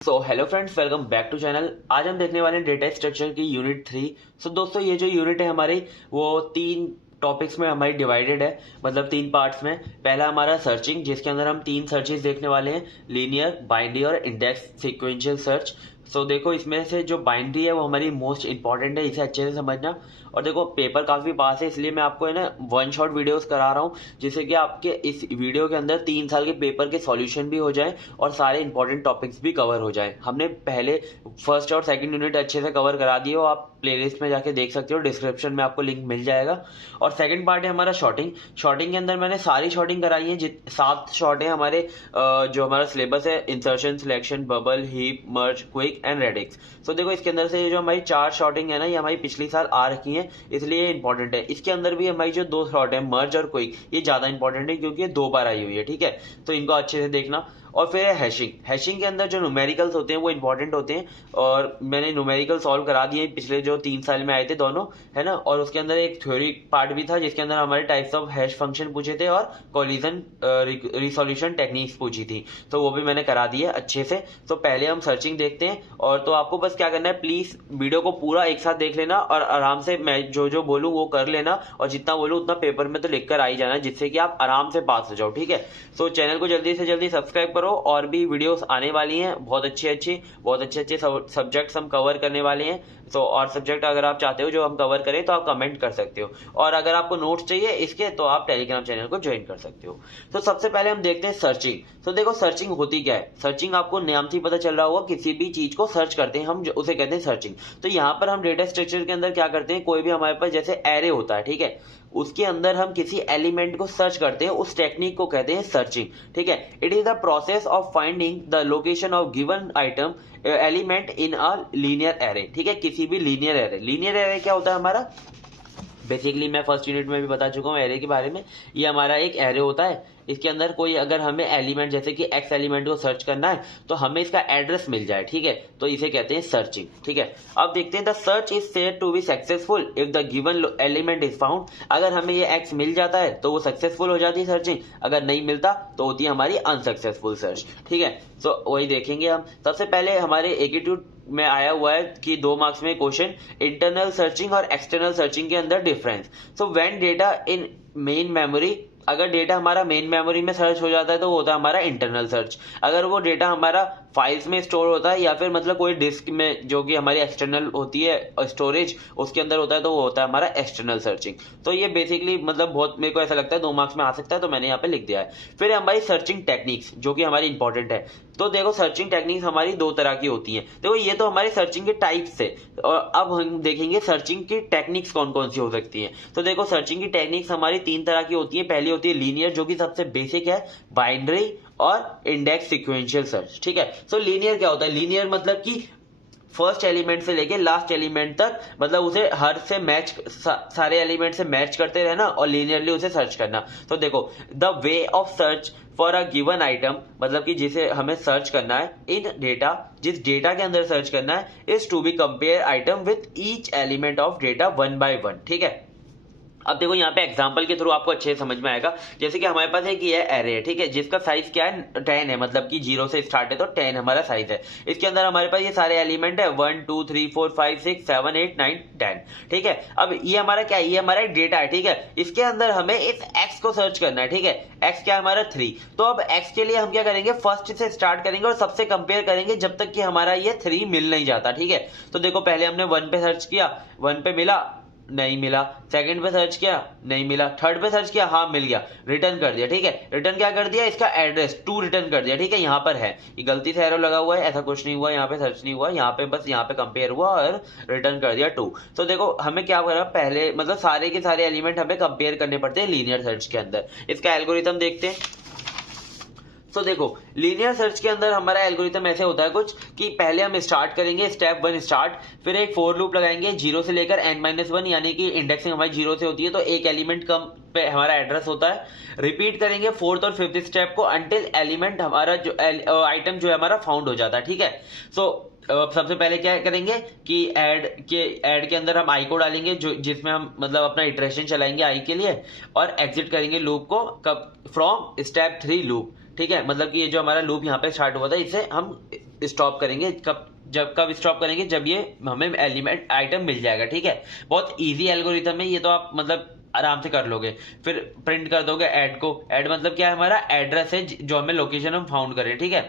So hello friends, welcome back to channel. आज हम देखने वाले हैं डेटा स्ट्रक्चर की यूनिट 3। सो दोस्तों, ये जो यूनिट है हमारी वो 3 टॉपिक्स में हमारी डिवाइडेड है, मतलब 3 पार्ट्स में। पहला हमारा सर्चिंग, जिसके अंदर हम 3 सर्चेस देखने वाले हैं, लीनियर, बाइनरी और इंडेक्स सीक्वेंशियल सर्च। सो देखो, इसमें से जो बाइनरी है वो हमारी मोस्ट इंपॉर्टेंट है, इसे अच्छे से समझना। और देखो, पेपर काफी पास है, इसलिए मैं आपको है ना वन शॉट वीडियोस करा रहा हूँ, जिससे कि आपके इस वीडियो के अंदर 3 साल के पेपर के सॉल्यूशन भी हो जाए और सारे इंपॉर्टेंट टॉपिक्स भी कवर हो जाए। हमने पहले फर्स्ट और सेकंड यूनिट अच्छे से कवर करा दिए हो, आप प्लेलिस्ट में जाके देख सकते हो, डिस्क्रिप्शन में आपको लिंक मिल जाएगा। और सेकंड पार्ट है हमारा शॉर्टिंग। शॉर्टिंग के अंदर मैंने सारी शॉर्टिंग कराई है, 7 शॉर्ट है हमारे। जो हमारा सिलेबस है, insertion, selection, bubble, heap, merge, quick and radix. So देखो, इसके अंदर से जो हमारी 4 शॉर्टिंग है ना, ये हमारी पिछली साल आ रखी है, इसलिए इंपॉर्टेंट है। इसके अंदर भी हमारी जो 2 शॉर्ट है, मर्ज और क्विक, ये ज्यादा इंपॉर्टेंट है क्योंकि ये 2 बार आई हुई है, ठीक है। तो इनको अच्छे से देखना। और फिर है हैशिंग। हैशिंग के अंदर जो न्यूमेरिकल्स होते हैं वो इंपॉर्टेंट होते हैं, और मैंने न्यूमेरिकल सॉल्व करा दिए पिछले जो 3 साल में आए थे दोनों, है ना। और उसके अंदर एक थ्योरी पार्ट भी था, जिसके अंदर हमारे टाइप्स ऑफ हैश फंक्शन पूछे थे और कोलिजन रिसोल्यूशन टेक्निक्स पूछी थी, तो वो भी मैंने करा दी है अच्छे से। तो पहले हम सर्चिंग देखते हैं। और तो आपको बस क्या करना है, प्लीज वीडियो को पूरा एक साथ देख लेना और आराम से मैं जो जो बोलूँ वो कर लेना, और जितना बोलूँ उतना पेपर में तो लिख कर आ ही जाना, जिससे कि आप आराम से पास हो जाओ, ठीक है। सो चैनल को जल्दी से जल्दी सब्सक्राइब करो, और भी वीडियोस आने वाली हैं बहुत अच्छे सब्जेक्ट्स हम कवर करने वाले हैं। तो और सब्जेक्ट अगर आप चाहते हो जो हम कवर करें तो आप कमेंट कर सकते हो, और अगर आपको नोट्स चाहिए इसके तो आप टेलीग्राम चैनल को ज्वाइन कर सकते हो। तो सबसे पहले हम देखते हैं सर्चिंग। तो देखो, सर्चिंग होती क्या है। सर्चिंग आपको नाम से ही पता चल रहा होगा, किसी भी चीज को सर्च करते हैं हम, उसे कहते हैं सर्चिंग। तो यहाँ पर हम डेटा स्ट्रक्चर के अंदर क्या करते हैं, कोई भी हमारे पास जैसे एरे होता है, ठीक है, उसके अंदर हम किसी एलिमेंट को सर्च करते हैं, उस टेक्निक को कहते हैं सर्चिंग, ठीक है। It is the process of finding the location of given item element in a linear array, ठीक है, किसी भी लीनियर एरे। लीनियर एरे क्या होता है हमारा, बेसिकली मैं फर्स्ट यूनिट में भी बता चुका हूँ एरे के बारे में। ये हमारा एक एरे होता है, इसके अंदर कोई अगर हमें एलिमेंट जैसे कि एक्स एलिमेंट को सर्च करना है तो हमें इसका एड्रेस मिल जाए, ठीक है, तो इसे कहते हैं सर्चिंग, ठीक है। अब देखते हैं, the search is said to be successful if the given element is found. अगर हमें ये एक्स मिल जाता है तो वो सक्सेसफुल हो जाती है सर्चिंग, अगर नहीं मिलता तो होती है हमारी अनसक्सेसफुल सर्च, ठीक है। तो वही देखेंगे हम। सबसे पहले हमारे एटीट्यूड में आया हुआ है कि 2 मार्क्स में क्वेश्चन, इंटरनल सर्चिंग और एक्सटर्नल सर्चिंग के अंदर difference. So when data in main memory, अगर डेटा हमारा मेन मेमोरी में सर्च हो जाता है तो वो होता है हमारा इंटरनल सर्च। अगर वो डेटा हमारा फाइल्स में स्टोर होता है या फिर मतलब कोई डिस्क में जो कि हमारी एक्सटर्नल होती है स्टोरेज, उसके अंदर होता है, तो वो होता है हमारा एक्सटर्नल सर्चिंग। तो ये बेसिकली मतलब बहुत मेरे को ऐसा लगता है 2 मार्क्स में आ सकता है, तो मैंने यहाँ पे लिख दिया है। फिर हमारी सर्चिंग टेक्निक्स जो कि हमारी इंपॉर्टेंट है। तो देखो, सर्चिंग टेक्निक्स हमारी 2 तरह की होती हैं। देखो, ये तो हमारी सर्चिंग के टाइप्स है, और अब हम देखेंगे सर्चिंग की टेक्निक्स कौन कौन सी हो सकती हैं। तो देखो, सर्चिंग की टेक्निक्स हमारी 3 तरह की होती है। पहली होती है लीनियर, जो कि सबसे बेसिक है, बाइनरी और इंडेक्स सीक्वेंशियल सर्च, ठीक है। सो लीनियर क्या होता है, लीनियर मतलब कि फर्स्ट एलिमेंट से लेके लास्ट एलिमेंट तक, मतलब उसे हर से मैच, सारे एलिमेंट से मैच करते रहना और लीनियरली उसे सर्च करना। तो देखो, the way of search for a given item, मतलब कि जिसे हमें सर्च करना है इन डेटा, जिस डेटा के अंदर सर्च करना है, is to be compare item with each element of data one by one, ठीक है। अब देखो, यहाँ पे एग्जांपल के थ्रू आपको अच्छे से समझ में आएगा। जैसे कि हमारे पास एक ये एरे है, ठीक है, जिसका साइज क्या है, 10 है, मतलब कि 0 से स्टार्ट है तो 10 हमारा साइज है। इसके अंदर हमारे पास ये सारे एलिमेंट है, 1 2 3 4 5 6 7 8 9 10, ठीक है। अब ये हमारा क्या है, ये हमारा डेटा है, ठीक है। इसके अंदर हमें इस एक्स को सर्च करना है, ठीक है। एक्स क्या है हमारा 3। तो अब एक्स के लिए हम क्या करेंगे, फर्स्ट से स्टार्ट करेंगे और सबसे कंपेयर करेंगे जब तक कि हमारा ये 3 मिल नहीं जाता, ठीक है। तो देखो, पहले हमने 1 पे सर्च किया, 1 पे मिला, नहीं मिला। सेकंड पे सर्च किया, नहीं मिला। थर्ड पे सर्च किया, हाँ मिल गया, रिटर्न कर दिया, ठीक है। रिटर्न क्या कर दिया, इसका एड्रेस 2 रिटर्न कर दिया, ठीक है। यहाँ पर है, ये गलती से एरो लगा हुआ है, ऐसा कुछ नहीं हुआ, यहाँ पे सर्च नहीं हुआ, यहाँ पे बस यहाँ पे कंपेयर हुआ और रिटर्न कर दिया 2। तो देखो, हमें क्या करा, पहले मतलब सारे के सारे एलिमेंट हमें कंपेयर करने पड़ते हैं लीनियर सर्च के अंदर। इसका एल्गोरिथम देखते हैं। तो देखो, लीनियर सर्च के अंदर हमारा एल्गोरिथम ऐसे होता है कुछ कि पहले हम स्टार्ट करेंगे, स्टेप 1 स्टार्ट, फिर एक फॉर लूप लगाएंगे 0 से लेकर n-1, यानी कि इंडेक्सिंग हमारी 0 से होती है, तो एक एलिमेंट कम पे हमारा एड्रेस होता है। रिपीट करेंगे 4th और 5th स्टेप को अंटिल एलिमेंट हमारा जो आइटम जो है हमारा फाउंड हो जाता है, ठीक है। सो सबसे पहले क्या करेंगे कि ऐड के अंदर हम आई को डालेंगे, जो जिसमें हम मतलब अपना इटरेशन चलाएंगे आई के लिए, और एग्जिट करेंगे लूप को कब, फ्रॉम स्टेप 3 लूप, ठीक है, मतलब कि ये जो हमारा लूप यहाँ पे स्टार्ट हुआ था इसे हम स्टॉप करेंगे कब स्टॉप करेंगे, जब ये हमें एलिमेंट आइटम मिल जाएगा। ठीक है, बहुत इजी एल्गोरिथम है ये, तो आप मतलब आराम से कर लोगे। फिर प्रिंट कर दोगे ऐड को। ऐड मतलब क्या है, हमारा एड्रेस है जो हमें लोकेशन हम फाउंड करें। ठीक है,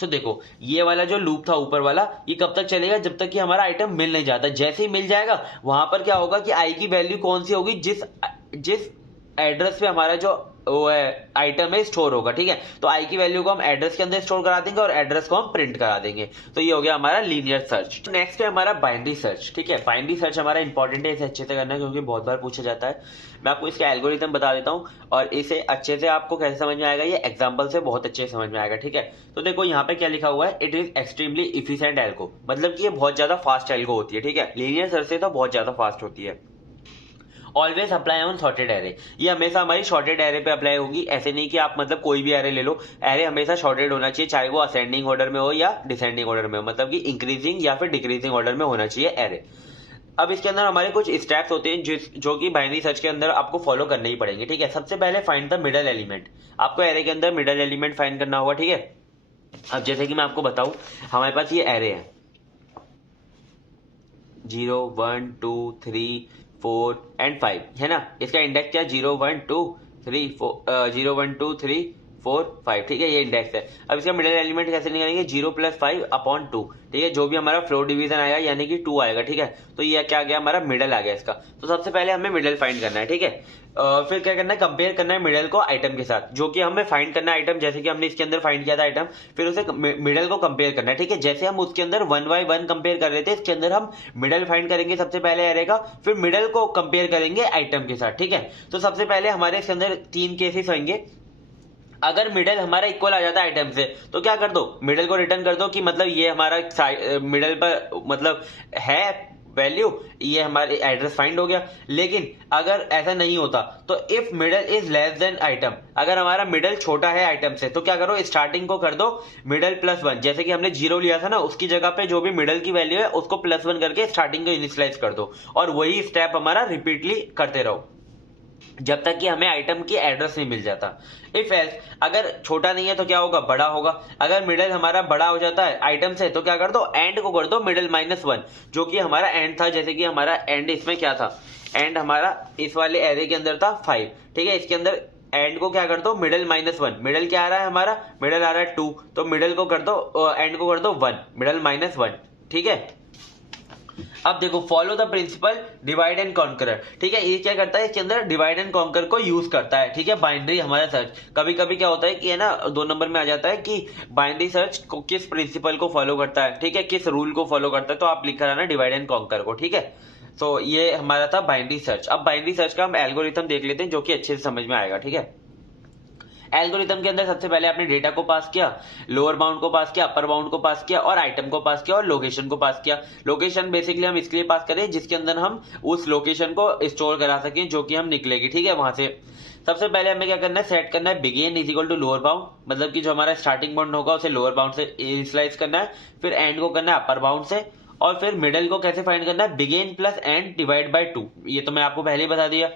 तो देखो ये वाला जो लूप था ऊपर वाला, ये कब तक चलेगा, जब तक कि हमारा आइटम मिल नहीं जाता। जैसे ही मिल जाएगा वहां पर क्या होगा कि आई की वैल्यू कौन सी होगी, जिस एड्रेस पे हमारा जो वो है आइटम है स्टोर होगा। ठीक है, तो आई की वैल्यू को हम एड्रेस के अंदर स्टोर करा देंगे और एड्रेस को हम प्रिंट करा देंगे। तो ये हो गया हमारा लीनियर सर्च। नेक्स्ट है हमारा बाइनरी सर्च। ठीक है, बाइनरी सर्च हमारा इंपॉर्टेंट है, इसे अच्छे से करना है क्योंकि बहुत बार पूछा जाता है। मैं आपको इसका एल्गोरिथम बता देता हूँ और इसे अच्छे से आपको कैसे समझ में आएगा, ये एग्जाम्पल से बहुत अच्छे से समझ में आएगा। ठीक है, तो देखो यहाँ पे क्या लिखा हुआ है, it is extremely efficient algo, मतलब कि ये बहुत ज्यादा फास्ट एल्गो होती है। ठीक है, लीनियर सर्च से तो बहुत ज्यादा फास्ट होती है। Always apply on sorted array, ये हमेशा हमारी शॉर्टेड एरे पे अप्लाई होगी। ऐसे नहीं कि आप मतलब कोई भी एरे ले लो, एरे हमेशा शॉर्टेड होना चाहिए, चाहे वो असेंडिंग ऑर्डर में हो या डिसेंडिंग ऑर्डर में हो, मतलब कि इंक्रीजिंग या फिर डिक्रीजिंग ऑर्डर में होना चाहिए एरे। अब इसके अंदर हमारे कुछ स्टेप्स होते हैं जो कि बाइनरी सर्च के अंदर आपको फॉलो करने ही पड़ेंगे। ठीक है, सबसे पहले फाइंड द मिडल एलिमेंट, आपको एरे के अंदर मिडल एलिमेंट फाइंड करना होगा। ठीक है, अब जैसे कि मैं आपको बताऊं, हमारे पास ये एरे है 0 1 2 3 4 एंड 5 है ना। इसका इंडेक्स क्या है, 0 1 2 3 4 0 1 2 3 4 5। ठीक है, ये इंडेक्स है। अब इसका मिडिल एलिमेंट कैसे निकालेंगे, 0 + 5 अपॉन 2। ठीक है, जो भी हमारा फ्लोर डिवीजन आएगा यानी कि 2 आएगा। ठीक है, तो ये क्या आ गया, हमारा मिडल आ गया इसका। तो सबसे पहले हमें मिडल फाइंड करना है। ठीक है, फिर क्या करना है, कंपेयर करना है मिडल को आइटम के साथ, जो कि हमें फाइंड करना है आइटम, जैसे कि हमने इसके अंदर फाइंड किया था आइटम, फिर उसे मिडल को कंपेयर करना है। ठीक है, जैसे हम उसके अंदर 1 by 1 कंपेयर कर रहे थे, इसके अंदर हम मिडल फाइंड करेंगे सबसे पहले एरे का, फिर मिडल को कंपेयर करेंगे आइटम के साथ। ठीक है, तो सबसे पहले हमारे इसके अंदर 3 केसेस होंगे। अगर मिडल हमारा इक्वल आ जाता है आइटम से, तो क्या कर दो, मिडल को रिटर्न कर दो कि मतलब ये हमारा मिडल पर मतलब है वैल्यू, ये हमारे एड्रेस फाइंड हो गया। लेकिन अगर ऐसा नहीं होता, तो if middle is less then item, अगर हमारा मिडल छोटा है आइटम से, तो क्या करो, स्टार्टिंग को कर दो मिडल +1, जैसे कि हमने 0 लिया था ना, उसकी जगह पे जो भी मिडल की वैल्यू है उसको +1 करके स्टार्टिंग को इनिशियलाइज कर दो, और वही स्टेप हमारा रिपीटली करते रहो जब तक कि हमें आइटम की एड्रेस नहीं मिल जाता। इफ एल्स, अगर छोटा नहीं है तो क्या होगा, बड़ा होगा। अगर मिडल हमारा बड़ा हो जाता है आइटम से, तो क्या कर दो, एंड को कर दो मिडल -1, जो कि हमारा एंड था। जैसे कि हमारा एंड इसमें क्या था, एंड हमारा इस वाले एरे के अंदर था 5। ठीक है, इसके अंदर एंड को क्या कर दो, मिडल -1, मिडल क्या आ रहा है हमारा, मिडल आ रहा है 2, तो मिडल को कर दो, एंड को कर दो 1, मिडल -1। ठीक है, अब देखो, follow the principle divide and conquer. ठीक है, ये क्या करता है, इसके अंदर डिवाइड एंड कॉन्कर को यूज करता है। ठीक है, बाइनरी हमारा सर्च कभी कभी क्या होता है कि है ना, 2 नंबर में आ जाता है कि बाइनरी सर्च को किस प्रिंसिपल को फॉलो करता है। ठीक है, किस रूल को फॉलो करता है, तो आप लिख कर आना डिवाइड एंड कॉन्कर को। ठीक है, तो ये हमारा था बाइनरी सर्च। अब बाइनरी सर्च का हम एल्गोरिथम देख लेते हैं, जो कि अच्छे से समझ में आएगा। ठीक है, एल्गोरिथम के अंदर सबसे पहले आपने डेटा को पास किया, लोअर बाउंड को पास किया, अपर बाउंड को पास किया, और आइटम को पास किया, और लोकेशन को पास किया। लोकेशन बेसिकली हम इसके लिए पास करें जिसके अंदर हम उस लोकेशन को स्टोर करा सकें जो कि हम निकलेगी। ठीक है, वहां से सबसे पहले हमें क्या करना है, सेट करना है begin is equal to lower bound, मतलब कि जो हमारा स्टार्टिंग बाउंड होगा उसे लोअर बाउंड से इनिशियलाइज करना है। फिर एंड को करना है अपर बाउंड से, और फिर मिडल को कैसे फाइंड करना है, begin plus end divide by 2। ये तो मैं आपको पहले ही बता दिया।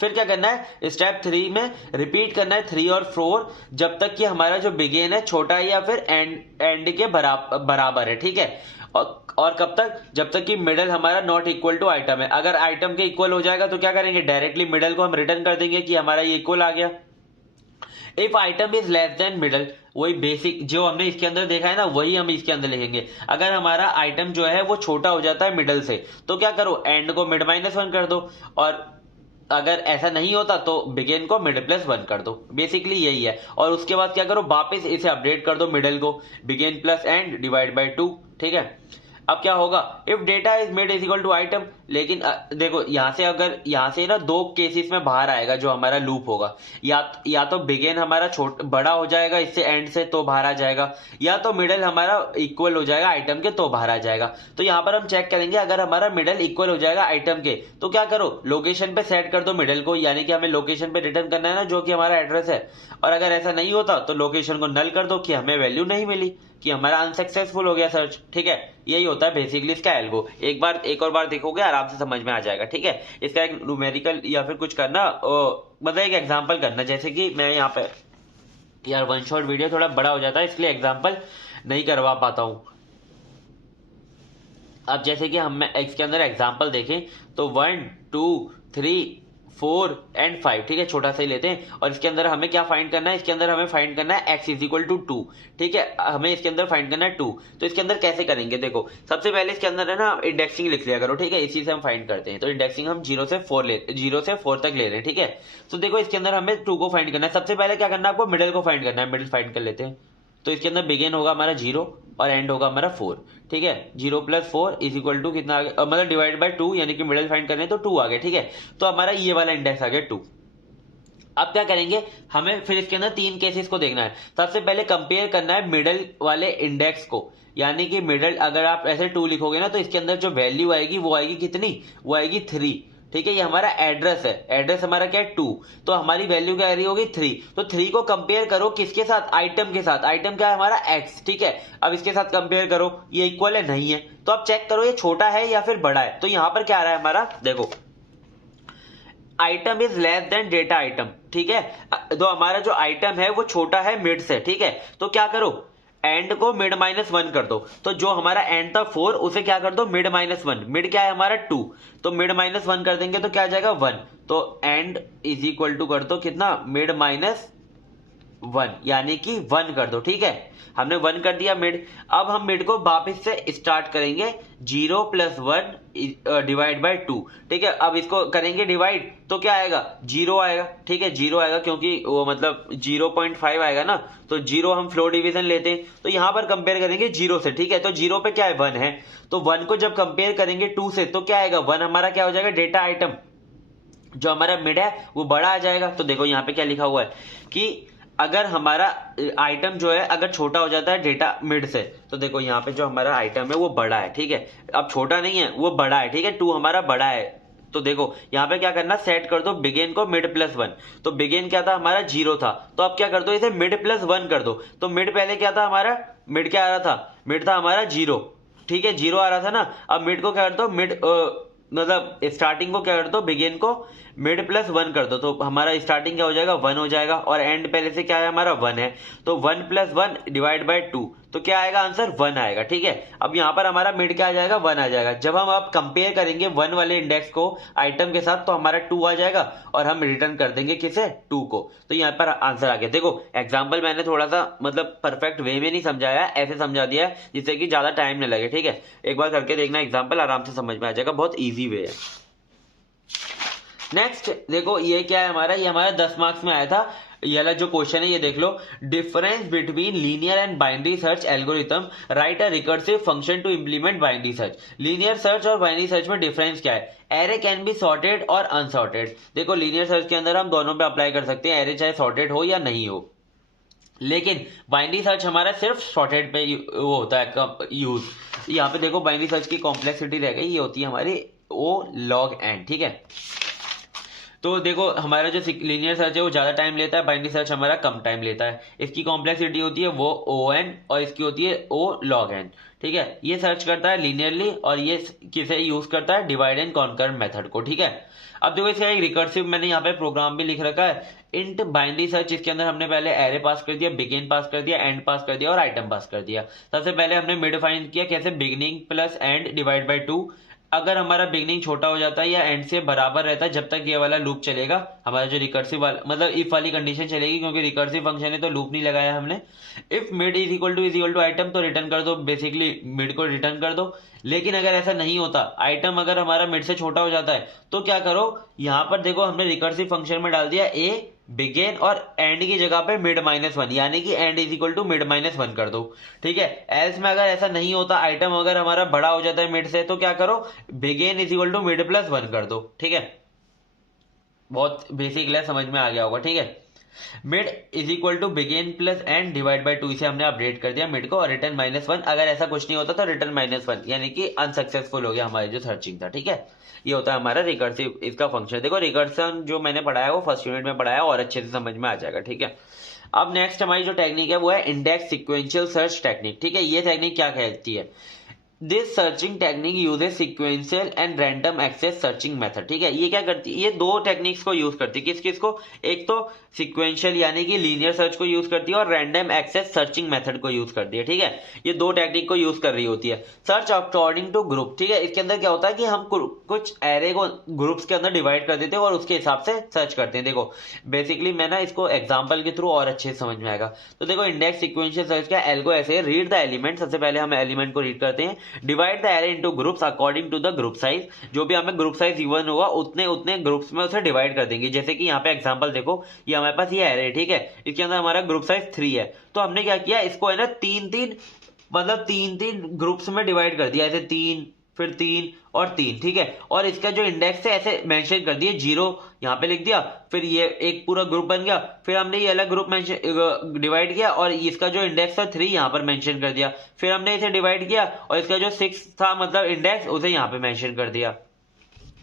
फिर क्या करना है, स्टेप 3 में रिपीट करना है 3 और 4 जब तक कि हमारा जो बिगिन है छोटा है या फिर एंड के बराबर है। ठीक है, और कब तक, जब तक कि मिडल हमारा नॉट इक्वल टू आइटम है। अगर आइटम के इक्वल हो जाएगा तो क्या करेंगे, डायरेक्टली मिडल को हम रिटर्न कर देंगे कि हमारा ये इक्वल आ गया। If item is less then middle, वही बेसिक जो हमने इसके अंदर देखा है ना, वही हम इसके अंदर लिखेंगे। अगर हमारा आइटम जो है वो छोटा हो जाता है मिडल से, तो क्या करो, एंड को मिड -1 कर दो, और अगर ऐसा नहीं होता तो बिगिन को मिड +1 कर दो। बेसिकली यही है, और उसके बाद क्या करो, वापस इसे अपडेट कर दो मिडल को, begin plus end divide by 2। ठीक है, अब क्या होगा, if data is mid is equal to item. लेकिन देखो यहां से, अगर यहां से ना 2 केसेस में बाहर आएगा जो हमारा लूप होगा, या तो बिगिन हमारा बड़ा हो जाएगा इससे एंड से तो बाहर आ जाएगा, या तो मिडल हमारा इक्वल हो जाएगा आइटम के तो बाहर आ जाएगा। तो यहां पर हम चेक करेंगे, अगर हमारा मिडल इक्वल हो जाएगा आइटम के, तो क्या करो, लोकेशन पे सेट कर दो मिडल को, यानी कि हमें लोकेशन पे रिटर्न करना है ना, जो कि हमारा एड्रेस है। और अगर ऐसा नहीं होता तो लोकेशन को नल कर दो कि हमें वैल्यू नहीं मिली, कि हमारा अनसक्सेसफुल हो गया सर्च। ठीक है, यही होता है बेसिकली इसका एल्गो। एक और बार देखोगे आराम से समझ में आ जाएगा। ठीक है, इसका एक न्यूमेरिकल या फिर कुछ करना, मतलब एक एग्जांपल करना, जैसे कि मैं यहाँ पे यार वन शॉट वीडियो थोड़ा बड़ा हो जाता है, इसलिए एग्जाम्पल नहीं करवा पाता हूं। अब जैसे कि हम इसके अंदर एग्जाम्पल देखें तो 1 2 3 4 एंड 5, ठीक है, छोटा सा ही लेते हैं। और इसके अंदर हमें क्या फाइंड करना है, इसके अंदर हमें फाइंड करना है x इज इक्वल टू 2, ठीक है, हमें इसके अंदर फाइंड करना है 2। तो इसके अंदर कैसे करेंगे, देखो सबसे पहले इसके अंदर है ना इंडेक्सिंग लिख लिया करो, ठीक है, इसी से हम फाइंड करते हैं। तो इंडेक्सिंग हम 0 से 4 तक ले रहे हैं, ठीक है। तो देखो इसके अंदर हमें 2 को फाइंड करना है। सबसे पहले क्या करना है आपको, मिडिल को फाइंड करना है, मिडिल फाइंड कर लेते हैं। तो इसके अंदर बिगिन होगा हमारा 0 और एंड होगा हमारा 4, ठीक है। 0 + 4 इज इक्वल टू कितना आ गया, मतलब डिवाइड बाय 2, यानी कि मिडिल फाइंड करने तो 2 आ गया, ठीक है। तो हमारा ये वाला इंडेक्स आ गया 2। अब क्या करेंगे, हमें फिर इसके अंदर 3 केसेस को देखना है। सबसे पहले कंपेयर करना है मिडल वाले इंडेक्स को, यानी कि मिडल अगर आप ऐसे 2 लिखोगे ना तो इसके अंदर जो वैल्यू आएगी वो आएगी कितनी, वो आएगी 3, ठीक है। ये हमारा एड्रेस है, एड्रेस हमारा क्या है 2, तो हमारी वैल्यू क्या आ रही होगी 3। तो 3 को कंपेयर करो किसके साथ, आइटम के साथ। आइटम क्या है हमारा x, ठीक है। अब इसके साथ कंपेयर करो, ये इक्वल है नहीं है, तो आप चेक करो ये छोटा है या फिर बड़ा है। तो यहां पर क्या आ रहा है हमारा, देखो item is less then data item, ठीक है। तो हमारा जो आइटम है वो छोटा है मिड से, ठीक है। तो क्या करो, एंड को मिड -1 कर दो। तो जो हमारा एंड था 4 उसे क्या कर दो मिड -1, मिड क्या है हमारा 2, तो मिड -1 कर देंगे तो क्या आ जाएगा 1। तो एंड इज इक्वल टू कर दो कितना, मिड -1, यानी कि 1 कर दो, ठीक है। हमने 1 कर दिया मिड। अब हम मिड को वापस से स्टार्ट करेंगे, 0 + 1 डिवाइड बाय 2, ठीक है। अब इसको करेंगे डिवाइड तो क्या आएगा, 0 आएगा, ठीक है, 0 आएगा क्योंकि वो मतलब 0.5 आएगा ना, तो 0 हम फ्लोर डिवीजन लेते हैं। तो यहां पर कंपेयर करेंगे 0 से, ठीक है। तो 0 पे क्या है 1 है, तो 1 को जब कंपेयर करेंगे 2 से तो क्या आएगा, 1 हमारा क्या हो जाएगा डेटा आइटम, जो हमारा मिड है वो बड़ा आ जाएगा। तो देखो यहाँ पे क्या लिखा हुआ है कि अगर हमारा आइटम जो है अगर छोटा हो जाता है डेटा मिड से, तो देखो यहाँ पे जो हमारा आइटम है वो बड़ा है, ठीक है। अब छोटा नहीं है वो बड़ा है, ठीक है, 2 हमारा बड़ा है। तो देखो यहाँ पे क्या करना, सेट कर दो बिगिन को मिड +1। तो बिगिन क्या था हमारा 0 था, तो अब क्या कर दो इसे मिड +1 कर दो। तो मिड पहले क्या था हमारा, मिड क्या आ रहा था, मिड था हमारा 0, ठीक है, 0 आ रहा था ना। अब मिड को क्या कर दो, मिड मतलब स्टार्टिंग को क्या कर दो, बिगिन को मिड +1 कर दो। तो हमारा स्टार्टिंग क्या हो जाएगा 1 हो जाएगा, और एंड पहले से क्या है हमारा 1 है, तो 1 + 1 डिवाइड बाय 2, तो क्या आएगा आंसर 1 आएगा, ठीक है। अब यहां पर हमारा मिड क्या आ जाएगा 1 आ जाएगा। जब हम अब कंपेयर करेंगे 1 वाले इंडेक्स को आइटम के साथ तो हमारा 2 आ जाएगा, और हम रिटर्न कर देंगे किसे 2 को। तो यहाँ पर आंसर आ गया। देखो एग्जाम्पल मैंने थोड़ा सा मतलब परफेक्ट वे में नहीं समझाया, ऐसे समझा दिया है जिससे कि ज्यादा टाइम न लगे, ठीक है। एक बार करके देखना एग्जाम्पल, आराम से समझ में आ जाएगा, बहुत ईजी वे है। नेक्स्ट देखो ये क्या है हमारा, ये हमारा 10 मार्क्स में आया था। ये वाला जो क्वेश्चन है ये देख लो, difference between linear and binary search algorithm, write a recursive function to implement binary search. Linear search और बाइनरी सर्च में डिफरेंस क्या है, एरे कैन बी सॉर्टेड और अनसॉर्टेड। देखो लीनियर सर्च के अंदर हम दोनों पे अप्लाई कर सकते हैं, एरे चाहे सॉर्टेड हो या नहीं हो, लेकिन बाइनरी सर्च हमारा सिर्फ सॉर्टेड पे वो होता है यूज। यहाँ पे देखो बाइनरी सर्च की कॉम्प्लेक्सिटी रह गई, ये होती है हमारी ओ लॉग एन, ठीक है। तो देखो हमारा जो लीनियर सर्च है वो ज्यादा टाइम लेता है, बाइनरी सर्च हमारा कम टाइम लेता है। इसकी कॉम्प्लेक्सिटी होती है वो ओ एन और इसकी होती है ओ लॉग एन, ठीक है। ये सर्च करता है लीनियरली और ये किसे यूज करता है, डिवाइड एंड कॉन्कर मेथड को, ठीक है। अब देखो इसका एक रिकर्सिव मैंने यहाँ पे प्रोग्राम भी लिख रखा है, इंट बाइनरी सर्च। इसके अंदर हमने पहले एरे पास कर दिया, बिगिन पास कर दिया, एंड पास कर दिया और आइटम पास कर दिया। सबसे पहले हमने मिड फाइंड किया, कैसे, beginning plus end divide by 2। अगर हमारा बिगनिंग छोटा हो जाता है या एंड से बराबर रहता है, जब तक ये वाला लूप चलेगा, हमारा जो रिकर्सिव वाला मतलब इफ वाली कंडीशन चलेगी, क्योंकि रिकर्सिव फंक्शन है तो लूप नहीं लगाया हमने। If mid is equal to item, तो रिटर्न कर दो, बेसिकली मिड को रिटर्न कर दो। लेकिन अगर ऐसा नहीं होता, आइटम अगर हमारा मिड से छोटा हो जाता है, तो क्या करो, यहां पर देखो हमने रिकर्सिव फंक्शन में डाल दिया ए बिगेन और एंड की जगह पे मिड -1, यानी कि end is equal to mid -1 कर दो, ठीक है। एल्स में अगर ऐसा नहीं होता, आइटम अगर हमारा बड़ा हो जाता है मिड से, तो क्या करो, begin is equal to mid +1 कर दो, ठीक है। बहुत बेसिक है, समझ में आ गया होगा, ठीक है। Mid is equal to begin plus end divide by 2, इसे हमने अपडेट कर दिया मिड को, और रिटर्न -1। अगर ऐसा कुछ नहीं होता तो रिटर्न -1, यानी कि अनसक्सेसफुल हो गया हमारी जो सर्चिंग था, ठीक है। ये होता है हमारा रिकर्सिव इसका फंक्शन। देखो रिकर्सन जो मैंने पढ़ाया वो फर्स्ट यूनिट में पढ़ाया और अच्छे से समझ में आ जाएगा, ठीक है। अब नेक्स्ट हमारी जो टेक्निक है वो है इंडेक्स सिक्वेंशियल सर्च टेक्निक, ठीक है। ये टेक्निक क्या कहती है, this searching technique uses sequential and random access searching method. ठीक है, ये क्या करती है, ये दो टेक्निक्स को यूज करती है। किस किस को, एक तो सिक्वेंशियल यानी कि लीनियर सर्च को यूज करती है और रैंडम एक्सेस सर्चिंग मेथड को यूज करती है। ठीक है, ये दो टेक्निक को यूज कर रही होती है। Search according to group. ठीक है, इसके अंदर क्या होता है कि हम कुछ एरे को ग्रुप्स के अंदर डिवाइड कर देते हैं और उसके हिसाब से सर्च करते हैं। देखो बेसिकली मैं ना इसको एग्जांपल के थ्रू और अच्छे से समझ में आएगा। तो देखो इंडेक्स सिक्वेंशियल सर्च का एल्गो ऐसे, रीड द एलिमेंट, सबसे पहले हम एलिमेंट को रीड करते हैं, divide the array into groups according to the group size. जो भी हमें ग्रुप साइज गिवन होगा उतने उतने ग्रुप्स में उसे डिवाइड कर देंगे। जैसे कि यहाँ पे एग्जांपल देखो, ये हमारे पास ये एरे, ठीक है, इसके अंदर हमारा ग्रुप साइज 3 है। तो हमने क्या किया, इसको है ना तीन तीन ग्रुप्स में डिवाइड कर दिया, ऐसे 3 फिर 3 और 3। ठीक है, और इसका जो इंडेक्स है ऐसे मेंशन कर दिए, 0 यहाँ पे लिख दिया, फिर ये एक पूरा ग्रुप बन गया, फिर हमने ये अलग ग्रुप डिवाइड किया और इसका जो इंडेक्स था 3 यहाँ पर मेंशन कर दिया, फिर हमने इसे डिवाइड किया और इसका जो 6 था मतलब इंडेक्स, उसे यहाँ पे मेंशन कर दिया।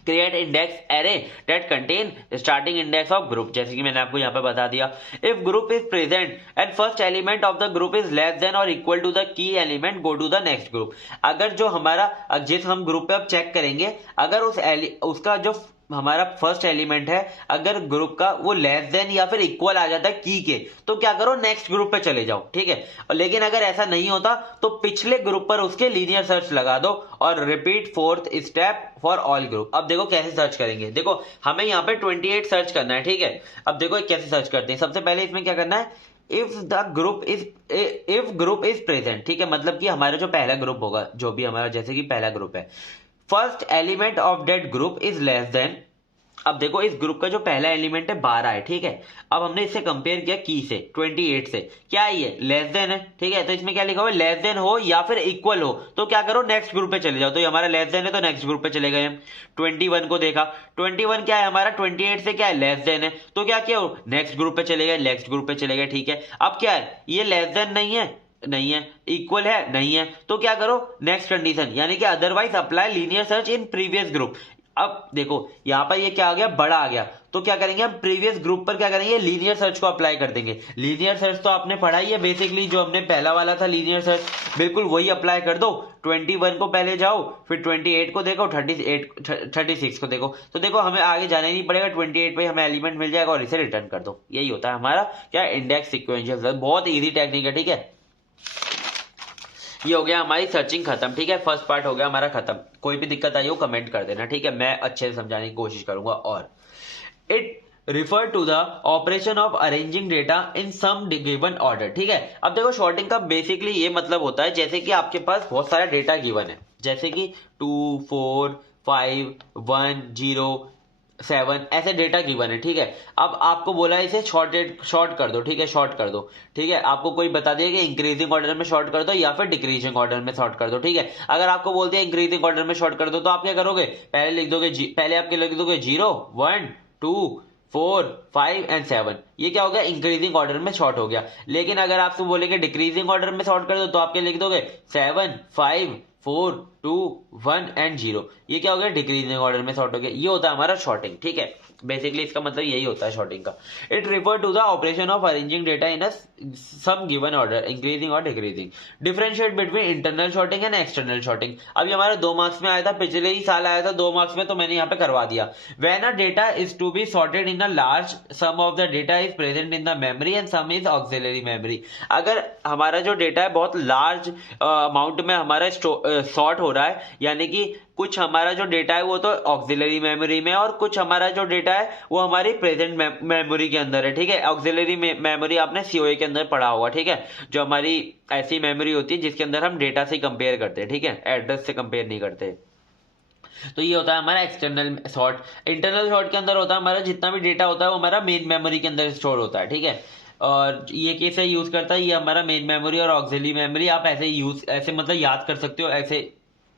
Create index array that contain starting index of group, जैसे कि मैंने आपको यहाँ पे बता दिया। If group is present and first element of the group is less than और equal to the key element, go to the next group. अगर जो हमारा, जिस हम ग्रुप पे अब चेक करेंगे, अगर उसका जो हमारा फर्स्ट एलिमेंट है अगर ग्रुप का वो लेस देन या फिर इक्वल आ जाता है की के, तो क्या करो, नेक्स्ट ग्रुप पे चले जाओ। ठीक है, लेकिन अगर ऐसा नहीं होता तो पिछले ग्रुप पर उसके लीनियर सर्च लगा दो और repeat fourth step for all group. अब देखो कैसे सर्च करेंगे, देखो हमें यहाँ पे 28 सर्च करना है। ठीक है, अब देखो कैसे सर्च करते हैं। सबसे पहले इसमें क्या करना है, इफ ग्रुप इज प्रेजेंट। ठीक है, मतलब कि हमारा जो पहला ग्रुप होगा, जो भी हमारा जैसे कि पहला ग्रुप है, first element of that group is less then. अब देखो इस ग्रुप का जो पहला एलिमेंट है 12 है। ठीक है, अब हमने इससे कंपेयर किया की से, 28 से, क्या है ये, लेस देन है। ठीक है, तो इसमें क्या लिखा हुआ है, लेस देन हो या फिर इक्वल हो, तो क्या करो, नेक्स्ट ग्रुप पे चले जाओ। तो ये हमारा लेस देन है तो नेक्स्ट ग्रुप पे चले गए हम। 21 को देखा, 21 क्या है हमारा, 28 से क्या है, लेस देन है, तो क्या किया, नेक्स्ट ग्रुप पे चले गए, नेक्स्ट ग्रुप पे चले गए। ठीक है, अब क्या है, ये लेस देन नहीं है, इक्वल है नहीं है, तो क्या करो, नेक्स्ट कंडीशन, यानी कि otherwise apply linear search in previous group. अब देखो यहां पर ये क्या आ गया, बड़ा आ गया, तो क्या करेंगे हम, प्रीवियस ग्रुप पर क्या करेंगे, लीनियर सर्च को अप्लाई कर देंगे। लीनियर सर्च तो आपने पढ़ा ही है बेसिकली, जो हमने पहला वाला था लीनियर सर्च, बिल्कुल वही अप्लाई कर दो। 21 को पहले जाओ, फिर 28 को देखो, 36 को देखो, तो देखो हमें आगे जाना ही नहीं पड़ेगा, 28 पे हमें एलिमेंट मिल जाएगा और इसे रिटर्न कर दो। यही होता है हमारा क्या, इंडेक्स सिक्वेंशियल सर्च। बहुत ईजी टेक्निक है। ठीक है, ये हो गया हमारी सर्चिंग खत्म। ठीक है, फर्स्ट पार्ट हो गया हमारा खत्म। कोई भी दिक्कत आई हो कमेंट कर देना। ठीक है, मैं अच्छे से समझाने की कोशिश करूंगा। और it refer to the operation of arranging data in some given order. ठीक है, अब देखो शॉर्टिंग का बेसिकली ये मतलब होता है, जैसे कि आपके पास बहुत सारा डेटा गिवन है, जैसे कि 2 4 5 1 0 7 ऐसे डेटा गिवन है। ठीक है, अब आपको बोला है इसे शॉर्ट कर दो। ठीक है, शॉर्ट कर दो। ठीक है, आपको कोई बता दिया कि इंक्रीजिंग ऑर्डर में शॉर्ट कर दो या फिर डिक्रीजिंग ऑर्डर में शॉर्ट कर दो। ठीक है, अगर आपको बोल दिया इंक्रीजिंग ऑर्डर में शॉर्ट कर दो, तो आप क्या करोगे, पहले लिख दोगे पहले आपके लिख दोगे 0 1 2 4 5 एंड 7, ये क्या हो गया, इंक्रीजिंग ऑर्डर में शॉर्ट हो गया। लेकिन अगर आपसे बोलेंगे डिक्रीजिंग ऑर्डर में शॉर्ट कर दो, तो आप क्या लिख दोगे, 7 5 4 2 1 एंड 0, ये क्या हो गया, डिक्रीजिंग ऑर्डर में शॉर्ट हो गया। ये होता है हमारा शॉर्टिंग। ठीक है, बेसिकली इसका मतलब यही होता है शॉर्टिंग का। It refer to the operation of arranging data in a some given order, increasing और decreasing. Differentiate between internal sorting and external sorting. अभी हमारा 2 मार्क्स में आया था, पिछले ही साल आया था 2 मार्क्स में, तो मैंने यहाँ पे करवा दिया। When a data is to be sorted in a large some of the data is present in the memory and some is auxiliary memory. अगर हमारा जो डेटा है बहुत लार्ज अमाउंट में हमारा सॉर्ट हो रहा है, यानी कि कुछ हमारा जो डेटा है वो तो ऑक्सिलरी मेमोरी में और कुछ हमारा जो डेटा है वो हमारी प्रेजेंट मेमोरी के अंदर है। ठीक है, ऑक्सिलरी मेमोरी आपने सीओए के अंदर पढ़ा होगा। ठीक है, जो हमारी ऐसी मेमोरी होती है जिसके अंदर हम डेटा से कंपेयर करते हैं। ठीक है, एड्रेस से कंपेयर नहीं करते। तो ये होता है हमारा एक्सटर्नल सॉर्ट। इंटरनल सॉर्ट के अंदर होता है हमारा जितना भी डेटा होता है वो हमारा मेन मेमोरी के अंदर स्टोर होता है। ठीक है, और ये कैसे यूज करता है, ये हमारा मेन मेमोरी और ऑक्सिलरी मेमोरी आप ऐसे मतलब याद कर सकते हो, ऐसे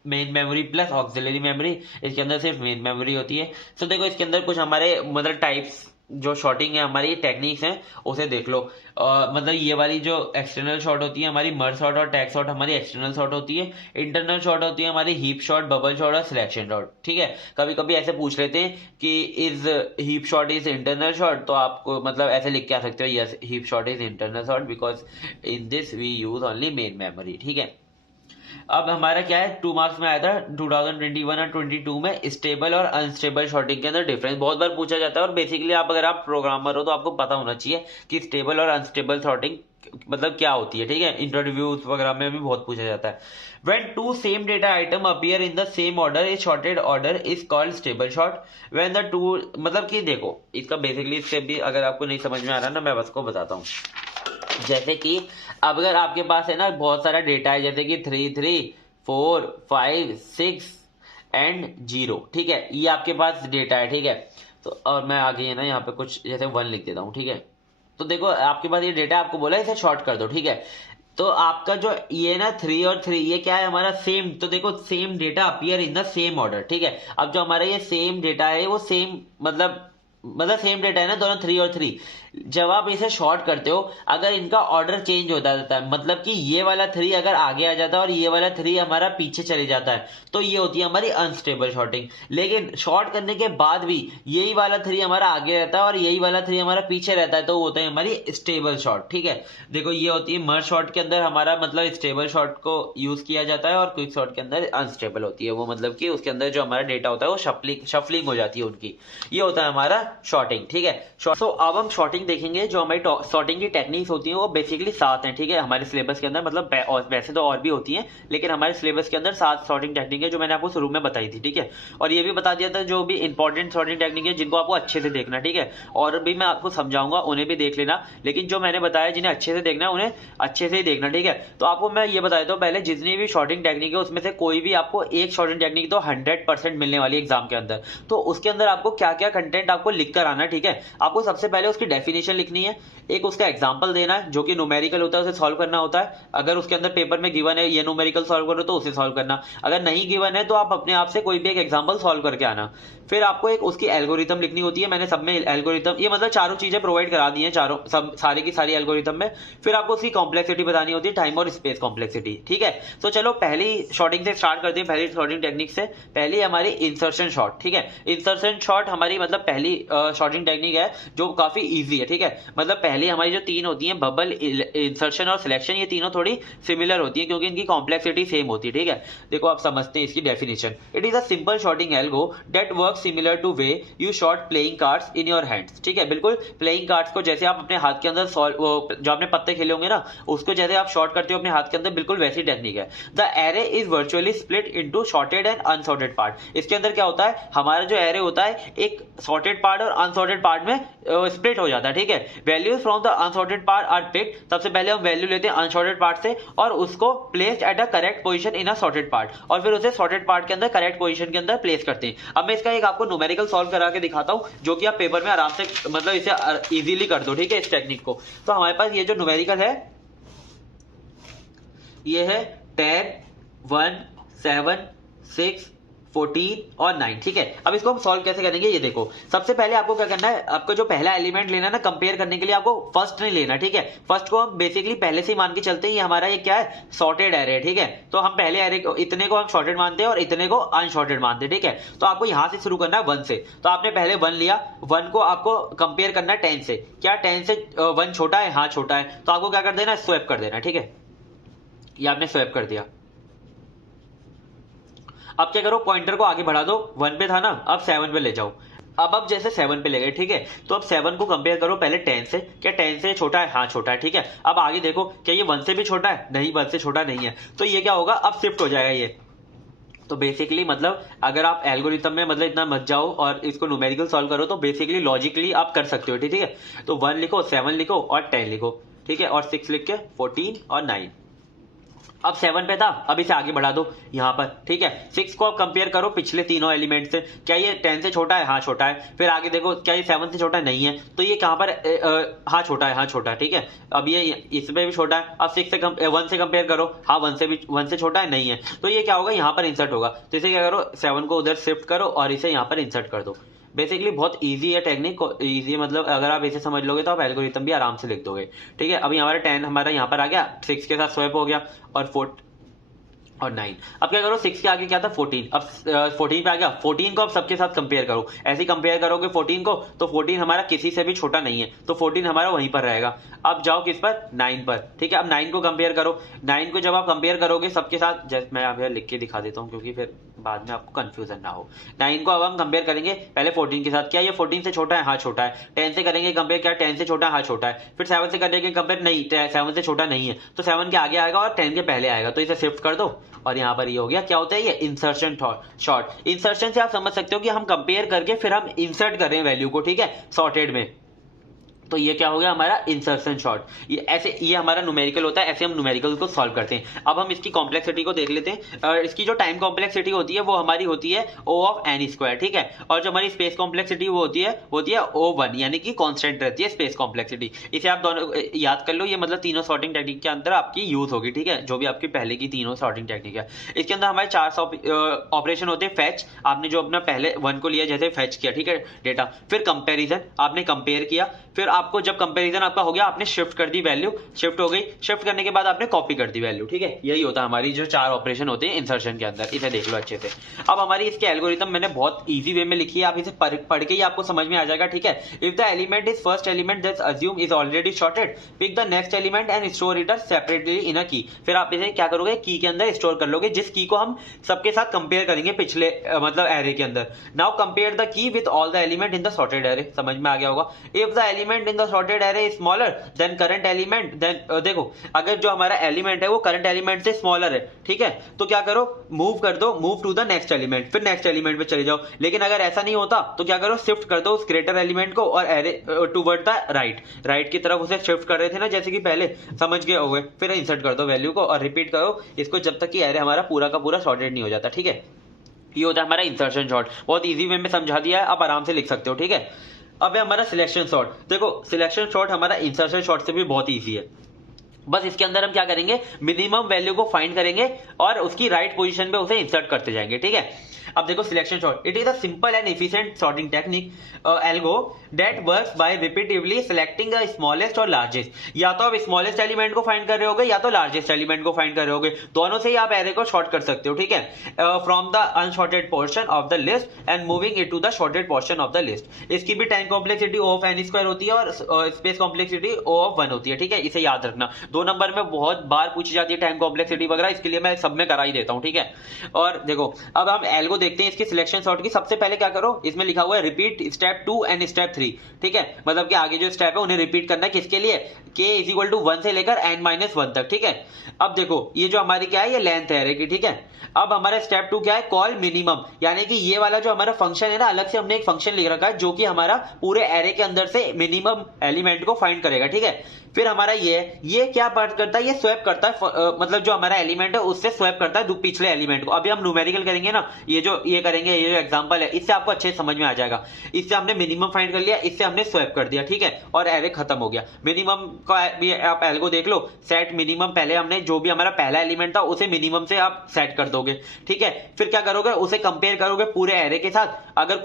main memory plus auxiliary memory, इसके अंदर सिर्फ मेन मेमोरी होती है। तो देखो इसके अंदर कुछ हमारे मतलब टाइप्स जो शॉर्टिंग है हमारी टेक्निक्स हैं उसे देख लो। मतलब ये वाली जो एक्सटर्नल शॉर्ट होती है हमारी, मर्ज शॉर्ट और टैग शॉर्ट हमारी एक्सटर्नल शॉर्ट होती है। इंटरनल शॉर्ट होती है हमारी हीप शॉर्ट, बबल शॉर्ट और सिलेक्शन शॉर्ट। ठीक है, कभी कभी ऐसे पूछ लेते हैं कि is heap sort is internal sort, तो आपको मतलब ऐसे लिख के आ सकते हो, yes heap sort is internal sort because in this we use only main memory. ठीक है, अब हमारा क्या है, 2 मार्क्स में आया था 2021 और 22 में, स्टेबल और अनस्टेबल शॉर्टिंग के अंदर डिफरेंस बहुत बार पूछा जाता है। और बेसिकली आप अगर आप प्रोग्रामर हो तो आपको पता होना चाहिए कि स्टेबल और अनस्टेबल शॉर्टिंग मतलब क्या होती है, ठीक है। इंटरव्यूज वगैरह में भी बहुत पूछा जाता है। When two same data item appear in the same order, a sorted order is called stable sort. When the two, मतलब कि देखो इसका बेसिकली इससे भी अगर आपको नहीं समझ में आ रहा ना, मैं बस को बताता हूँ। जैसे कि अब अगर आपके पास है ना बहुत सारा डेटा है, जैसे कि 3 3 4 5 6 एंड 0, ठीक है, ये आपके पास डेटा है, ठीक है। तो और मैं आगे है ना यहाँ पे कुछ जैसे 1 लिख देता हूँ, ठीक है। तो देखो आपके पास ये डेटा, आपको बोला इसे शॉर्ट कर दो, ठीक है। तो आपका जो ये ना 3 और 3 ये क्या है हमारा सेम, तो देखो same data appear in the same order, ठीक है। अब जो हमारा ये सेम डेटा है वो सेम मतलब सेम डेटा है ना दोनों 3 और 3। जब आप इसे शॉर्ट करते हो, अगर इनका ऑर्डर चेंज होता जाता है, मतलब कि ये वाला 3 अगर आगे आ जाता है और ये वाला 3 हमारा पीछे चले जाता है, तो ये होती है हमारी अनस्टेबल शॉर्टिंग। लेकिन शॉर्ट करने के बाद भी यही वाला 3 हमारा आगे रहता है और यही वाला 3 हमारा पीछे रहता है, तो वो होता है हमारी स्टेबल शॉर्ट, ठीक है। देखो ये होती है मर्ज शॉर्ट के अंदर हमारा मतलब स्टेबल शॉर्ट को यूज किया जाता है, और क्विक शॉर्ट के अंदर अनस्टेबल होती है वो, मतलब कि उसके अंदर जो हमारा डेटा होता है वो शफलिंग हो जाती है उनकी। ये होता है हमारा शॉर्टिंग, ठीक है। तो अब हम शॉर्टिंग देखेंगे। जो हमारी शॉर्टिंग की टेक्निक्स होती हैं वो बेसिकली 7 हैं, ठीक है, हमारे सिलेबस के अंदर। मतलब वैसे तो और भी होती हैं, लेकिन हमारे सिलेबस के अंदर 7 शॉर्टिंग टेक्निक है जो मैंने आपको शुरू में बताई थी, ठीक है। और ये भी बता दिया था जो भी इंपॉर्टेंट शॉर्टिंग टेक्निक है जिनको आपको अच्छे से देखना, ठीक है। और भी मैं आपको समझाऊंगा, उन्हें भी देख लेना, लेकिन जो मैंने बताया जिन्हें अच्छे से देखना है उन्हें अच्छे से ही देखना, ठीक है। तो आपको मैं ये बता देता हूँ पहले, जितनी भी शॉर्टिंग टेक्निक है उसमें से कोई भी आपको एक शॉर्टिंग टेक्निक तो 100% मिलने वाली एग्जाम के अंदर। तो उसके अंदर आपको क्या क्या कंटेंट आपको लिख कर आना, ठीक है। आपको सबसे पहले उसकी डेफिनेशन लिखनी है, एक उसका एग्जांपल देना है जो कि न्यूमेरिकल होता है, उसे सॉल्व करना होता है। अगर उसके अंदर पेपर में गिवन है ये न्यूमेरिकल सॉल्व करो तो उसे सॉल्व करना, अगर नहीं गिवन है तो आप अपने आप से कोई भी एक एग्जांपल सॉल्व करके आना। फिर आपको एक उसकी एल्गोरिथम लिखनी होती है, मैंने सब में एल्गोरिथम ये मतलब चारों चीजें प्रोवाइड करा दी हैं, चारों सब सारी की सारी एल्गोरिथम में। फिर आपको उसकी कॉम्प्लेक्सिटी बतानी होती है, टाइम और स्पेस कॉम्प्लेक्सिटी, ठीक है। तो चलो पहली शॉर्टिंग से स्टार्ट करते हैं, पहली शॉर्टिंग टेक्निक से। पहली हमारी इंसर्शन शॉर्ट, ठीक है। इंसर्शन शॉर्ट हमारी मतलब पहली शॉर्टिंग टेक्निक है जो काफी ईजी है, ठीक है। मतलब पहली हमारी जो 3 होती है, बबल, इंसर्शन और सिलेक्शन, ये तीनों थोड़ी सिमिलर होती है क्योंकि इनकी कॉम्प्लेक्सिटी सेम होती है, ठीक है। देखो आप समझते हैं इसकी definition. It is a simple sorting algo that work similar to way you sort playing cards in your hands, ठीक है। बिल्कुल प्लेइंग कार्ड्स को जैसे आप अपने हाथ के अंदर जो आपने पत्ते खेले होंगे ना, उसको जैसे आप शॉर्ट करते हो अपने हाथ के अंदर, बिल्कुल वैसी टेक्निक है। The array is virtually split into shorted and unsorted part. इसके अंदर क्या होता है, हमारा जो एरे होता है एक सॉर्टेड पार्ट और अनसॉर्टेड पार्ट में स्प्लिट हो जाता है, ठीक है। Values from the unsorted part are picked. सबसे पहले हम वैल्यू लेते हैं अनसॉर्टेड पार्ट से और उसको placed at a correct position in a sorted part, और फिर उसे सॉर्टेड पार्ट के अंदर करेक्ट पोजीशन के अंदर प्लेस करते हैं। अब मैं इसका एक आपको न्यूमेरिकल सॉल्व करा के दिखाता हूं जो कि आप पेपर में आराम से मतलब इसे इजीली कर दो, ठीक है, इस टेक्निक को। तो हमारे पास ये जो न्यूमेरिकल है ये है 10 1 7 6 14 और 9, ठीक है। अब इसको हम सॉल्व कैसे करेंगे ये देखो। सबसे पहले आपको क्या करना है, आपको जो पहला एलिमेंट लेना है ना कंपेयर करने के लिए, आपको फर्स्ट नहीं लेना, ठीक है। फर्स्ट को हम बेसिकली पहले से ही मान के चलते हैं, ये हमारा ये क्या है, सॉर्टेड एरे, ठीक है। तो हम पहले एरे इतने को हम सॉर्टेड मानते हैं और इतने को अनसॉर्टेड मानते हैं, ठीक है। तो आपको यहां से शुरू करना है 1 से। तो आपने पहले 1 लिया, 1 को आपको कंपेयर करना है 10 से। क्या 10 से 1 छोटा है? हाँ छोटा है। तो आपको क्या कर देना, स्वैप कर देना, ठीक है। ये आपने स्वैप कर दिया। अब क्या करो, पॉइंटर को आगे बढ़ा दो, 1 पे था ना, अब 7 पे ले जाओ। अब जैसे 7 पे ले गए, ठीक है। तो अब 7 को कंपेयर करो पहले 10 से। क्या 10 से छोटा है? हाँ छोटा है, ठीक है। अब आगे देखो, क्या ये 1 से भी छोटा है? नहीं, 1 से छोटा नहीं है। तो ये क्या होगा, अब शिफ्ट हो जाएगा ये। तो बेसिकली मतलब अगर आप एल्गोरिथम में मतलब इतना मत जाओ और इसको न्यूमेरिकल सॉल्व करो, तो बेसिकली लॉजिकली आप कर सकते हो, ठीक है। तो 1 लिखो, 7 लिखो और 10 लिखो, ठीक है। और 6 लिख के 14 और 9। अब 7 पे था, अब इसे आगे बढ़ा दो यहां पर, ठीक है। 6 को अब कंपेयर करो पिछले तीनों एलिमेंट से। क्या ये 10 से छोटा है? हाँ छोटा है। फिर आगे देखो, क्या ये 7 से छोटा नहीं है? तो ये कहां पर हाँ छोटा है, हाँ छोटा है, ठीक है। अब ये इसमें भी छोटा है। अब 1 से कंपेयर करो, हाँ 1 से छोटा है, नहीं है। तो ये क्या होगा, यहाँ पर इंसर्ट होगा। तो इसे क्या करो, 7 को उधर शिफ्ट करो और इसे यहाँ पर इंसर्ट कर दो। बेसिकली बहुत इजी है टेक्निक, इजी मतलब अगर आप इसे समझ लोगे तो आप एल्गोरिथम भी आराम से लिख दोगे, ठीक है। अभी हमारा 10 हमारा यहाँ पर आ गया, 6 के साथ स्वैप हो गया और और 9। अब क्या करो, 6 के आगे क्या था 14, अब 14 पे आ गया, 14 को अब सबके साथ कंपेयर करो, ऐसे ही कंपेयर करोगे 14 को, तो 14 हमारा किसी से भी छोटा नहीं है, तो 14 हमारा वहीं पर रहेगा। अब जाओ किस पर, 9 पर, ठीक है। अब 9 को कंपेयर करो, 9 को जब आप कंपेयर करोगे सबके साथ, जैसे मैं अब लिख के दिखा देता हूँ क्योंकि फिर बाद में आपको कंफ्यूजन ना हो। 9 को अब हम कंपेयर करेंगे पहले 14 के साथ, क्या ये 14 से छोटा है, हाँ छोटा है। 10 से करेंगे कंपेयर, क्या 10 से छोटा है, हाँ छोटा है। फिर 7 से करेंगे कंपेयर, नहीं 7 से छोटा नहीं है, तो 7 के आगे आएगा और 10 के पहले आएगा, तो इसे शिफ्ट कर दो और यहाँ पर ये हो गया। क्या होता है ये, इंसर्शन शॉर्ट। इंसर्शन से आप समझ सकते हो कि हम कंपेयर करके फिर हम इंसर्ट कर रहे हैं वैल्यू को, ठीक है, सॉर्टेड में। तो ये क्या हो गया हमारा इंसर्शन शॉर्ट। ये ऐसे, ये हमारा न्यूमेरिकल होता है, ऐसे हम न्यूमेरिकल को सॉल्व करते हैं। अब हम इसकी कॉम्प्लेक्सिटी को देख लेते हैं। इसकी जो टाइम कॉम्प्लेक्सिटी होती है वो हमारी होती है O ऑफ n स्क्वायर, ठीक है। और जो हमारी स्पेस कॉम्प्लेक्सिटी वो होती है O1, यानी कि कांस्टेंट रहती है स्पेस कॉम्प्लेक्सिटी। इसे आप दोनों याद कर लो, ये मतलब तीनों सॉर्टिंग टेक्निक के अंदर आपकी यूज होगी, ठीक है, जो भी आपकी पहले की तीनों सॉर्टिंग टेक्निक है। इसके अंदर हमारे 4 ऑपरेशन होते हैं। फैच, आपने जो अपना पहले 1 को लिया, जैसे फैच किया, ठीक है, डेटा। फिर कंपेरिजन, आपने कंपेयर किया। फिर आपको जब कंपेरिजन आपका हो गया, आपने शिफ्ट कर दी, वैल्यू शिफ्ट हो गई। शिफ्ट करने के बाद आपने कॉपी कर दी वैल्यू, ठीक है। यही होता है हमारी जो 4 ऑपरेशन होते हैं इंसर्शन के अंदर। इसे देख लो अच्छे से। अब हमारी इसके एल्गोरिथम मैंने बहुत इजी वे में लिखी है, आप इसे पढ़ के ही आपको समझ में आ जाएगा, ठीक है। If the element is first element that's assume is already sorted, pick the next element and store it separately in a key. फिर आप इसे क्या करोगे, की के अंदर स्टोर कर लोगे, जिस की को हम सबके साथ कंपेयर करेंगे पिछले मतलब एरे के अंदर। Now compare the key with all the element in the sorted array. समझ में आ गया होगा। If the element in the sorted array is smaller than current element, then देखो अगर जो हमारा एलिमेंट है वो करंट एलिमेंट से स्मॉलर है, ठीक है, तो क्या करो, मूव कर दो, move to the next element, फिर नेक्स्ट एलिमेंट पे चले जाओ। लेकिन अगर ऐसा नहीं होता तो क्या करो, शिफ्ट कर दो उस ग्रेटर एलिमेंट को और एरे टुवर्ड द राइट की तरफ उसे शिफ्ट कर रहे थे ना, जैसे कि पहले, समझ गए होगे। फिर इंसर्ट कर दो वैल्यू को और रिपीट करो इसको जब तक कि एरे हमारा पूरा का पूरा सॉर्टेड नहीं हो जाता, ठीक है। ये होता है हमारा इंसर्शन शॉर्ट। बहुत इजी वे में समझा दिया है, आप आराम से लिख सकते हो, ठीक है। अब है हमारा सिलेक्शन शॉर्ट। देखो सिलेक्शन शॉर्ट हमारा इंसर्शन शॉर्ट से भी बहुत इजी है। बस इसके अंदर हम क्या करेंगे, मिनिमम वैल्यू को फाइंड करेंगे और उसकी राइट पोजीशन पे उसे इंसर्ट करते जाएंगे, ठीक है। अब देखो selection sort, it is a simple and efficient sorting technique algo that works by repetitively selecting the smallest और लार्जेस्ट। या तो आप स्मॉलेस्ट एलिमेंट को फाइंड कर रहे होगे या तो लार्जेस्ट एलिमेंट को फाइंड कर रहे होगे, दोनों से ही आप एरे को शॉर्ट कर सकते हो, ठीक है, from the unsorted portion of the list and moving it to the sorted portion of the list. इसकी भी time complexity O of n square होती है और स्पेस कॉम्प्लेक्सिटी O ऑफ 1 होती है, ठीक है। इसे याद रखना, 2 नंबर में बहुत बार पूछी जाती है टाइम कॉम्प्लेक्सिटी वगैरह, इसके लिए मैं सब में करा ही देता हूं, ठीक है। और देखो अब हम एल्गो देखते हैं इसकी सिलेक्शन सॉर्ट की। सबसे पहले क्या करो, इसमें लिखा हुआ है रिपीट स्टेप 2 एंड स्टेप 3, ठीक है, मतलब कि आगे जो स्टेप है उन्हें रिपीट करना है, किसके लिए, k इज इक्वल टू 1 से लेकर n-1 तक, ठीक है। अब देखो ये जो हमारी क्या है, ये लेंथ है एरे की, ठीक है। अब हमारा स्टेप 2 क्या है, कॉल मिनिमम, यानी कि ये वाला जो हमारा फंक्शन है ना, अलग से हमने एक फंक्शन लिख रखा है जो कि हमारा पूरे एरे के अंदर से मिनिमम एलिमेंट को फाइंड करेगा, ठीक है। फिर हमारा ये क्या पार्ट करता है, ये स्वैप करता है, मतलब जो हमारा एलिमेंट है उससे स्वैप करता है पिछले एलिमेंट को। अभी हम न्यूमेरिकल करेंगे ना, ये जो एग्जांपल है, इससे आपको अच्छे समझ में आ जाएगा। इससे हमने मिनिमम फाइंड कर लिया, इससे हमने स्वैप कर दिया, ठीक है, और एरे खत्म हो गया। मिनिमम का भी आप एल्गो देख लो, सेट मिनिमम, पहले हमने जो भी हमारा पहला एलिमेंट था उसे मिनिमम से आप सेट कर दोगे, ठीक है। फिर क्या करोगे, उसे कंपेयर करोगे पूरे एरे के साथ, अगर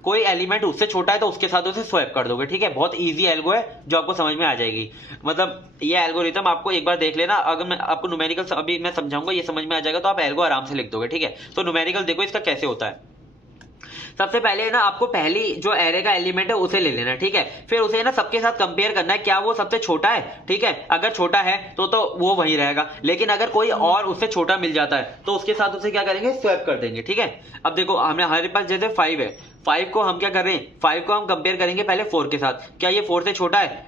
कोई एलिमेंट उससे छोटा है तो उसके साथ उसे स्वैप कर दोगे, ठीक है। बहुत इजी एल्गो है जो आपको समझ में आ जाएगी। मतलब ये एल्गोरिथम आपको एक बार देख लेना, अगर मैं आपको न्यूमेरिकल अभी मैं समझाऊंगा, ये समझ में आ जाएगा तो आप एल्गो आराम से लिख दोगे, ठीक है। तो न्यूमेरिकल देखो इसका कैसे होता है। सबसे पहले ना आपको पहली जो एरे का एलिमेंट है उसे ले लेना, ठीक है। फिर उसे ना सबके साथ कंपेयर करना है, क्या वो सबसे छोटा है, ठीक है। अगर छोटा है तो वो वही रहेगा, लेकिन अगर कोई और उससे छोटा मिल जाता है तो उसके साथ उसे क्या करेंगे, स्वैप कर देंगे, ठीक है। अब देखो हमारे पास जैसे 5 है, 5 को हम क्या कर रहे हैं, 5 को हम कंपेयर करेंगे पहले 4 के साथ, क्या ये 4 से छोटा है,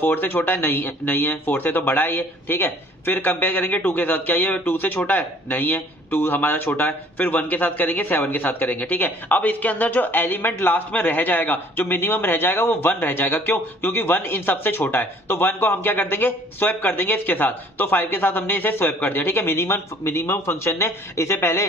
4 से छोटा है, नहीं है, 4 से तो बड़ा है ये, ठीक है। फिर कंपेयर करेंगे 2 के साथ, क्या ये 2 से छोटा है, नहीं है, 2 हमारा छोटा है। फिर 1 के साथ करेंगे, 7 के साथ करेंगे, ठीक है। अब इसके अंदर जो एलिमेंट लास्ट में रह जाएगा, जो मिनिमम रह जाएगा, वो 1 रह जाएगा। क्यों, क्योंकि 1 इन सबसे छोटा है, तो 1 को हम क्या कर देंगे, स्वैप कर देंगे इसके साथ। तो 5 के साथ हमने इसे स्वैप कर दिया, ठीक है। मिनिमम फंक्शन ने इसे पहले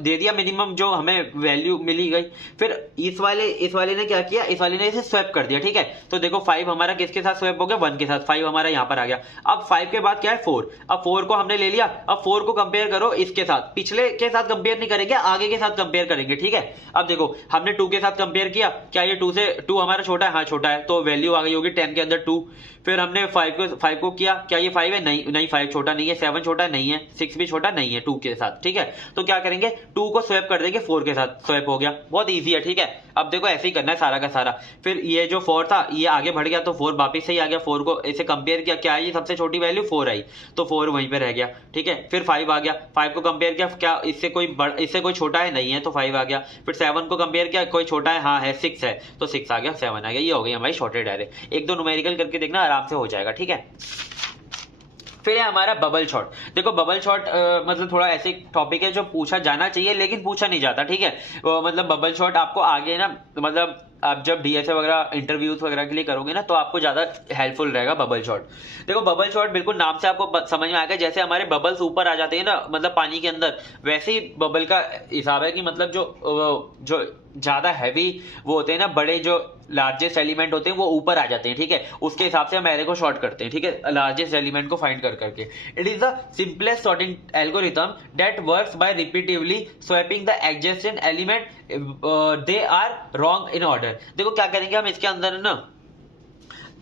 दे दिया मिनिमम जो हमें वैल्यू मिली गई। फिर इस वाले ने क्या किया, इस वाले ने इसे स्वैप कर दिया, ठीक है। तो देखो 5 हमारा किसके साथ स्वैप हो गया, 1 के साथ, 5 हमारा यहां पर आ गया। अब 5 के बाद क्या है, 4। अब 4 को हमने ले लिया, अब 4 को कंपेयर करो इसके साथ, पिछले के साथ कंपेयर नहीं करेंगे, आगे के साथ कंपेयर करेंगे, ठीक है। अब देखो हमने 2 के साथ कंपेयर किया, क्या ये 2 हमारा छोटा है? हाँ छोटा है, तो वैल्यू आ गई होगी 10 के अंदर 2। फिर हमने 5 को किया, क्या ये 5 है? नहीं 5 छोटा नहीं है। 7 छोटा नहीं है, 6 भी छोटा नहीं है 2 के साथ, ठीक है। तो क्या करेंगे, 2 को स्वैप कर देंगे 4 के साथ, स्वैप हो गया, बहुत ईजी है, ठीक है। अब देखो ऐसे ही करना है सारा का सारा। फिर ये जो 4 था ये आगे बढ़ गया, तो 4 वापिस से ही आ गया, 4 को ऐसे कंपेयर किया, क्या है ये सबसे छोटी वैल्यू 4 आई, तो 4 वहीं पे रह गया, ठीक है। फिर 5 आ गया, 5 को कंपेयर किया, क्या इससे कोई छोटा है? नहीं है, तो 5 आ गया। फिर 7 को कंपेयर किया, कोई छोटा है? हाँ है, 6 है, तो 6 आ गया, 7 आ गया। ये हो गई हमारी शॉर्टेड एरे। एक दो न्यूमेरिकल करके देखना, आराम से हो जाएगा, ठीक है। फिर है हमारा बबल शॉट। देखो बबल शॉट मतलब थोड़ा ऐसे टॉपिक है जो पूछा जाना चाहिए लेकिन पूछा नहीं जाता, ठीक है। मतलब बबल शॉट आपको आगे ना, मतलब आप जब डीएसए वगैरह इंटरव्यूज वगैरह के लिए करोगे ना, तो आपको ज्यादा हेल्पफुल रहेगा बबल शॉट। देखो बबल शॉट बिल्कुल नाम से आपको समझ में आएगा, जैसे हमारे बबल्स ऊपर आ जाते हैं ना, मतलब पानी के अंदर, वैसे ही बबल का हिसाब है कि मतलब जो ज्यादा हैवी वो होते हैं ना, बड़े जो लार्जेस्ट एलिमेंट होते हैं वो ऊपर आ जाते हैं, ठीक है। उसके हिसाब से हम एरे को शॉर्ट करते हैं, ठीक है, लार्जेस्ट एलिमेंट को फाइंड कर करके। It is the simplest sorting algorithm that works by repetitively swapping the adjacent element, they are wrong in order. देखो क्या करेंगे हम इसके अंदर ना,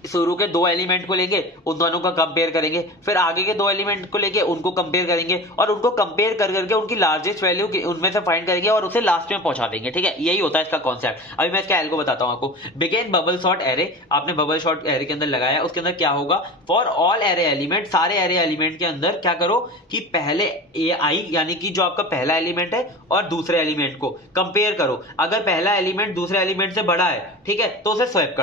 शुरू के 2 एलिमेंट को लेंगे, उन दोनों का कंपेयर करेंगे, फिर आगे के 2 एलिमेंट को लेके उनको कंपेयर करेंगे, और उनको कंपेयर कर करके उनकी लार्जेस्ट वैल्यू उनमें से फाइंड करेंगे और उसे लास्ट में पहुंचा देंगे, ठीक है। यही होता है इसका कॉन्सेप्ट। अभी मैं इसका एल्गो बताता हूं आपको। बिगिन बबल शॉट एरे, आपने बबल शॉट एरे के अंदर लगाया, उसके अंदर क्या होगा, फॉर ऑल एरे एलिमेंट, सारे एरे एलिमेंट के अंदर क्या करो कि पहले ए आई यानी कि जो आपका पहला एलिमेंट है और दूसरे एलिमेंट को कंपेयर करो। अगर पहला एलिमेंट दूसरे एलिमेंट से बड़ा है, ठीक है, तो उसे स्वैप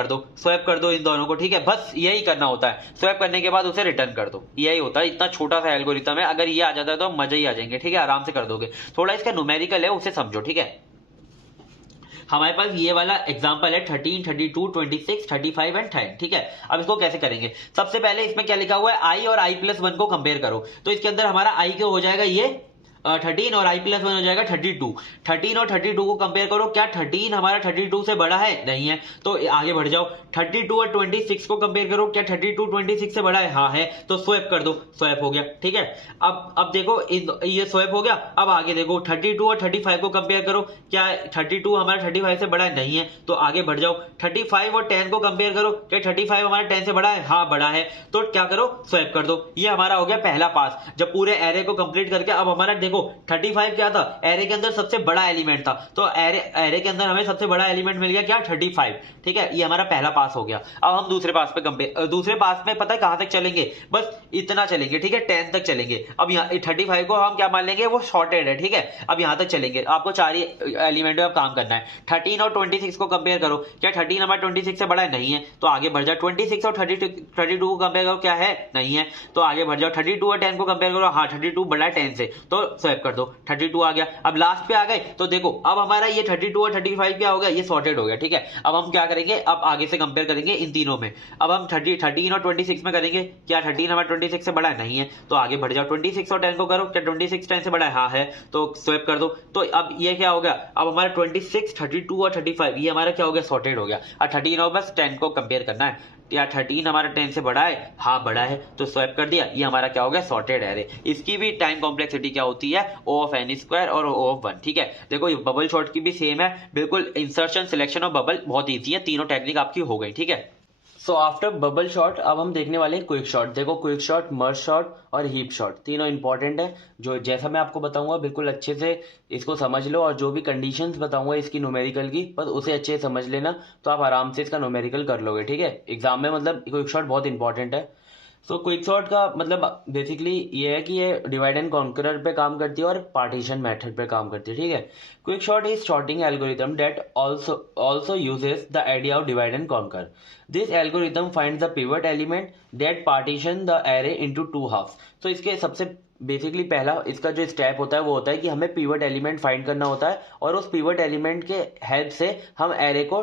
कर दो इन दोनों को, ठीक है। बस यही करना होता है, स्वैप करने के बाद उसे रिटर्न कर दो, यही होता है। इतना छोटा सा एल्गोरिथम है, अगर ये आ जाता है तो मजे ही आ जाएंगे, ठीक है, आराम से कर दोगे। थोड़ा इसका न्यूमेरिकल है, उसे समझो, ठीक है। हमारे पास ये वाला एग्जांपल है 13, 32, 26, 35 एंड 10, ठीक है। अब इसको कैसे करेंगे, सबसे पहले इसमें क्या लिखा हुआ है, आई और आई प्लस 1 को कंपेयर करो। तो इसके अंदर हमारा आई क्यों हो जाएगा, ये 13 और आई प्लस 1 हो जाएगा 32। 13 और 32 को कंपेयर करो, क्या 13 हमारा 32 से बड़ा है? नहीं है, तो आगे बढ़ जाओ। 32 और 26 को कंपेयर करो, क्या 32 26 से बड़ा है? हाँ है, तो स्वैप कर दो, स्वैप हो गया, ठीक है। अब देखो ये स्वैप हो गया। अब आगे देखो 32 और 35 को कंपेयर करो, क्या 32 हमारा 35 से बड़ा है? नहीं है, तो आगे बढ़ जाओ। 35 और 10 को कंपेयर करो, क्या 35 हमारा 10 से बड़ा है? हाँ बड़ा है, तो क्या करो, स्वैप कर दो। ये हमारा हो गया पहला पास। जब पूरे एरे को कंप्लीट करके, अब हमारा देखो 35 क्या था, एरे के अंदर सबसे बड़ा एलिमेंट था, तो एरे के अंदर हमें सबसे बड़ा एलिमेंट मिल गया, क्या 35, ठीक है। ये हमारा पहला पास हो गया। अब हम दूसरे पास पे दूसरे पास में पता है कहां तक चलेंगे, बस इतना चलेंगे, ठीक है, 10 तक चलेंगे। अब यहाँ 35 को हम क्या मान लेंगे, वो शॉर्टेड है, ठीक है। अब यहां तक चलेंगे, आपको 4 ही एलिमेंट में अब काम करना है। 13 और 26 को कंपेयर करो, क्या 13 हमारा 26 से बड़ा है? नहीं है, तो आगे बढ़ जाओ। 26 और 32 को कंपेयर करो, क्या है? नहीं है, तो आगे बढ़ जाओ। 32 और 10 को कंपेयर करो, हाँ 32 बड़ा है 10 से, तो स्वैप कर दो, 32 आ गया। अब लास्ट पे आ गए, तो देखो अब हमारा ये 32 और 35 क्या हो गया, ये सॉर्टेड हो गया, ठीक है। अब हम क्या करेंगे, अब आगे से कंपेयर करेंगे इन तीनों में। अब हम 13 और 26 में करेंगे, क्या 13 हमारा 26 से बड़ा है? नहीं है, तो आगे बढ़ जाओ। 26 और 10 को करो, क्या 26 10 से बड़ा है? हाँ है, तो स्वैप कर दो। तो अब ये क्या हो गया, अब हमारा 26, 32 और 35 ये हमारा क्या हो गया, सॉर्टेड हो गया। और 13 और बस 10 को कंपेयर करना है, या 13 हमारा 10 से बड़ा है? हाँ बड़ा है, तो स्वैप कर दिया। ये हमारा क्या हो गया, सॉर्टेड एरे। इसकी भी टाइम कॉम्प्लेक्सिटी क्या होती है, O ऑफ n स्क्वायर और O ऑफ 1, ठीक है। देखो बबल शॉट की भी सेम है बिल्कुल, इंसर्शन, सिलेक्शन और बबल बहुत ईजी है, तीनों टेक्निक आपकी हो गई, ठीक है। सो आफ्टर बबल शॉट अब हम देखने वाले हैं क्विक शॉट। देखो क्विक शॉट, मर्ज शॉट और हीप शॉट तीनों इंपॉर्टेंट है, जो जैसा मैं आपको बताऊंगा बिल्कुल अच्छे से इसको समझ लो, और जो भी कंडीशंस बताऊंगा इसकी न्यूमेरिकल की, बस उसे अच्छे से समझ लेना, तो आप आराम से इसका न्यूमेरिकल कर लोगे, ठीक है। एग्जाम में मतलब क्विक शॉट बहुत इंपॉर्टेंट है। सो क्विक शॉट का मतलब बेसिकली ये है कि ये डिवाइड एंड कॉन्करर पे काम करती है और पार्टीशन मेथड पे काम करती है, ठीक है। Quick sort is sorting algorithm that also uses the idea of divide and conquer. This algorithm finds the pivot element that partition the array into two halves. So इसके सबसे बेसिकली पहला इसका जो स्टेप होता है वो होता है कि हमें पिवट एलिमेंट फाइंड करना होता है, और उस पिवट एलिमेंट के हेल्प से हम एरे को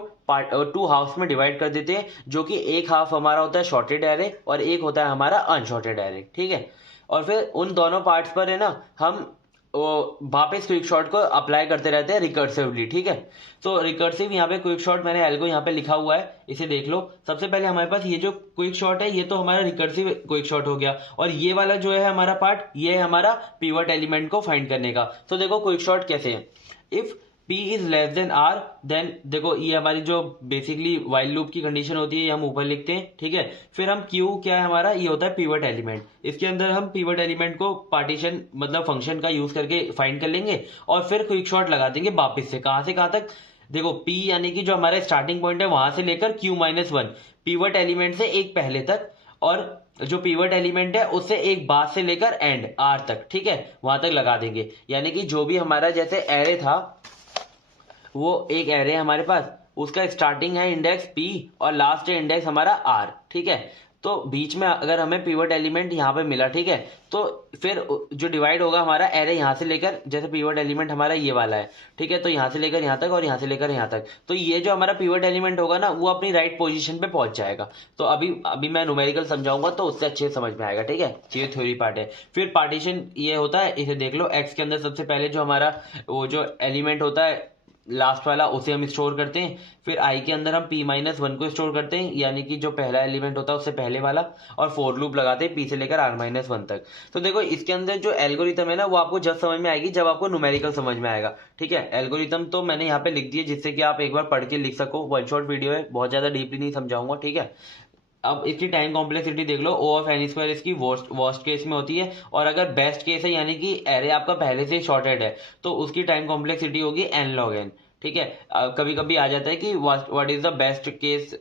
टू हाफ्स में डिवाइड कर देते हैं, जो कि एक हाफ हमारा होता है शॉर्टेड एरे और एक होता है हमारा अनशॉर्टेड एरे, ठीक है। और फिर उन दोनों पार्ट्स पर है ना हम वापस क्विक शॉट को अप्लाई करते रहते हैं रिकर्सिवली, ठीक है। तो रिकर्सिव यहाँ पे क्विक शॉट मैंने एल्गो यहाँ पे लिखा हुआ है, इसे देख लो। सबसे पहले हमारे पास ये जो क्विक शॉट है ये तो हमारा रिकर्सिव क्विक शॉट हो गया, और ये वाला जो है हमारा पार्ट, ये है हमारा पिवट एलिमेंट को फाइंड करने का। तो देखो क्विक शॉट कैसे है, if P is less than R, then देखो ये हमारी जो बेसिकली वाइल लूप की कंडीशन होती है, ये हम ऊपर लिखते हैं, ठीक है। फिर हम Q क्या है हमारा, ये होता है पिवट एलिमेंट। इसके अंदर हम पिवट एलिमेंट को पार्टीशन मतलब फंक्शन का यूज करके फाइंड कर लेंगे, और फिर क्विक शॉट लगा देंगे वापिस से, कहां से कहां तक, देखो P यानी कि जो हमारा स्टार्टिंग पॉइंट है वहां से लेकर Q-1 पिवट एलिमेंट से एक पहले तक, और जो पिवट एलिमेंट है उससे एक बाद से लेकर एंड R तक, ठीक है, वहां तक लगा देंगे। यानी कि जो भी हमारा जैसे एरे था, वो एक एरे है हमारे पास, उसका स्टार्टिंग है इंडेक्स P और लास्ट है इंडेक्स हमारा R, ठीक है। तो बीच में अगर हमें पिवट एलिमेंट यहाँ पे मिला, ठीक है, तो फिर जो डिवाइड होगा हमारा एरे यहाँ से लेकर, जैसे पिवट एलिमेंट हमारा ये वाला है, ठीक है, तो यहाँ से लेकर यहाँ तक और यहाँ से लेकर यहाँ तक, तो ये जो हमारा पिवट एलिमेंट होगा ना वो अपनी राइट पोजीशन पे पहुंच जाएगा। तो अभी मैं न्यूमेरिकल समझाऊंगा तो उससे अच्छे समझ में आएगा, ठीक है। ये थ्योरी पार्ट है। फिर पार्टीशन ये होता है, इसे देख लो, एक्स के अंदर सबसे पहले जो हमारा वो जो एलिमेंट होता है लास्ट वाला उसे हम स्टोर करते हैं, फिर आई के अंदर हम P-1 को स्टोर करते हैं, यानी कि जो पहला एलिमेंट होता है उससे पहले वाला, और फोर लूप लगाते हैं P से लेकर R-1 तक। तो देखो इसके अंदर जो एल्गोरिथम है ना वो आपको जब समझ में आएगी जब आपको न्यूमेरिकल समझ में आएगा, ठीक है। एल्गोरिथम तो मैंने यहाँ पे लिख दिया जिससे कि आप एक बार पढ़ के लिख सको, वन शॉट वीडियो है, बहुत ज्यादा डीपली नहीं समझाऊंगा, ठीक है। अब इसकी टाइम कॉम्प्लेक्सिटी देख लो, O ऑफ एन स्क्वायर इसकी वर्स्ट केस में होती है, और अगर बेस्ट केस है यानी कि एरे आपका पहले से शॉर्टेड है तो उसकी टाइम कॉम्प्लेक्सिटी होगी n log n, ठीक है। कभी कभी आ जाता है कि what is the best case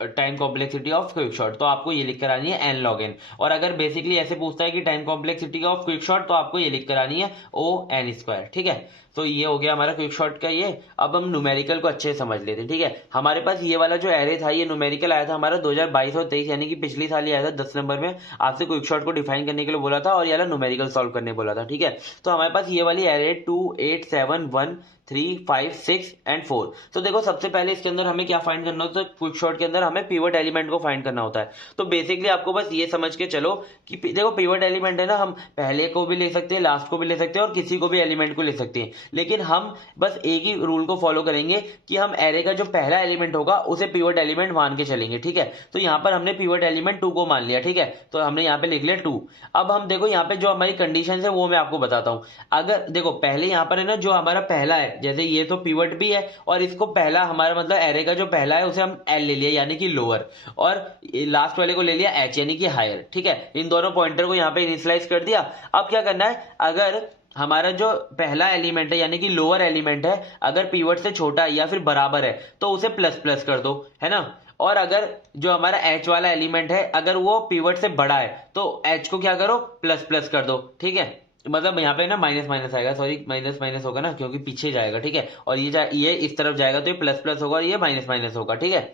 time complexity of quick shot, तो आपको ये लिख कर आनी है n log n। और अगर बेसिकली ऐसे पूछता है कि time complexity of quick shot, तो आपको ये लिख कर आनी है O(n²), ठीक है। तो ये हो गया हमारा क्विक शॉट का ये। अब हम न्यूमेरिकल को अच्छे से समझ लेते हैं, ठीक है। हमारे पास ये वाला जो एरे था ये न्यूमेरिकल आया था हमारा 2022 और 23, यानी कि पिछली साल ही आया था 10 नंबर में, आपसे क्विक शॉट को डिफाइन करने के लिए बोला था और ये वाला न्यूमेरिकल सॉल्व करने बोला था, ठीक है। तो हमारे पास ये वाली एरे 2, 8, 7, 1, 3, 5, 6 एंड 4। तो देखो सबसे पहले इसके अंदर हमें क्या फाइंड करना होता है, क्विक शॉट के अंदर हमें पिवट एलिमेंट को फाइंड करना होता है। तो बेसिकली आपको बस ये समझ के चलो कि देखो पिवट एलिमेंट है ना, हम पहले को भी ले सकते हैं, लास्ट को भी ले सकते हैं, और किसी को भी एलिमेंट को ले सकते हैं, लेकिन हम बस एक ही रूल को फॉलो करेंगे कि हम एरे का जो पहला एलिमेंट होगा उसे पिवट एलिमेंट मान के चलेंगे, ठीक है। तो यहाँ पर हमने पिवट एलिमेंट 2 को मान लिया, ठीक है, तो हमने यहाँ पे लिख लिया 2। अब हम देखो यहाँ पे जो हमारी कंडीशन है वो मैं आपको बताता हूँ। अगर देखो पहले यहाँ पर है ना जो हमारा पहला है, जैसे ये तो पिवट भी है और इसको पहला हमारा मतलब एरे का जो पहला है उसे हम एल ले लिया यानी कि लोअर, और लास्ट वाले को ले लिया एच यानी कि हायर, ठीक है। इन दोनों पॉइंटर को यहाँ पे इनिशियलाइज कर दिया। अब क्या करना है, अगर हमारा जो पहला एलिमेंट है यानी कि लोअर एलिमेंट है अगर पिवट से छोटा है या फिर बराबर है तो उसे प्लस प्लस कर दो, है ना। और अगर जो हमारा एच वाला एलिमेंट है अगर वो पिवट से बड़ा है तो एच को क्या करो, प्लस प्लस कर दो, ठीक है। मतलब यहाँ पे ना माइनस माइनस आएगा, सॉरी माइनस माइनस होगा ना क्योंकि पीछे जाएगा, ठीक है। और ये इस तरफ जाएगा तो ये प्लस प्लस होगा और ये माइनस माइनस होगा, ठीक है।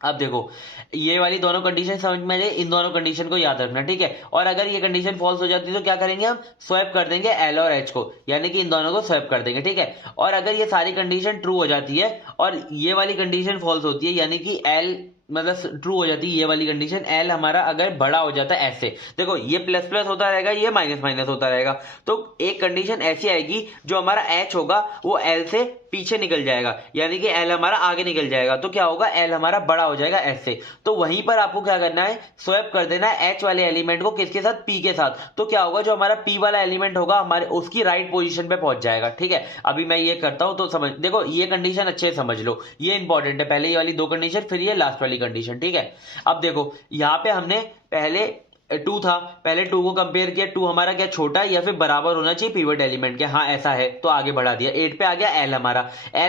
अब देखो ये वाली दोनों कंडीशन समझ में आ जाए, इन दोनों कंडीशन को याद रखना, ठीक है। और अगर ये कंडीशन फॉल्स हो जाती है तो क्या करेंगे, हम स्वैप कर देंगे एल और एच को, यानी कि इन दोनों को स्वैप कर देंगे, ठीक है। और अगर ये सारी कंडीशन ट्रू हो जाती है और ये वाली कंडीशन फॉल्स होती है यानी कि एल मतलब ट्रू हो जाती है ये वाली कंडीशन, एल हमारा अगर बड़ा हो जाता है ऐसे, देखो ये प्लस प्लस होता रहेगा, ये माइनस माइनस होता रहेगा, तो एक कंडीशन ऐसी आएगी जो हमारा एच होगा वो एल से पीछे निकल जाएगा यानी कि एल हमारा आगे निकल जाएगा, तो क्या होगा, एल हमारा बड़ा हो जाएगा एच से। तो वहीं पर आपको क्या करना है, स्वैप कर देना है एच वाले एलिमेंट को किसके साथ, पी के साथ। तो क्या होगा, जो हमारा पी वाला एलिमेंट होगा हमारे उसकी राइट पोजीशन पे पहुंच जाएगा, ठीक है। अभी मैं ये करता हूं तो समझ, देखो ये कंडीशन अच्छे से समझ लो, ये इंपॉर्टेंट है, पहले ये वाली दो कंडीशन फिर ये लास्ट वाली कंडीशन, ठीक है। अब देखो यहाँ पे हमने पहले 2 था, पहले 2 को कंपेयर किया, 2 हमारा क्या छोटा है या फिर बराबर होना चाहिए पिवट एलिमेंट के, हाँ ऐसा है तो आगे बढ़ा दिया। 8 पे आ गया एल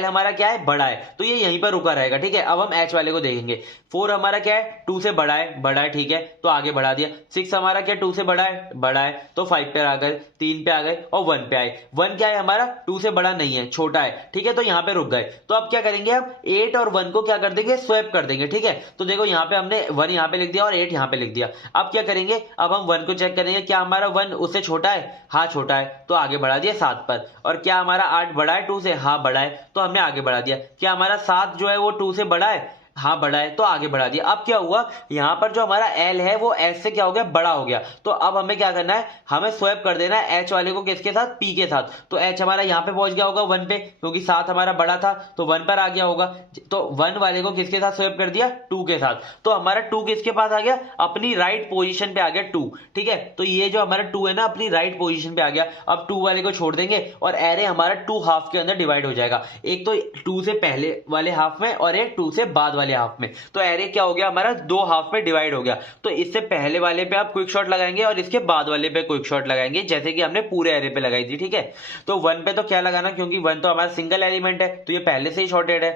हमारा क्या है, बड़ा है, तो ये यहीं पर रुका रहेगा, ठीक है। अब हम एच वाले को देखेंगे, 4 हमारा क्या है, 2 से बड़ा है, ठीक है, तो आगे बढ़ा दिया। 6 हमारा क्या 2 से बड़ा है, तो 5 पे आ गए, 3 पे आ गए और 1 पे आए। 1 क्या है हमारा, 2 से बड़ा नहीं है, छोटा है, ठीक है, तो यहाँ पे रुक गए। तो अब क्या करेंगे, हम 8 और 1 को क्या कर देंगे, स्वैप कर देंगे, ठीक है। तो देखो यहाँ पे हमने 1 यहाँ पे लिख दिया और 8 यहाँ पे लिख दिया। अब क्या करेंगे, अब हम 1 को चेक करेंगे, क्या हमारा 1 उससे छोटा है, हाँ छोटा है, तो आगे बढ़ा दिया 7 पर। और क्या हमारा 8 बड़ा है 2 से, हाँ बड़ा है, तो हमने आगे बढ़ा दिया। क्या हमारा 7 जो है वो 2 से बड़ा है, हाँ बड़ा है तो आगे बढ़ा दिया। अब क्या हुआ, यहाँ पर जो हमारा एल है वो एच से क्या हो गया, बड़ा हो गया। तो अब हमें क्या करना है, हमें स्वैप कर देना है एच वाले को किसके साथ, पी के साथ। तो एच हमारा यहाँ पे पहुंच गया होगा 1 पे, क्योंकि 7 हमारा बड़ा था तो 1 पर आ गया होगा। तो 1 वाले को किसके साथ स्वैप कर दिया, 2 के साथ। तो हमारा 2 किसके पास आ गया, अपनी राइट पोजिशन पे आ गया 2। ठीक है, तो ये जो हमारा 2 है ना अपनी राइट पोजिशन पे आ गया। अब 2 वाले को छोड़ देंगे और एरे हमारा 2 हाफ के अंदर डिवाइड हो जाएगा, एक तो 2 से पहले वाले हाफ में और एक 2 से बाद वाले हाफ में। तो एरे क्या हो गया हमारा, 2 हाफ में डिवाइड हो गया। तो इससे पहले वाले पे आप क्विक शॉट लगाएंगे और इसके बाद वाले पे क्विक शॉट लगाएंगे, जैसे कि हमने पूरे एरे पे लगाई थी। ठीक है, तो 1 पे तो क्या लगाना, क्योंकि 1 तो हमारा सिंगल एलिमेंट है तो ये पहले से ही शॉर्टेड है,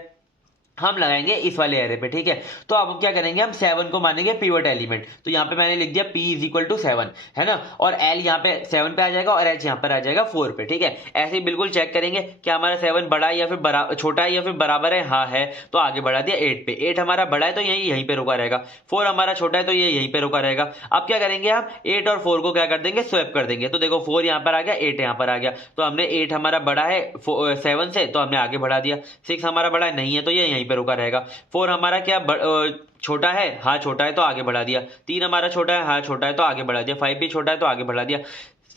हम लगाएंगे इस वाले एरे पे। ठीक है, तो अब क्या करेंगे, हम 7 को मानेंगे पिवट एलिमेंट। तो यहाँ पे मैंने लिख दिया P इज इक्वल टू 7, है ना, और L यहाँ पे 7 पे आ जाएगा और H यहाँ पर आ जाएगा 4 पे। ठीक है, ऐसे ही बिल्कुल चेक करेंगे क्या हमारा 7 बड़ा है या फिर छोटा है या फिर बराबर है, हाँ है, तो आगे बढ़ा दिया 8 पे। 8 हमारा बड़ा है तो यहीं पे रुका रहेगा, 4 हमारा छोटा है तो ये यहीं पे रुका रहेगा। अब क्या करेंगे, हम 8 और 4 को क्या कर देंगे, स्वैप कर देंगे। तो देखो 4 यहाँ पर आ गया, 8 यहाँ पर आ गया, तो हमने 8 हमारा बड़ा है 7 से, तो हमने आगे बढ़ा दिया। 6 हमारा बड़ा नहीं है तो ये यहीं पे रुका रहेगा। 4 हमारा क्या छोटा है, हाँ छोटा है तो आगे बढ़ा दिया। 3 हमारा छोटा है, हाँ छोटा है तो आगे बढ़ा दिया। 5 भी छोटा है तो आगे बढ़ा दिया।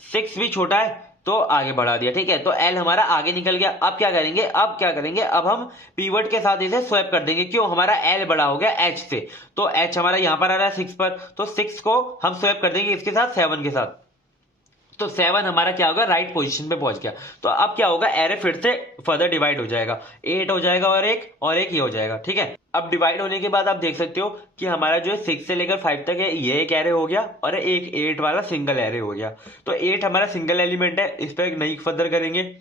6 भी छोटा है तो आगे बढ़ा दिया। ठीक है, तो एल हमारा आगे निकल गया। अब क्या करेंगे, अब हम पीवट के साथ इसे स्वैप कर देंगे। क्यों, हमारा एल बड़ा हो गया एच से, तो एच हमारा यहां पर आ रहा है 6 पर, तो 6 को हम स्वैप कर देंगे इसके साथ, 7 के साथ। तो 7 हमारा क्या होगा, राइट पोजीशन पे पहुंच गया। तो अब क्या होगा, एरे फिर से फर्दर डिवाइड हो जाएगा, 8 हो जाएगा और एक ये हो जाएगा। ठीक है, अब डिवाइड होने के बाद आप देख सकते हो कि हमारा जो है 6 से लेकर 5 तक है ये एक एरे हो गया और एक 8 वाला सिंगल एरे हो गया। तो 8 हमारा सिंगल एलिमेंट है, इस पर नहीं फर्दर करेंगे,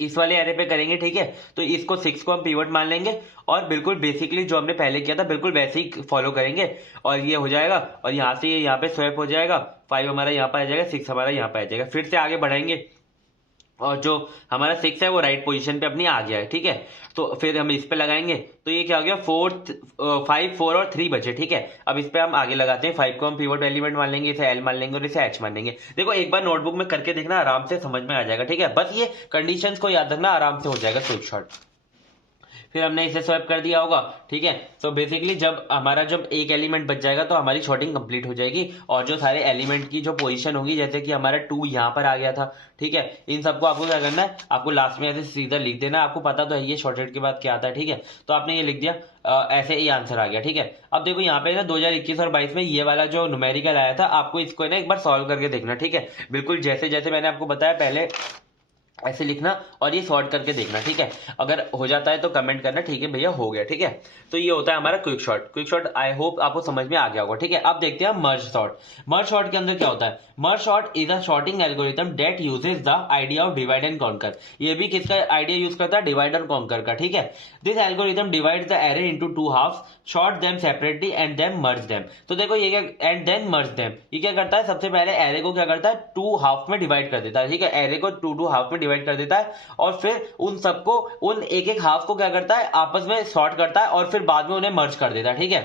इस वाले एरे पे करेंगे। ठीक है, तो इसको 6 को हम पिवट मान लेंगे और बिल्कुल बेसिकली जो हमने पहले किया था बिल्कुल वैसे ही फॉलो करेंगे और ये हो जाएगा। और यहाँ से ये यहाँ पे स्वैप हो जाएगा, 5 हमारा यहाँ पर आ जाएगा, 6 हमारा यहाँ पर आ जाएगा। फिर से आगे बढ़ाएंगे और जो हमारा 6 है वो राइट पोजीशन पे अपनी आ गया है। ठीक है, तो फिर हम इस पे लगाएंगे, तो ये क्या हो गया, 5 4 और 3 बचे। ठीक है, अब इस पे हम आगे लगाते हैं। 5 को हम पिवट एलिमेंट मान लेंगे, इसे एल मान लेंगे और इसे एच मान लेंगे। देखो एक बार नोटबुक में करके देखना, आराम से समझ में आ जाएगा। ठीक है, बस ये कंडीशंस को याद रखना, आराम से हो जाएगा क्विक शॉट। फिर हमने इसे स्वैप कर दिया होगा। ठीक है, तो बेसिकली जब एक एलिमेंट बच जाएगा तो हमारी शॉर्टिंग कंप्लीट हो जाएगी और जो सारे एलिमेंट की जो पोजीशन होगी, जैसे कि हमारा 2 यहाँ पर आ गया था। ठीक है, इन सबको आपको क्या करना है, आपको लास्ट में ऐसे सीधा लिख देना है। आपको पता तो है ये शॉर्टेड के बाद क्या आता है। ठीक है, तो आपने ये लिख दिया, ऐसे ही आंसर आ गया। ठीक है, अब देखो यहाँ पे ना 2021 और 22 में ये वाला जो न्यूमेरिकल आया था, आपको इसको ना एक बार सॉल्व करके देखना। ठीक है, बिल्कुल जैसे जैसे मैंने आपको बताया पहले ऐसे लिखना और ये सॉर्ट करके देखना। ठीक है, अगर हो जाता है तो कमेंट करना, ठीक है भैया हो गया। ठीक है, तो ये होता है हमारा quick shot. Quick shot I hope आपको समझ में आ गया होगा। ठीक है, अब देखते हैं मर्ज शॉट। मर्ज शॉट के अंदर क्या होता है, merge sort is a sorting algorithm that uses the idea of divide and conquer. ये भी किसका आइडिया यूज करता है, डिवाइड एंड कॉन्कर का। ठीक है, this algorithm divides the array into 2 halves, sort them separately and then merge them. तो देखो ये क्या, एंड देन मर्ज देम, ये क्या करता है, सबसे पहले एरे को क्या करता है, 2 हाफ में डिवाइड कर देता है। ठीक है, एरे को 2 हाफ में डिवाइड कर देता है और फिर उन सबको, उन एक हाफ को क्या करता है, आपस में सॉर्ट करता है और फिर बाद में उन्हें मर्ज कर देता है। ठीक है,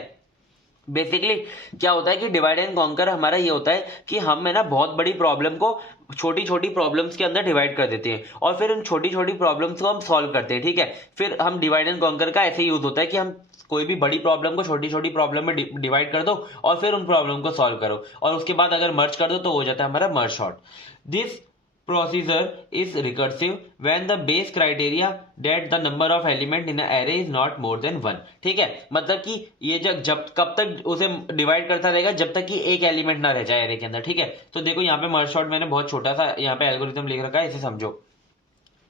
बेसिकली क्या होता है कि डिवाइड एंड कॉन्कर हमारा ये होता है कि हम है ना बहुत बड़ी प्रॉब्लम को छोटी छोटी प्रॉब्लम्स के अंदर डिवाइड कर देते हैं और फिर उन छोटी छोटी प्रॉब्लम्स को हम सॉल्व करते हैं। ठीक है, फिर हम डिवाइड एंड कॉन्कर का ऐसे यूज होता है कि हम कोई भी बड़ी प्रॉब्लम को छोटी छोटी प्रॉब्लम में डिवाइड कर दो और फिर उन प्रॉब्लम को सॉल्व करो और उसके बाद अगर मर्ज कर दो तो हो जाता है हमारा merge sort. This procedure is recursive when the base criteria that the number of element in an array is not more than 1। ठीक है, मतलब कि ये जब कब तक उसे डिवाइड करता रहेगा जब तक कि एक एलिमेंट ना रह जाए एरे के अंदर। ठीक है, तो देखो यहाँ पे मर्ज शॉर्ट मैंने बहुत छोटा सा यहाँ पे एल्गोरिथम लिख रखा है, इसे समझो।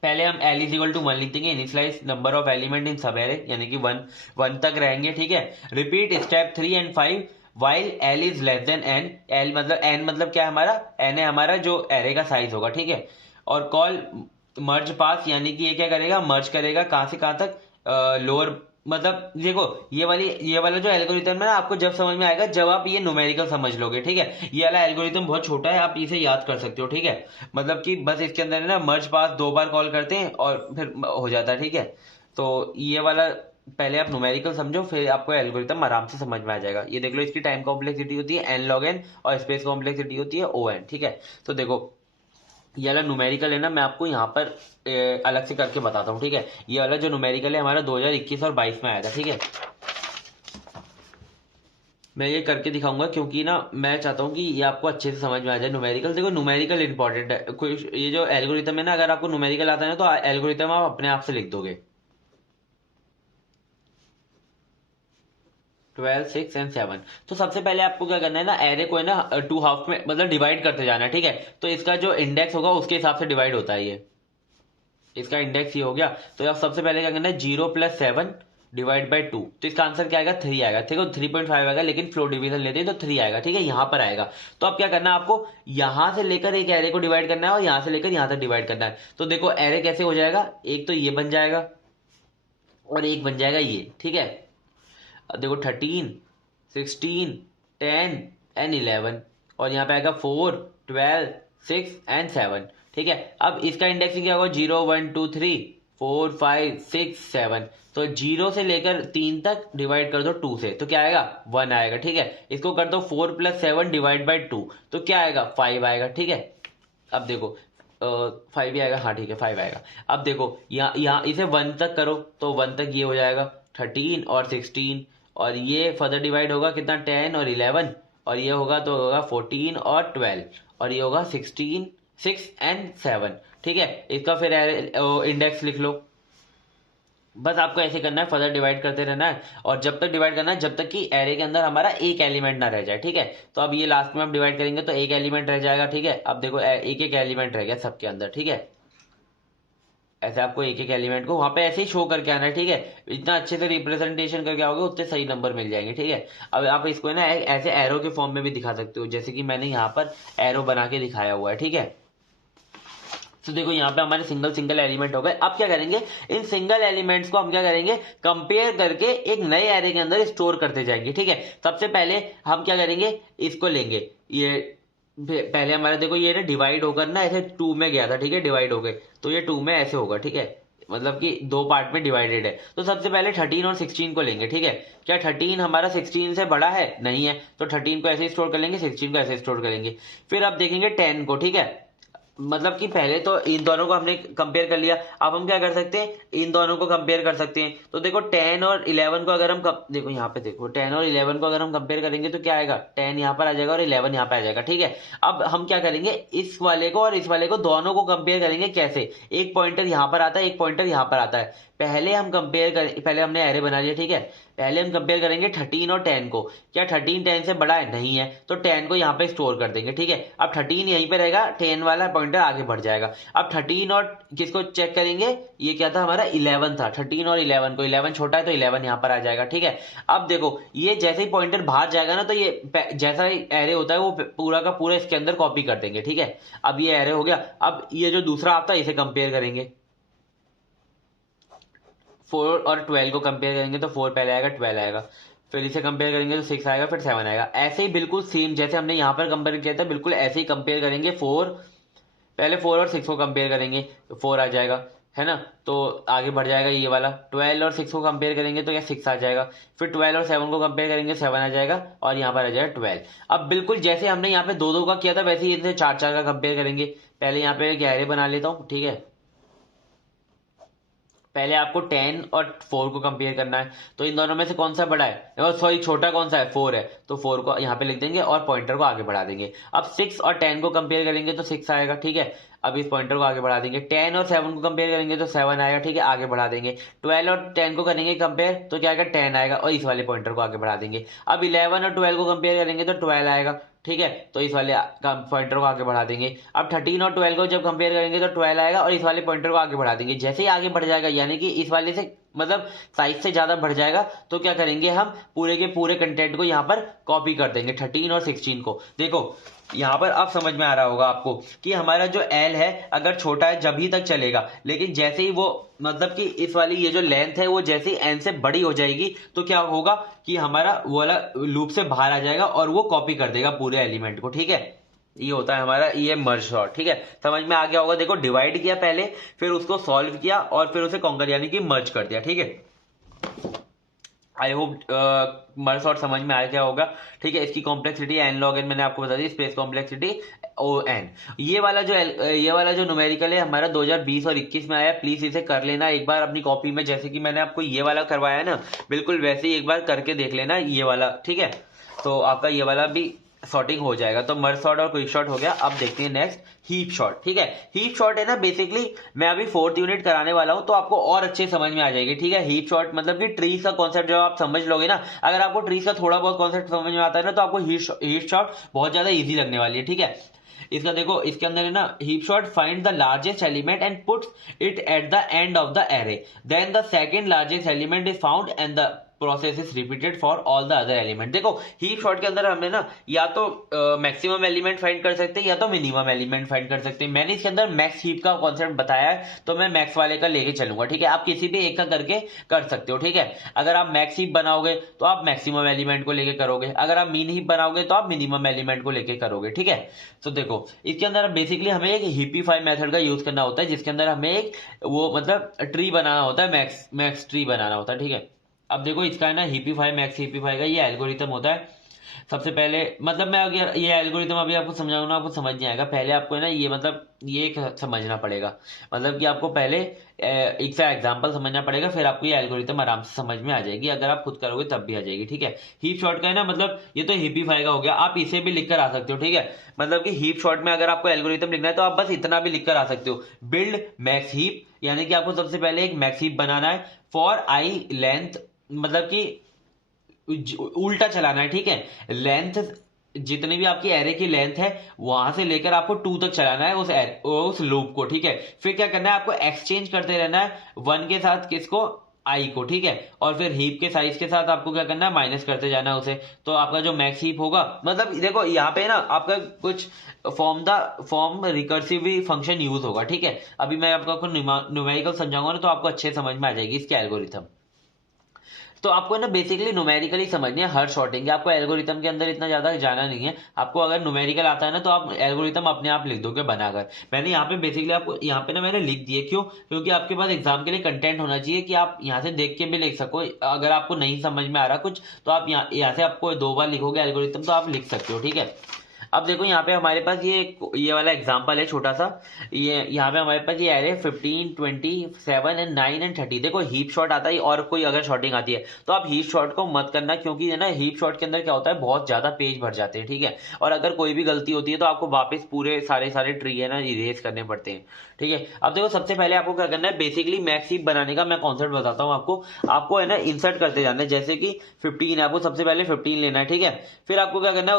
पहले हम एल इज इक्वल टू 1 लिख देंगे, initialize number of element in sub array, यानी कि 1 तक रहेंगे। ठीक है, repeat step 3 and 5 while L is less than n। L मतलब n मतलब क्या है हमारा, n है हमारा जो एरे का साइज होगा। ठीक है, और कॉल मर्ज पास, यानी कि ये क्या करेगा, मर्ज करेगा कहां से कहां तक, लोअर, मतलब देखो ये वाला जो एल्गोरिथम है ना, आपको जब समझ में आएगा जब आप ये न्यूमेरिकल समझ लोगे। ठीक है, ये वाला एल्गोरिथम बहुत छोटा है, आप इसे याद कर सकते हो। ठीक है, मतलब कि बस इसके अंदर है ना मर्ज पास 2 बार कॉल करते हैं और फिर हो जाता है। ठीक है, तो ये वाला पहले आप न्यूमेरिकल समझो, फिर आपको एल्गोरिथम आराम से समझ में आ जाएगा। ये देख लो, इसकी टाइम कॉम्प्लेक्सिटी होती है n log n और स्पेस कॉम्प्लेक्सिटी होती है O n। ठीक है, तो देखो ये वाला न्यूमेरिकल है ना, मैं आपको यहाँ पर अलग से करके बताता हूँ। ठीक है, ये वाला जो न्यूमेरिकल है हमारा 2021 और 22 में आया था। ठीक है, मैं ये करके दिखाऊंगा क्योंकि ना मैं चाहता हूँ कि ये आपको अच्छे से समझ में आ जाए। न्यूमेरिकल देखो, न्यूमेरिकल इंपॉर्टेंट है। कोई ये जो एल्गोरिथम है ना, अगर आपको न्यूमेरिकल आता है ना तो एल्गोरिथम आप अपने आप से लिख दोगे। 12, 6 एंड 7। तो सबसे पहले आपको क्या करना है ना, एरे को है ना टू हाफ में मतलब डिवाइड करते जाना है, ठीक है। तो इसका जो इंडेक्स होगा उसके हिसाब से डिवाइड होता है ये, इसका इंडेक्स ये हो गया। तो आप सबसे पहले क्या करना है, 0+7 डिवाइड बाई 2। तो इसका आंसर क्या आएगा, 3 आएगा। ठीक है, 3.5 आएगा, लेकिन फ्लोर डिवीजन लेते हैं तो 3 आएगा। ठीक है, यहां पर आएगा। तो अब क्या करना है आपको, यहां से लेकर एक एरे को डिवाइड करना है और यहां से लेकर यहां तक डिवाइड करना है। तो देखो एरे कैसे हो जाएगा, एक तो ये बन जाएगा और एक बन जाएगा ये। ठीक है, अब देखो 13, 16, 10 एंड 11, और यहाँ पे आएगा 4, 12, 6 एंड 7। ठीक है, अब इसका इंडेक्सिंग क्या होगा, 0, 1, 2, 3, 4, 5, 6, 7। तो 0 से लेकर 3 तक डिवाइड कर दो 2 से, तो क्या आएगा, 1 आएगा। ठीक है, इसको कर दो 4+7 डिवाइड बाई 2, तो क्या आएगा, 5 आएगा। ठीक है, अब देखो 5 ही आएगा, हाँ ठीक है 5 आएगा। अब देखो यहाँ इसे 1 तक करो तो 1 तक ये हो जाएगा 13 और 16, और ये फर्दर डिवाइड होगा कितना, 10 और 11, और ये होगा तो होगा 14 और 12, और ये होगा 16, 6 एंड 7। ठीक है, इसका फिर इंडेक्स लिख लो। बस आपको ऐसे करना है, फर्दर डिवाइड करते रहना है, और जब तक डिवाइड करना है जब तक कि एरे के अंदर हमारा एक एलिमेंट ना रह जाए। ठीक है, तो अब ये लास्ट में हम डिवाइड करेंगे तो एक एलिमेंट रह जाएगा। ठीक है, अब देखो एक एक एलिमेंट रह गया सबके अंदर। ठीक है, ऐसे आपको एक एक एलिमेंट को वहां पे ऐसे ही शो करके आना है। ठीक है, इतना अच्छे से रिप्रेजेंटेशन करके आओगे उतने सही नंबर मिल जाएंगे। ठीक है, अब आप इसको ना ऐसे एरो के फॉर्म में भी दिखा सकते हो, जैसे कि मैंने यहाँ पर एरो बना के दिखाया हुआ है। ठीक है, तो देखो यहाँ पे हमारे सिंगल सिंगल एलिमेंट हो गए। अब क्या करेंगे, इन सिंगल एलिमेंट्स को हम क्या करेंगे, कंपेयर करके एक नए एरे के अंदर स्टोर करते जाएंगे। ठीक है, सबसे पहले हम क्या करेंगे, इसको लेंगे, ये पहले हमारा देखो ये ना डिवाइड होकर ना ऐसे 2 में गया था। ठीक है, डिवाइड हो गए तो ये 2 में ऐसे होगा। ठीक है, मतलब कि 2 पार्ट में डिवाइडेड है। तो सबसे पहले 13 और 16 को लेंगे। ठीक है, क्या 13 हमारा 16 से बड़ा है, नहीं है, तो 13 को ऐसे स्टोर कर लेंगे, 16 को ऐसे स्टोर कर लेंगे। फिर अब देखेंगे 10 को। ठीक है, मतलब कि पहले तो इन दोनों को हमने कंपेयर कर लिया, अब हम क्या कर सकते हैं, इन दोनों को कंपेयर कर सकते हैं। तो देखो 10 और 11 को अगर हम देखो यहाँ पे देखो 10 और 11 को अगर हम कंपेयर करेंगे तो क्या आएगा, 10 यहाँ पर आ जाएगा और 11 यहाँ पे आ जाएगा। ठीक है, अब हम क्या करेंगे, इस वाले को और इस वाले को दोनों को कंपेयर करेंगे। कैसे, एक पॉइंटर यहाँ पर आता है, एक पॉइंटर यहाँ पर आता है। पहले हम कंपेयर करें, पहले हमने एरे बना लिया। ठीक है, पहले हम कंपेयर करेंगे 13 और 10 को। क्या 13 10 से बड़ा है, नहीं है, तो 10 को यहाँ पे स्टोर कर देंगे। ठीक है, अब 13 यहीं पे रहेगा, 10 वाला पॉइंटर आगे बढ़ जाएगा। अब 13 और किसको चेक करेंगे, ये क्या था हमारा 11 था, 13 और 11 को, 11 छोटा है तो 11 यहाँ पर आ जाएगा। ठीक है, अब देखो ये जैसे ही पॉइंटर बाहर जाएगा ना, तो ये जैसा ही एरे होता है वो पूरा का पूरा इसके अंदर कॉपी कर देंगे। ठीक है, अब ये एरे हो गया। अब ये जो दूसरा आता है इसे कंपेयर करेंगे, 4 और 12 को कंपेयर करेंगे तो 4 पहले आएगा, 12 आएगा, फिर इसे कंपेयर करेंगे तो 6 आएगा, फिर 7 आएगा। ऐसे ही बिल्कुल सेम जैसे हमने यहाँ पर कंपेयर किया था, बिल्कुल ऐसे ही कंपेयर करेंगे। 4 पहले 4 और 6 को कंपेयर करेंगे तो 4 आ जाएगा, है ना, तो आगे बढ़ जाएगा ये वाला। 12 और 6 को कंपेयर करेंगे तो क्या 6 आ जाएगा, फिर 12 और 7 को कंपेयर करेंगे 7 आ जाएगा, और यहाँ पर आ जाएगा 12। अब बिल्कुल जैसे हमने यहाँ पे 2-2 का किया था वैसे ही इनसे 4-4 का कंपेयर करेंगे। पहले यहाँ पे गहरे बना लेता हूँ। ठीक है, पहले आपको 10 और 4 को कंपेयर करना है, तो इन दोनों में से कौन सा बड़ा है, और सॉरी छोटा कौन सा है, 4 है, तो 4 को यहाँ पे लिख देंगे और पॉइंटर को आगे बढ़ा देंगे। अब 6 और 10 को कंपेयर करेंगे तो 6 आएगा। ठीक है, अब इस पॉइंटर को आगे बढ़ा देंगे। 10 और 7 को कंपेयर करेंगे तो 7 आएगा। ठीक है, आगे बढ़ा देंगे। 12 और 10 को करेंगे कंपेयर तो क्या आएगा, 10 आएगा, और इस वाले पॉइंटर को आगे बढ़ा देंगे। अब 11 और 12 को कंपेयर करेंगे तो 12 आएगा। ठीक है, तो इस वाले पॉइंटर को आगे बढ़ा देंगे। अब 13 और 12 को जब कंपेयर करेंगे तो 12 आएगा, और इस वाले पॉइंटर को आगे बढ़ा देंगे। जैसे ही आगे बढ़ जाएगा, यानी कि इस वाले से मतलब साइज से ज्यादा बढ़ जाएगा, तो क्या करेंगे, हम पूरे के पूरे कंटेंट को यहाँ पर कॉपी कर देंगे, 13 और 16 को। देखो यहाँ पर अब समझ में आ रहा होगा आपको कि हमारा जो एल है अगर छोटा है जब ही तक चलेगा, लेकिन जैसे ही वो मतलब कि इस वाली ये जो लेंथ है वो जैसे ही एन से बड़ी हो जाएगी तो क्या होगा कि हमारा वो वाला लूप से बाहर आ जाएगा और वो कॉपी कर देगा पूरे एलिमेंट को। ठीक है, ये होता है हमारा ये मर्ज सॉर्ट। ठीक है, समझ में आ गया होगा। देखो डिवाइड किया पहले, फिर उसको सॉल्व किया, और फिर उसे कॉन्कर यानी कि मर्ज कर दिया। ठीक है, आई होप मर्ज सॉर्ट समझ में आ गया होगा। ठीक है, इसकी कॉम्प्लेक्सिटी एन लॉग एन मैंने आपको बता दी, स्पेस कॉम्प्लेक्सिटी ओ एन। ये वाला जो न्यूमेरिकल है हमारा 2020 और 21 में आया, प्लीज इसे कर लेना एक बार अपनी कॉपी में, जैसे कि मैंने आपको ये वाला करवाया है ना, बिल्कुल वैसे ही एक बार करके देख लेना ये वाला। ठीक है, तो आपका ये वाला भी शॉर्टिंग हो जाएगा। तो मर्ज शॉट और क्विक शॉट हो गया। अब देखते हैं नेक्स्ट हीप शॉट। ठीक है, हीप शॉट है ना, बेसिकली मैं अभी 4th यूनिट कराने वाला हूं तो आपको और अच्छे समझ में आ जाएगी। ठीक है, हीप शॉट मतलब कि ट्रीज का कॉन्सेप्ट जब आप समझ लोगे ना, अगर आपको ट्रीज का थोड़ा बहुत कॉन्सेप्ट समझ में आता है ना, तो आपको हीप शॉट बहुत ज्यादा ईजी लगने वाली है। ठीक है, इसका देखो, इसके अंदर है ना, heap sort find the largest element and puts it at the end of the array, then the second largest element is found and the process is repeated for all the other element. देखो, heap sort के अंदर हमें ना या तो maximum element find कर सकते हैं या तो मिनिमम एलिमेंट फाइंड कर सकते हैं। मैंने इसके अंदर मैक्स हीप का कॉन्सेप्ट बताया है, तो मैं मैक्स वाले का लेके चलूंगा। ठीक है, आप किसी भी एक का करके कर सकते हो। ठीक है, अगर आप मैक्स हीप बनाओगे तो आप मैक्सिमम एलिमेंट को लेके करोगे, अगर आप मिन हीप बनाओगे तो आप मिनिमम एलिमेंट को लेके करोगे। ठीक है, तो देखो, इसके अंदर बेसिकली हमें एक हीपीफाई मेथड का यूज करना होता है, जिसके अंदर हमें एक वो मतलब ट्री बनाना होता है, मैक्स ट्री बनाना होता है। ठीक है, अब देखो, इसका है ना हीपीफाई मैक्स हीपीफाई का ये एल्गोरिथम होता है। सबसे पहले मतलब मैं अगर ये एल्गोरिथम अभी आपको समझाऊंगा ना, आपको समझ नहीं आएगा। पहले आपको है ना ये मतलब ये एक समझना पड़ेगा, मतलब कि आपको पहले एक सा एग्जांपल समझना पड़ेगा, फिर आपको ये एल्गोरिथम आराम से समझ में आ जाएगी। अगर आप खुद करोगे तब भी आ जाएगी। ठीक है, हीप शॉट का है ना, मतलब ये तो हीपीफाई का हो गया, आप इसे भी लिख कर आ सकते हो। ठीक है, मतलब कि हीप शॉट में अगर आपको एल्गोरिथम लिखना है तो आप बस इतना भी लिख कर आ सकते हो, बिल्ड मैक्स हीप, यानी कि आपको सबसे पहले एक मैक्स हीप बनाना है फॉर आई लेंथ, मतलब कि उल्टा चलाना है। ठीक है, लेंथ जितनी भी आपकी एरे की लेंथ है वहां से लेकर आपको 2 तक चलाना है उस लूप को। ठीक है, फिर क्या करना है, आपको एक्सचेंज करते रहना है 1 के साथ किसको, आई को। ठीक है, और फिर हीप के साइज के साथ आपको क्या करना है, माइनस करते जाना है उसे। तो आपका जो मैक्स हीप होगा, मतलब देखो यहाँ पे ना आपका कुछ फॉर्म रिकर्सिव फंक्शन यूज होगा। ठीक है, अभी मैं आपको न्यूमेरिकल समझाऊंगा ना, तो आपको अच्छे समझ में आ जाएगी इसके एल्गोरिथम। तो आपको ना बेसिकली न्यूमेरिकली समझनी है हर शॉर्टिंग, आपको एल्गोरिथम के अंदर इतना ज्यादा जाना नहीं है। आपको अगर न्यूमेरिकल आता है ना, तो आप एल्गोरिथम अपने आप लिख दोगे बनाकर। मैंने यहाँ पे बेसिकली आपको यहाँ पे ना मैंने लिख दिए, क्यों, क्योंकि आपके पास एग्जाम के लिए कंटेंट होना चाहिए कि आप यहाँ से देख के भी लिख सको। अगर आपको नहीं समझ में आ रहा कुछ, तो आप यहाँ से आपको 2 बार लिखोगे एल्गोरिथम, तो आप लिख सकते हो। ठीक है, अब देखो यहाँ पे हमारे पास ये वाला एग्जांपल है छोटा सा। ये यहाँ पे हमारे पास ये एरे 15, 20, 7 एंड 9 एंड 30। देखो, हीप शॉट आता है और कोई अगर शॉटिंग आती है तो आप हीप शॉट को मत करना, क्योंकि है ना हीप शॉट के अंदर क्या होता है, बहुत ज्यादा पेज भर जाते हैं। ठीक है, और अगर कोई भी गलती होती है तो आपको वापस पूरे सारे ट्री है ना इरेज करने पड़ते हैं। ठीक है, अब देखो, सबसे पहले आपको क्या करना है, बेसिकली मैक्स हीप बनाने का मैं कॉन्सेप्ट बताता हूँ आपको है ना इंसर्ट करते जाना है। जैसे कि 15 है, आपको सबसे पहले 15 लेना है। ठीक है, फिर आपको क्या करना है,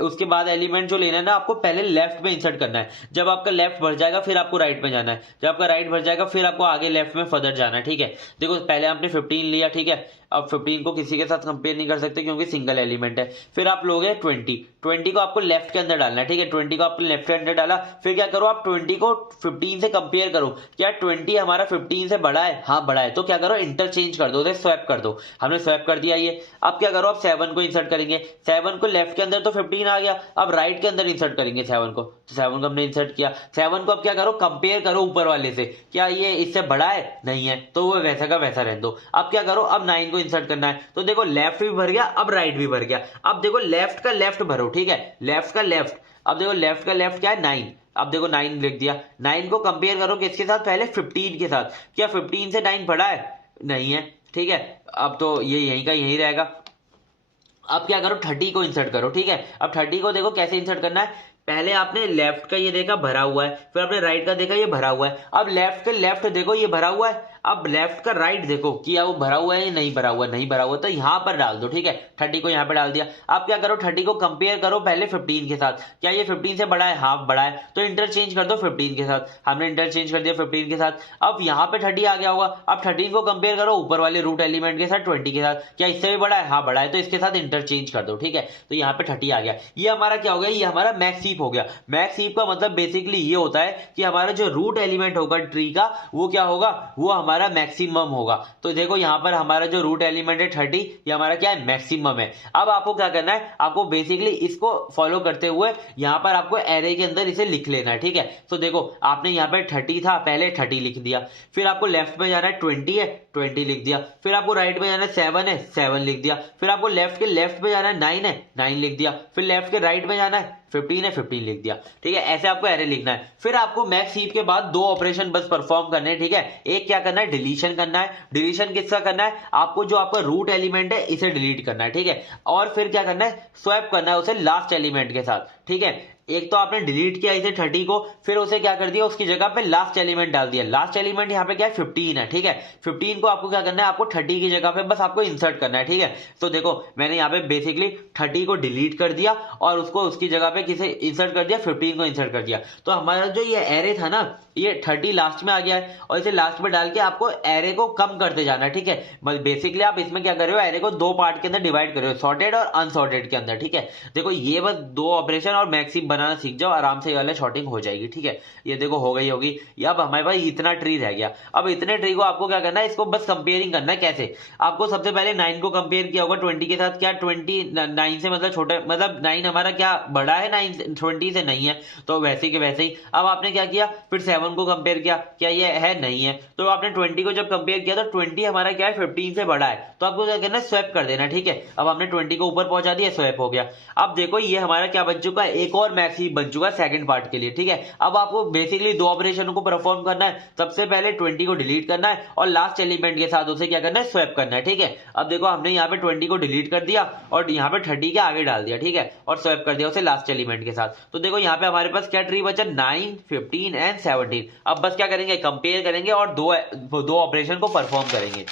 उसके बाद एलिमेंट जो लेना है ना, आपको पहले लेफ्ट में इंसर्ट करना है। जब आपका लेफ्ट भर जाएगा फिर आपको राइट में जाना है, जब आपका राइट भर जाएगा फिर आपको आगे लेफ्ट में फर्दर जाना है। ठीक है, देखो पहले आपने 15 लिया। ठीक है, अब 15 को किसी के साथ कंपेयर नहीं कर सकते क्योंकि सिंगल एलिमेंट है। फिर आप लोगे 20 को आपको लेफ्ट के अंदर डालना है। ठीक है, 20 को आपने लेफ्ट के अंदर डाला, फिर क्या करो, आप 20 को 15 से कंपेयर करो, क्या 20 हमारा 15 से बड़ा है, हाँ बड़ा है, तो क्या करो, इंटरचेंज कर दो, उसे स्वैप कर दो। हमने स्वैप कर दिया ये। अब क्या करो, आप 7 को इंसर्ट करेंगे। 7 को लेफ्ट के अंदर तो 15 आ गया, अब राइट के अंदर इंसर्ट करेंगे 7 को, तो 7 को हमने इंसर्ट किया। 7 को अब क्या करो, कंपेयर करो ऊपर वाले से, क्या ये इससे बड़ा है, नहीं है, तो वो वैसा का वैसा रहने दो। अब क्या करो, अब 9 को इंसर्ट करना है, तो देखो लेफ्ट भी भर गया, अब राइट भी भर गया। अब देखो लेफ्ट का लेफ्ट भरो। ठीक है, लेफ्ट का लेफ्ट, अब देखो लेफ्ट का लेफ्ट क्या है, 9। अब देखो 9 लिख दिया। 9 को कंपेयर करो किसके साथ, पहले 15 के साथ, क्या 15 से 9 बड़ा है, नहीं है। ठीक है, अब तो ये यहीं का यहीं रहेगा। अब क्या करो, 30 को इंसर्ट करो। ठीक है, अब 30 को देखो कैसे इंसर्ट करना है, पहले आपने लेफ्ट का ये देखा भरा हुआ है, फिर आपने राइट का देखा ये भरा हुआ है। अब लेफ्ट का लेफ्ट देखो ये भरा हुआ है, अब लेफ्ट का राइट देखो कि वो भरा हुआ है या नहीं भरा हुआ, नहीं भरा हुआ तो यहां पर डाल दो। ठीक है, 30 को यहां पर डाल दिया। अब क्या करो, 30 को कंपेयर करो पहले 15 के साथ, क्या ये 15 से बड़ा है, हाँ बड़ा है, तो इंटरचेंज कर दो 15 के साथ। हमने इंटरचेंज कर दिया 15 के साथ। अब यहाँ पे 30 आ गया होगा, अब 13 को कंपेयर करो ऊपर वाले रूट एलिमेंट के साथ 20 के साथ, क्या इससे भी बड़ा है, हाँ बड़ा है, तो इसके साथ इंटरचेंज कर दो। ठीक है, तो यहाँ पे 30 आ गया। ये हमारा क्या हो गया, ये हमारा मैक्स हीप हो गया। मैक्स हीप का मतलब बेसिकली ये होता है कि हमारा जो रूट एलिमेंट होगा ट्री का, वो क्या होगा, वो हमारा मैक्सिमम होगा। तो देखो यहाँ पर हमारा जो रूट एलिमेंट है 30, ये हमारा क्या है, मैक्सिमम है। अब आपको क्या करना है, आपको बेसिकली इसको फॉलो करते हुए यहाँ पर आपको एरे के अंदर इसे लिख लेना है। ठीक है, तो देखो आपने यहाँ पर 30 था, पहले 30 लिख दिया, फिर आपको लेफ्ट में जाना है 20 है, 20 लिख दिया, फिर आपको राइट में जाना है 7 है, 7 लिख दिया, फिर आपको लेफ्ट के लेफ्ट में जाना है 9 है, 9 लिख दिया, फिर लेफ्ट के राइट में जाना है 15 है 15 लिख दिया, ठीक है। ऐसे आपको एरे लिखना है। फिर आपको मैक्स हीप के बाद दो ऑपरेशन बस परफॉर्म करने हैं, ठीक है। एक क्या करना है, डिलीशन करना है। डिलीशन किसका करना है, आपको जो आपका रूट एलिमेंट है इसे डिलीट करना है, ठीक है। और फिर क्या करना है, स्वैप करना है उसे लास्ट एलिमेंट के साथ, ठीक है। एक तो आपने डिलीट किया इसे 30 को, फिर उसे क्या कर दिया, उसकी जगह पे लास्ट एलिमेंट डाल दिया। लास्ट एलिमेंट यहाँ पे क्या है, 15 है, ठीक है। 15 को आपको क्या करना है, आपको 30 की जगह पे बस आपको इंसर्ट करना है, ठीक है। तो देखो मैंने यहाँ पे बेसिकली 30 को डिलीट कर दिया और उसको उसकी जगह पे किसे इंसर्ट कर दिया, 15 को इंसर्ट कर दिया। तो हमारा जो ये एरे था ना, ये 30 लास्ट में आ गया है और इसे लास्ट में डाल के आपको एरे को कम करते जाना है, ठीक है। बेसिकली आप इसमें क्या कर रहे हो, एरे को दो पार्ट के अंदर डिवाइड कर रहे हो, सॉर्टेड और अनसॉर्टेड के अंदर, ठीक है। देखो ये बस दो ऑपरेशन और मैक्सिम बनाना सीख जाओ, आराम से ये वाला शॉर्टिंग हो जाएगी, ठीक है। ये देखो हो गई होगी। अब हमारे पास इतना ट्री रह गया। अब इतने ट्री को आपको क्या करना है, इसको बस कंपेयरिंग करना है। कैसे, आपको सबसे पहले 9 को कंपेयर किया होगा 20 के साथ, क्या 29 से मतलब छोटा, मतलब 9 हमारा क्या बड़ा है 9 20 से, नहीं है, तो वैसे के वैसे ही। अब आपने क्या किया, फिर 7 को कंपेयर किया, क्या ये है, नहीं है। तो आपने 20 को जब कंपेयर किया तो 20 हमारा क्या है, 15 से बड़ा है, तो आपको क्या करना है, स्वैप कर देना, ठीक है। अब हमने 20 को ऊपर पहुंचा दिया, स्वैप हो गया। अब देखो ये हमारा क्या बन चुका है, एक और मैक्स हीप बन चुका है सेकंड पार्ट के लिए, ठीक है। अब आपको बेसिकली दो ऑपरेशनों को परफॉर्म करना है। सबसे पहले 20 को डिलीट करना है और लास्ट एलिमेंट के साथ उसे क्या करना है, स्वैप करना है, ठीक है। अब देखो हमने यहाँ पे 20 को डिलीट कर दिया और यहाँ पे 30 के आगे डाल दिया, ठीक है, और स्वैप कर दिया उसे लास्ट एलिमेंट के साथ। तो देखो यहाँ पे हमारे पास क्या ट्री बचा, 9 15 एंड 17। अब बस क्या करेंगे, कंपेयर करेंगे और दो ऑपरेशन को परफॉर्म करेंगे।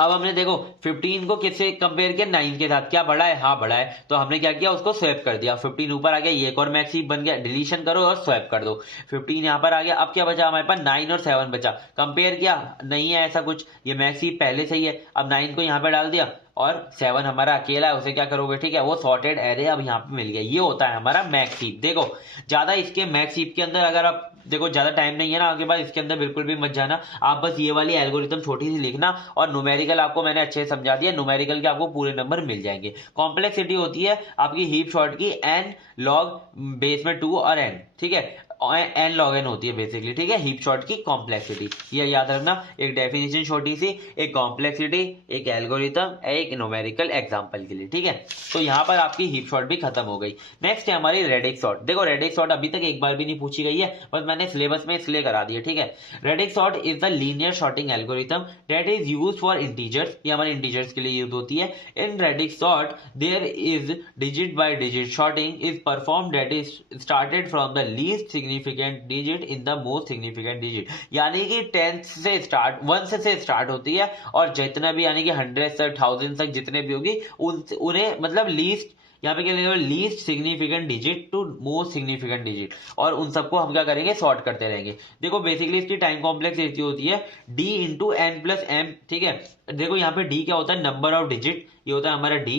अब हमने देखो 15 को किससे कंपेयर किया, 9 के साथ, क्या बड़ा है, हाँ बड़ा है, तो हमने क्या किया, उसको स्वैप कर दिया। 15 ऊपर आ गया, ये एक और मैक्स हीप बन गया, डिलीशन करो और स्वैप कर दो। 15 यहां पर आ गया। अब क्या बचा हमारे पास, 9 और 7 बचा। कंपेयर किया, नहीं है ऐसा कुछ, ये मैक्स हीप पहले से ही है। अब 9 को यहां पर डाल दिया और 7 हमारा अकेला है, उसे क्या करोगे, ठीक है, वो सॉर्टेड एरे अब यहाँ पे मिल गया। ये होता है हमारा मैक्स हीप। देखो ज्यादा इसके मैक्स हीप के अंदर, अगर आप देखो ज्यादा टाइम नहीं है ना आपके पास, इसके अंदर बिल्कुल भी मत जाना। आप बस ये वाली एल्गोरिथम छोटी सी लिखना और न्यूमेरिकल आपको मैंने अच्छे से समझा दिया। न्यूमेरिकल के आपको पूरे नंबर मिल जाएंगे। कॉम्प्लेक्सिटी होती है आपकी हीप शॉर्ट की n log बेस में 2 और n, ठीक है, n log n होती है बेसिकली, ठीक है, हीप शॉर्ट की कॉम्प्लेक्सिटी। ये याद रखना, एक डेफिनेशन छोटी सी, एक कॉम्प्लेक्सिटी, एक एल्गोरिथम, एक न्यूमेरिकल एग्जांपल के लिए, ठीक है। तो यहाँ पर आपकी हीप शॉर्ट भी खत्म हो गई। नेक्स्ट है हमारी रेडिक्स सॉर्ट। देखो रेडिक्स सॉर्ट अभी तक एक बार भी नहीं पूछी गई है, बस मैंने सिलेबस में इसलिए करा दिया, ठीक है। Radix sort is the linear sorting algorithm that is used for integers. ये हमारे इंटीजर्स के लिए यूज होती है। In radix sort there is digit by digit sorting is perform that is started from the least significant digit in the most significant digit. यानी कि 10 से start, 1 से स्टार्ट होती है और जितना भी यानी कि 100 तक 1000 तक जितने भी होगी उन्हें मतलब लीस्ट, यहाँ पे क्या लिखा है, least significant digit to most significant digit, और उन सबको हम क्या करेंगे, सॉर्ट करते रहेंगे। देखो बेसिकली इसकी टाइम कॉम्प्लेक्सिटी होती है d into n plus m, ठीक है। देखो यहाँ पे d क्या होता है, नंबर ऑफ डिजिट, ये होता है हमारा d,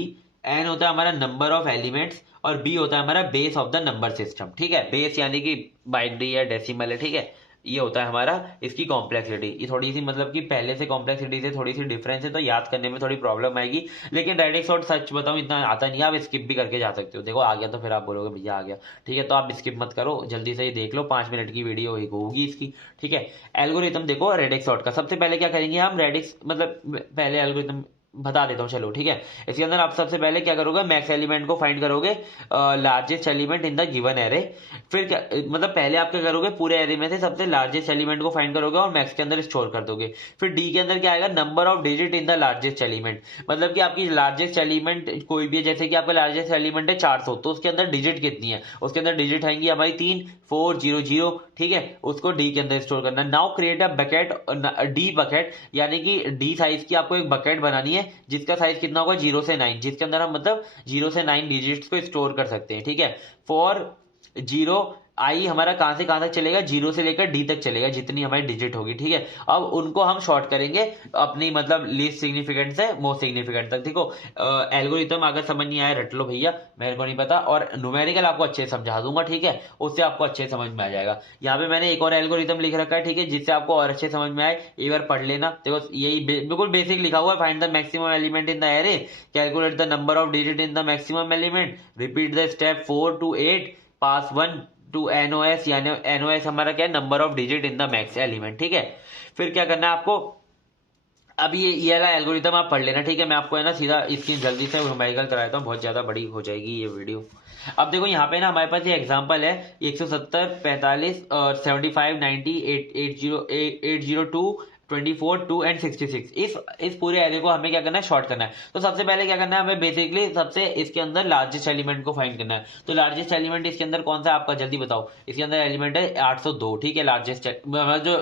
n होता है हमारा नंबर ऑफ एलिमेंट्स और b होता है हमारा base of the number system, ठीक है। बेस यानी कि बाइनरी है, डेसिमल है, ठीक है। ये होता है हमारा इसकी कॉम्प्लेक्सिटी। ये थोड़ी सी मतलब कि पहले से कॉम्प्लेक्सिटी से थोड़ी सी डिफरेंस है, तो याद करने में थोड़ी प्रॉब्लम आएगी। लेकिन रेडिक्स सॉर्ट सच बताऊं इतना आता नहीं है, आप स्किप भी करके जा सकते हो। देखो आ गया तो फिर आप बोलोगे भैया आ गया, ठीक है, तो आप स्किप मत करो, जल्दी से ही देख लो, 5 मिनट की वीडियो होगी इसकी, ठीक है। एल्गोरिथम देखो रेडिक्स सॉर्ट का, सबसे पहले क्या करेंगे हम, रेडिक्स मतलब पहले एल्गोरिथम बता देता हूँ, चलो ठीक है। इसके अंदर आप सबसे पहले क्या करोगे, मैक्स एलिमेंट को फाइंड करोगे, largest element in the given array. फिर क्या मतलब पहले आप क्या करोगे, पूरे एरे में से सबसे लार्जेस्ट एलिमेंट को फाइंड करोगे और मैक्स के अंदर स्टोर कर दोगे। फिर डी के अंदर क्या आएगा, number of digit in the largest element, मतलब कि आपकी लार्जेस्ट एलिमेंट कोई भी है, जैसे कि आपका लार्जेस्ट एलिमेंट है 400, तो उसके अंदर डिजिट कितनी है, उसके अंदर डिजिट आएंगी हमारी 3 4 0 0, ठीक है, उसको डी के अंदर स्टोर करना। Now create a bucket, D bucket, यानी कि डी साइज की आपको एक बकेट बनानी है जिसका साइज कितना होगा 0 से 9, जिसके अंदर हम मतलब 0 से 9 डिजिट्स को स्टोर कर सकते हैं, ठीक है। फॉर 0 आई हमारा कहां से कहां तक चलेगा, 0 से लेकर डी तक चलेगा, जितनी हमारी डिजिट होगी, ठीक है। अब उनको हम शॉर्ट करेंगे अपनी मतलब लीस्ट सिग्निफिकेंट से मोस्ट सिग्निफिकेंट तक। देखो एल्गोरिथम अगर समझ नहीं आया रट लो भैया, मेरे को नहीं पता, और न्यूमेरिकल आपको अच्छे से समझा दूंगा, ठीक है, उससे आपको अच्छे समझ में आ जाएगा। यहाँ पे मैंने एक और एल्गोरिथम लिख रखा है, ठीक है, जिससे आपको और अच्छे समझ में आए, एक बार पढ़ लेना। देखो यही बिल्कुल बेसिक लिखा हुआ है, find the maximum element in the array, calculate the number of digit in the maximum element, repeat the step 4 to 8, pass 1 to NOS, यानी NOS हमारा क्या है, number of digit in the max element, ठीक है। फिर क्या करना है आपको, अब ये वाला एल्गोरिथम आप पढ़ लेना, ठीक है। मैं आपको है ना सीधा इसकी जल्दी से न्यूमेरिकल करा देता हूँ, बहुत ज्यादा बड़ी हो जाएगी ये वीडियो। अब देखो यहाँ पे ना हमारे पास ये एग्जांपल है 170 45 और 75 90 802 24 2 एंड 66। इस पूरे एरे को हमें क्या करना है, शॉर्ट करना है। तो सबसे पहले क्या करना है, हमें बेसिकली सबसे इसके अंदर लार्जेस्ट एलिमेंट को फाइंड करना है। तो लार्जेस्ट एलिमेंट इसके अंदर कौन सा आपका, जल्दी बताओ। इसके अंदर एलिमेंट है 802, ठीक है। लार्जेस्ट जो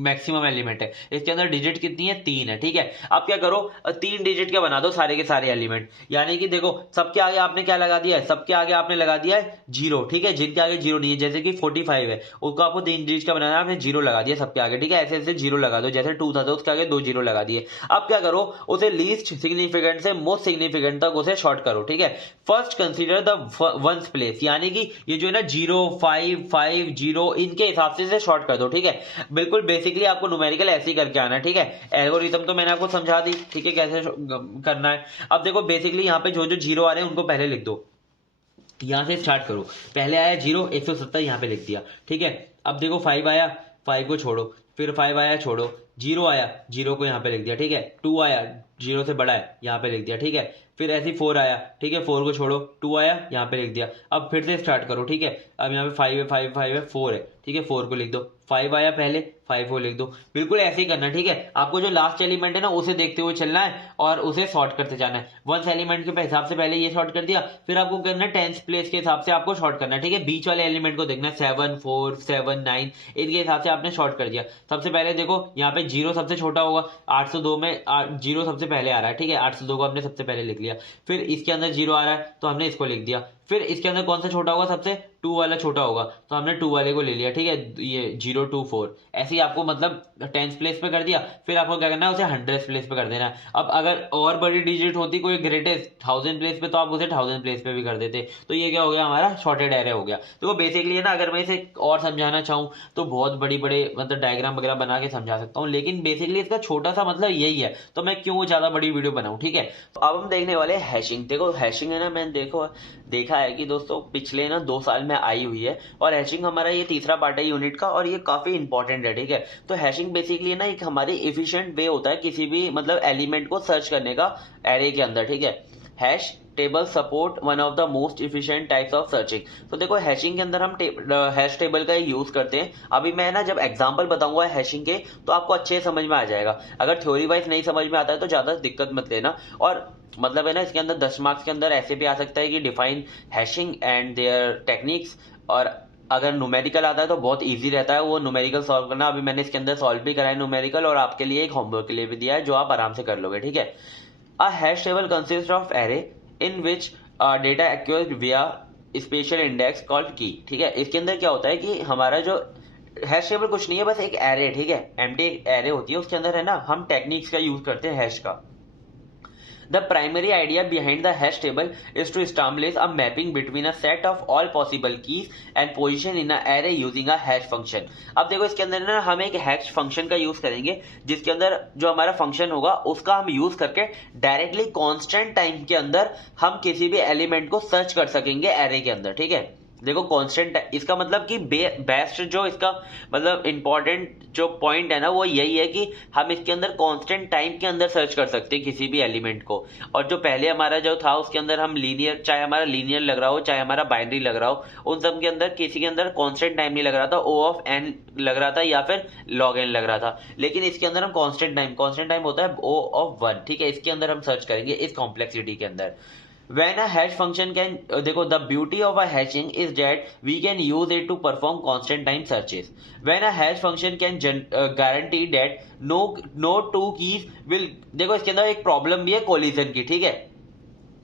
मैक्सिमम एलिमेंट है, इसके अंदर डिजिट कितनी है, 3 है, ठीक है। अब क्या करो, 3 डिजिट के बना दो सारे के सारे एलिमेंट। यानी कि देखो सबके आगे आपने क्या लगा दिया है, सबके आगे आपने लगा दिया है 0, ठीक है। जिनके आगे 0 नहीं है, जैसे कि 45 है, उसको आपको 3 डिजिट का बनाना है, आपने 0 लगा दिया सबके आगे, ठीक है। ऐसे ऐसे 0 लगा दो, जैसे 2 था तो उसके आगे 2 0 लगा दिए। अब क्या करो, उसे लीस्ट सिग्निफिकेंट से मोस्ट सिग्निफिकेंट तक उसे शॉर्ट करो, ठीक है। First consider the ones place, यानी कि ये जो है ना 0 5 5 0 इनके हिसाब से शॉर्ट कर दो, ठीक है। बिल्कुल बेसिकली आपको न्यूमेरिकल ऐसे ही करके आना है, ठीक है। एल्गोरिथम तो मैंने आपको समझा दी, ठीक है, कैसे करना है। अब देखो बेसिकली यहाँ पे जो जो 0 आ रहे हैं उनको पहले लिख दो, यहां से स्टार्ट करो। पहले आया 0, 170 यहां पे लिख दिया, ठीक है। अब देखो 5 आया, 5 को छोड़ो, फिर 5 आया, छोड़ो, 0 आया, 0 को यहां पे लिख दिया, ठीक है। 2 आया, 0 से बड़ा है, यहां पे लिख दिया, ठीक है। फिर ऐसे 4 आया, ठीक है, 4 को छोड़ो, 2 आया, यहां पे लिख दिया। अब फिर से स्टार्ट करो, ठीक है। अब यहाँ पे 5 है, 5 5 है, 4 है, ठीक है, 4 को लिख दो। 5 आया पहले, 5 को लिख दो। बिल्कुल ऐसे ही करना, ठीक है। आपको जो लास्ट एलिमेंट है ना उसे देखते हुए चलना है और उसे सॉर्ट करते जाना है। वंस एलिमेंट के हिसाब से पहले ये सॉर्ट कर दिया, फिर आपको करना है 10th प्लेस के हिसाब से आपको शॉर्ट करना है, ठीक है। बीच वाले एलिमेंट को देखना है 7 4 7 9 इनके हिसाब से आपने शॉर्ट कर दिया। सबसे पहले देखो यहाँ पे 0 सबसे छोटा होगा, 802 में 0 सबसे पहले आ रहा है, ठीक है। 802 को हमने सबसे पहले लिख लिया। फिर इसके अंदर 0 आ रहा है तो हमने इसको लिख दिया। फिर इसके अंदर कौन सा छोटा होगा, सबसे 2 वाला छोटा होगा, तो हमने 2 वाले को ले लिया, ठीक है। ये 0 2 4 ऐसे ही आपको मतलब 10th प्लेस पे कर दिया। फिर आपको क्या करना है, उसे 100th प्लेस पे कर देना है। अब अगर और बड़ी डिजिट होती कोई ग्रेटेस्ट 1000 प्लेस पे, तो आप उसे 1000 प्लेस पे भी कर देते। तो ये क्या हो गया, हमारा शॉर्टेड एरे हो गया। तो बेसिकली है ना, अगर मैं इसे और समझाना चाहूँ तो बहुत बड़ी बड़े मतलब डायग्राम वगैरह बना के समझा सकता हूँ, लेकिन बेसिकली इसका छोटा सा मतलब यही है, तो मैं क्यों ज्यादा बड़ी वीडियो बनाऊं, ठीक है। अब हम देखने वाले हैशिंग। देखो हैशिंग है ना, मैंने देखा है कि दोस्तों पिछले ना 2 साल में आई हुई है, और हैशिंग हमारा ये तीसरा पार्ट है यूनिट का, और ये काफी इंपॉर्टेंट है, ठीक है। तो हैशिंग बेसिकली ना एक हमारी एफिशिएंट वे होता है किसी भी मतलब एलिमेंट को सर्च करने का एरे के अंदर, ठीक है। Hash table support one of the most efficient types of searching. तो देखो हैशिंग के अंदर हम हैश टेबल का यूज करते हैं। अभी मैं ना जब एग्जांपल बताऊंगा हैशिंग के तो आपको अच्छे समझ में आ जाएगा। अगर थ्योरी वाइज नहीं समझ में आता है तो ज्यादा दिक्कत मत लेना। और मतलब है ना, इसके अंदर 10 मार्क्स के अंदर ऐसे भी आ सकता है कि define hashing and their techniques. और अगर न्यूमेरिकल आता है तो बहुत इजी रहता है वो न्यूमेरिकल सॉल्व करना। अभी मैंने इसके अंदर सॉल्व भी करा है न्यूमेरिकल, और आपके लिए एक होमवर्क के लिए भी दिया है जो आप आराम से कर लोगे, ठीक है। A hash table consist of array in which data accurate via special index called key, ठीक है। इसके अंदर क्या होता है कि हमारा जो हैश टेबल कुछ नहीं है, बस एक एरे, ठीक है। एम्प्टी एरे होती है, उसके अंदर है ना हम टेक्निक्स का यूज करते हैं हैश का। The primary idea behind the hash table is to establish a mapping between a set of all possible keys and position in an array using a hash function। अब देखो इसके अंदर ना हम एक हैश फंक्शन का use करेंगे, जिसके अंदर जो हमारा फंक्शन होगा उसका हम यूज करके डायरेक्टली कांस्टेंट टाइम के अंदर हम किसी भी एलिमेंट को सर्च कर सकेंगे एरे के अंदर, ठीक है। देखो कांस्टेंट, इसका मतलब कि बेस्ट जो इसका मतलब इंपॉर्टेंट जो पॉइंट है ना वो यही है कि हम इसके अंदर कांस्टेंट टाइम के अंदर सर्च कर सकते हैं किसी भी एलिमेंट को। और जो पहले हमारा जो था उसके अंदर हम लीनियर, चाहे हमारा लीनियर लग रहा हो चाहे हमारा बाइनरी लग रहा हो, उन सब के अंदर किसी के अंदर कांस्टेंट टाइम नहीं लग रहा था, ओ ऑफ एन लग रहा था या फिर लॉग एन लग रहा था। लेकिन इसके अंदर हम कांस्टेंट टाइम होता है ओ ऑफ 1, ठीक है। इसके अंदर हम सर्च करेंगे इस कॉम्प्लेक्सिटी के अंदर। When a hash function can देखो the beauty of a hashing is that we can use it to perform constant time searches. When a hash function can guarantee that no two keys will, देखो इसके अंदर एक problem भी है collision की, ठीक है।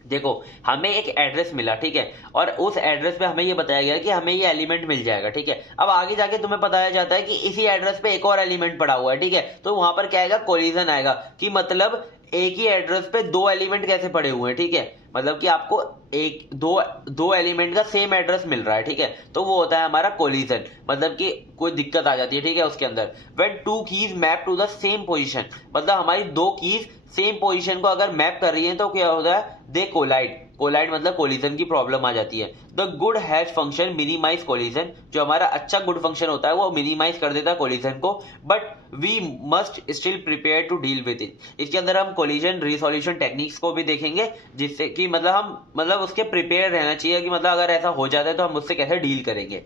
देखो हमें एक एड्रेस मिला, ठीक है, और उस एड्रेस पे हमें ये बताया गया कि हमें ये एलिमेंट मिल जाएगा, ठीक है। अब आगे जाके तुम्हें बताया जाता है कि इसी एड्रेस पे एक और एलिमेंट पड़ा हुआ है, ठीक है। तो वहां पर क्या आएगा, कोलिजन आएगा, कि मतलब एक ही एड्रेस पे 2 एलिमेंट कैसे पड़े हुए हैं, ठीक है। मतलब कि आपको एक दो एलिमेंट का सेम एड्रेस मिल रहा है, ठीक है। तो वो होता है हमारा कोलिजन, मतलब कि कोई दिक्कत आ जाती है, ठीक है, उसके अंदर। When 2 keys map to the same position, मतलब हमारी 2 कीज सेम पोजीशन को अगर मैप कर रही है तो क्या होता है, दे कोलाइड, कोलाइड मतलब कोलिजन की प्रॉब्लम आ जाती है। The good hash function minimize collision, जो हमारा अच्छा गुड फंक्शन होता है वो मिनिमाइज कर देता है कोलिजन को, but we must still prepare to deal with it. इसके अंदर हम कोलिजन रिसोल्यूशन टेक्निक्स को भी देखेंगे, जिससे कि मतलब उसके प्रिपेयर रहना चाहिए कि मतलब अगर ऐसा हो जाता है तो हम उससे कैसे डील करेंगे।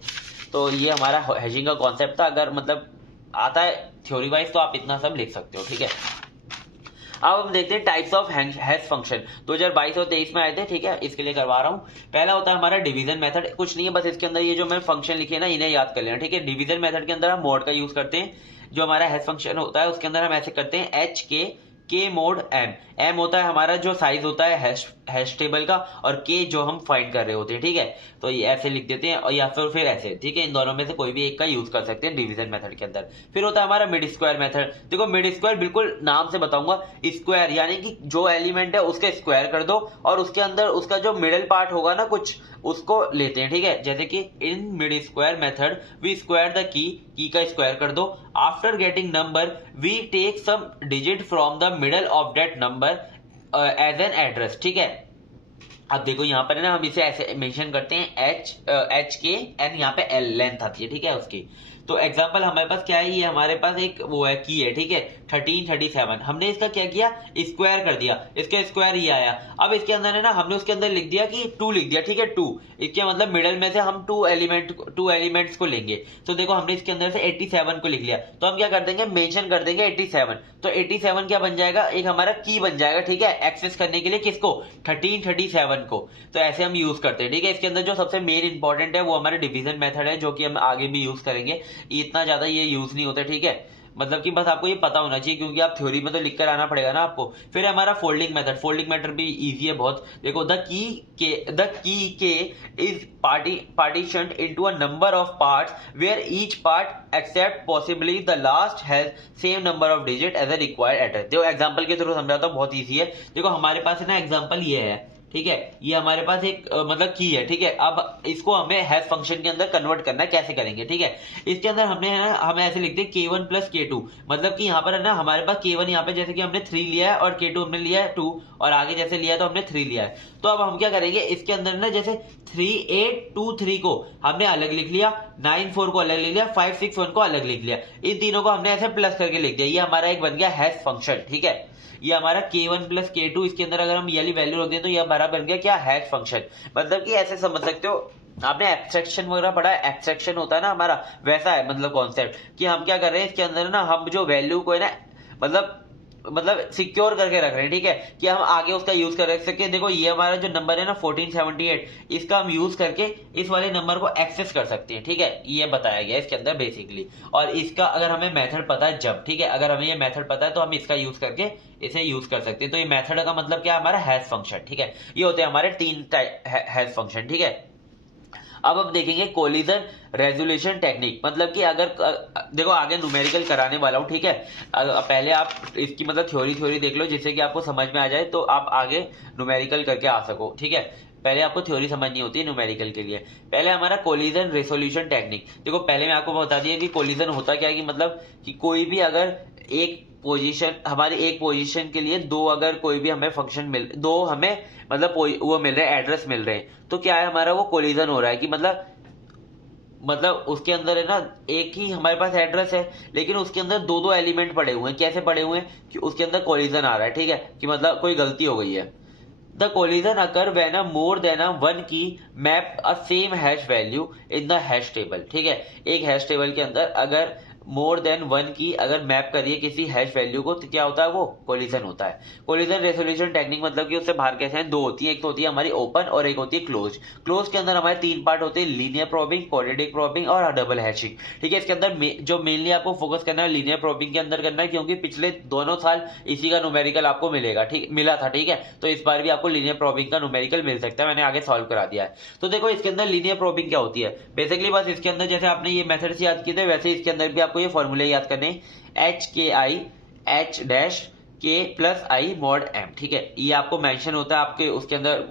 तो ये हमारा हैशिंग का कॉन्सेप्ट था। अगर मतलब आता है थ्योरी वाइज तो आप इतना सब लिख सकते हो, ठीक है। अब हम देखते हैं टाइप्स ऑफ हैश फंक्शन 2022 और 23 में आए थे, ठीक है, इसके लिए करवा रहा हूं। पहला होता है हमारा डिवीजन मेथड, कुछ नहीं है, बस इसके अंदर ये जो मैं फंक्शन लिखे ना इन्हें याद कर लेना, ठीक है। डिवीजन मेथड के अंदर हम मोड का यूज करते हैं। जो हमारा हैश फंक्शन होता है उसके अंदर हम ऐसे करते हैं एच के मोड एम होता है हमारा जो साइज होता है हैश टेबल का, और के जो हम फाइंड कर रहे होते हैं, ठीक है। तो ये ऐसे लिख देते हैं, और या फिर ऐसे, ठीक है। इन दोनों में से कोई भी एक का यूज कर सकते हैं डिवीजन मेथड के अंदर। फिर होता है हमारा मिड स्क्वायर मेथड। देखो मिड स्क्वायर बिल्कुल नाम से बताऊंगा, स्क्वायर यानी कि जो एलिमेंट है उसके स्क्वायर कर दो और उसके अंदर उसका जो मिडिल पार्ट होगा ना कुछ, उसको लेते हैं, ठीक है। जैसे कि in mid square method we square the key का स्क्वायर कर दो। After getting number we take some digit from the middle of that number as an address, ठीक है। अब देखो यहाँ पर है ना, हम इसे ऐसे मेंशन करते हैं एच के एन, यहाँ पे एल लेंथ आती है, ठीक है उसकी। तो एग्जांपल हमारे पास क्या है, ये हमारे पास एक वो है की है, ठीक है 1337। हमने इसका क्या किया, स्क्वायर कर दिया, इसका स्क्वायर ये आया। अब इसके अंदर है ना, हमने उसके अंदर लिख दिया कि 2 लिख दिया, ठीक है 2। इसके मतलब मिडल में से हम 2 एलिमेंट्स को लेंगे। तो देखो हमने इसके अंदर से 87 को लिख लिया, तो हम क्या कर देंगे, मेंशन कर देंगे 87। तो 87 क्या बन जाएगा, एक हमारा की बन जाएगा, ठीक है, एक्सेस करने के लिए किसको, 1337 को। तो ऐसे हम यूज करते हैं, ठीक है। इसके अंदर जो सबसे मेन इंपॉर्टेंट है वो हमारा डिवीजन मेथड है, जो कि हम आगे भी यूज करेंगे। इतना ज्यादा ये यूज नहीं होता, ठीक है। मतलब कि बस आपको ये पता होना चाहिए, क्योंकि आप थ्योरी में तो लिख कर आना पड़ेगा ना आपको। फिर हमारा फोल्डिंग मेथड भी इजी है बहुत। देखो द की के is partitioned into a number of parts where each part except possibly the last has same number of digit as a required address। देखो एग्जांपल के थ्रू समझाता हूं, बहुत इजी है। देखो हमारे पास है ना एग्जांपल ये है, ठीक है, ये हमारे पास एक मतलब की है, ठीक है। अब इसको हमें हैश फंक्शन के अंदर कन्वर्ट करना है, कैसे करेंगे, ठीक है। इसके अंदर हम ऐसे लिखते हैं k1 प्लस k2, मतलब कि यहाँ पर है ना हमारे पास k1 यहाँ पे जैसे कि हमने 3 लिया है और k2 हमने लिया है 2, और आगे जैसे लिया तो हमने 3 लिया है। तो अब हम क्या करेंगे, इसके अंदर ना जैसे 3823 को हमने अलग लिख लिया, 94 को अलग लिख लिया, 561 को अलग लिख लिया, इन तीनों को हमने ऐसे प्लस करके लिख दिया। ये हमारा एक बन गया हैश फंक्शन, ठीक है। ये हमारा k1 प्लस k2, इसके अंदर अगर हम ये वाली वैल्यू रख दें तो ये हमारा बन गया क्या, हैश फंक्शन। मतलब कि ऐसे समझ सकते हो, आपने एब्स्ट्रैक्शन वगैरह पढ़ा है, एब्स्ट्रैक्शन होता है ना हमारा, वैसा है मतलब कॉन्सेप्ट, कि हम क्या कर रहे हैं इसके अंदर ना, हम जो वैल्यू को है ना मतलब सिक्योर करके रख रहे हैं, ठीक है, कि हम आगे उसका यूज कर सके। देखो ये हमारा जो नंबर है ना 1478, इसका हम यूज करके इस वाले नंबर को एक्सेस कर सकते हैं, ठीक है। ये बताया गया है इसके अंदर बेसिकली। और इसका अगर हमें मेथड पता है जब, ठीक है, अगर हमें ये मेथड पता है तो हम इसका यूज करके इसे यूज कर सकते हैं। तो ये मेथड का मतलब क्या है, हमारा हैश फंक्शन, ठीक है। ये होते हैं हमारे 3 हैश फंक्शन, ठीक है। अब हम देखेंगे कोलिजन रेजोल्यूशन टेक्निक, मतलब कि अगर देखो आगे न्यूमेरिकल कराने वाला हूं, ठीक है। पहले आप इसकी मतलब थ्योरी देख लो, जिससे कि आपको समझ में आ जाए, तो आप आगे न्यूमेरिकल करके आ सको, ठीक है। पहले आपको थ्योरी समझनी होती है न्यूमेरिकल के लिए। पहले हमारा कोलिजन रेसोल्यूशन टेक्निक। देखो पहले मैं आपको बता दिया कि कोलिजन होता क्या है, कि मतलब कि कोई भी अगर एक पोजीशन के लिए अगर कोई भी हमें फंक्शन दो हमें मतलब वो मिल रहे हैं, एड्रेस मिल रहे हैं, तो क्या है हमारा वो कोलिजन हो रहा है, कि मतलब उसके अंदर है ना एक ही हमारे पास एड्रेस है, लेकिन उसके अंदर दो एलिमेंट पड़े हुए हैं। कैसे पड़े हुए हैं, कि उसके अंदर कोलिजन आ रहा है, ठीक है, कि मतलब कोई गलती हो गई है। The collision occur when more than one key map a same hash value in the hash table, ठीक है। एक हैश टेबल के अंदर अगर मोर देन वन की अगर मैप करिए किसी हैश वैल्यू को, तो क्या होता है, वो कोलिजन होता है। कोलिजन रेसोल्यूशन टेक्निक मतलब कि उससे बाहर कैसे हैं, 2 होती है, एक तो होती है हमारी ओपन और एक होती है क्लोज। क्लोज के अंदर हमारे 3 पार्ट होते हैं, लीनियर प्रोबिंग, क्वाड्रेटिक प्रोबिंग और डबल हैशिंग, ठीक है। इसके अंदर जो मेनली आपको फोकस करना है लीनियर प्रोबिंग के अंदर करना है, क्योंकि पिछले दोनों साल इसी का न्यूमेरिकल आपको मिला था, ठीक है। तो इस बार भी आपको लीनियर प्रोबिंग का न्यूमेरिकल मिल सकता है, मैंने आगे सॉल्व करा दिया है। तो देखो इसके अंदर लीनियर प्रोबिंग क्या होती है, बेसिकली बस इसके अंदर जैसे आपने ये मेथड्स याद किए थे, वैसे इसके अंदर भी आपको ये फॉर्मूले याद करने, एच के आई एच डैश के प्लस आई मॉड एम, ठीक है। ये आपको मेंशन होता है आपके उसके अंदर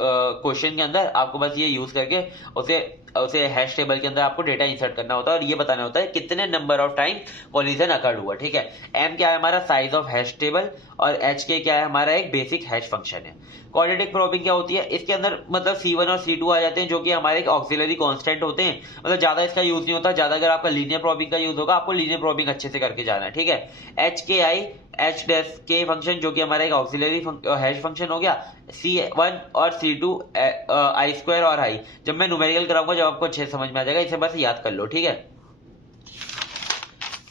क्वेश्चन के अंदर, आपको बस ये यूज करके उसे उसे हैश टेबल के अंदर आपको डेटा इंसर्ट करना होता है और ये बताना होता है कितने number of time collision occurred हुआ, ठीक है। एम क्या है हमारा साइज ऑफ हैश टेबल और एच के क्या है हमारा एक बेसिक हैश फंक्शन है। क्वाड्रेटिक प्रोबिंग क्या होती है, इसके अंदर मतलब C1 और C2 आ जाते हैं जो कि हमारे एक ऑक्सिलरी कांस्टेंट होते हैं, मतलब ज्यादा इसका यूज नहीं होता। ज्यादा अगर आपका लीनियर प्रोबिंग का यूज होगा, आपको लीनियर प्रोबिंग अच्छे से करके जाना है, ठीक है। एच के आई एच डैश के फंक्शन जो कि हमारा एक ऑक्सिलरी हैश फंक्शन हो गया। C1 और C2 आई स्क्वायर और आई, जब मैं न्यूमेरिकल कराऊंगा जब आपको अच्छे से समझ में आ जाएगा, इसे बस याद कर लो, ठीक है।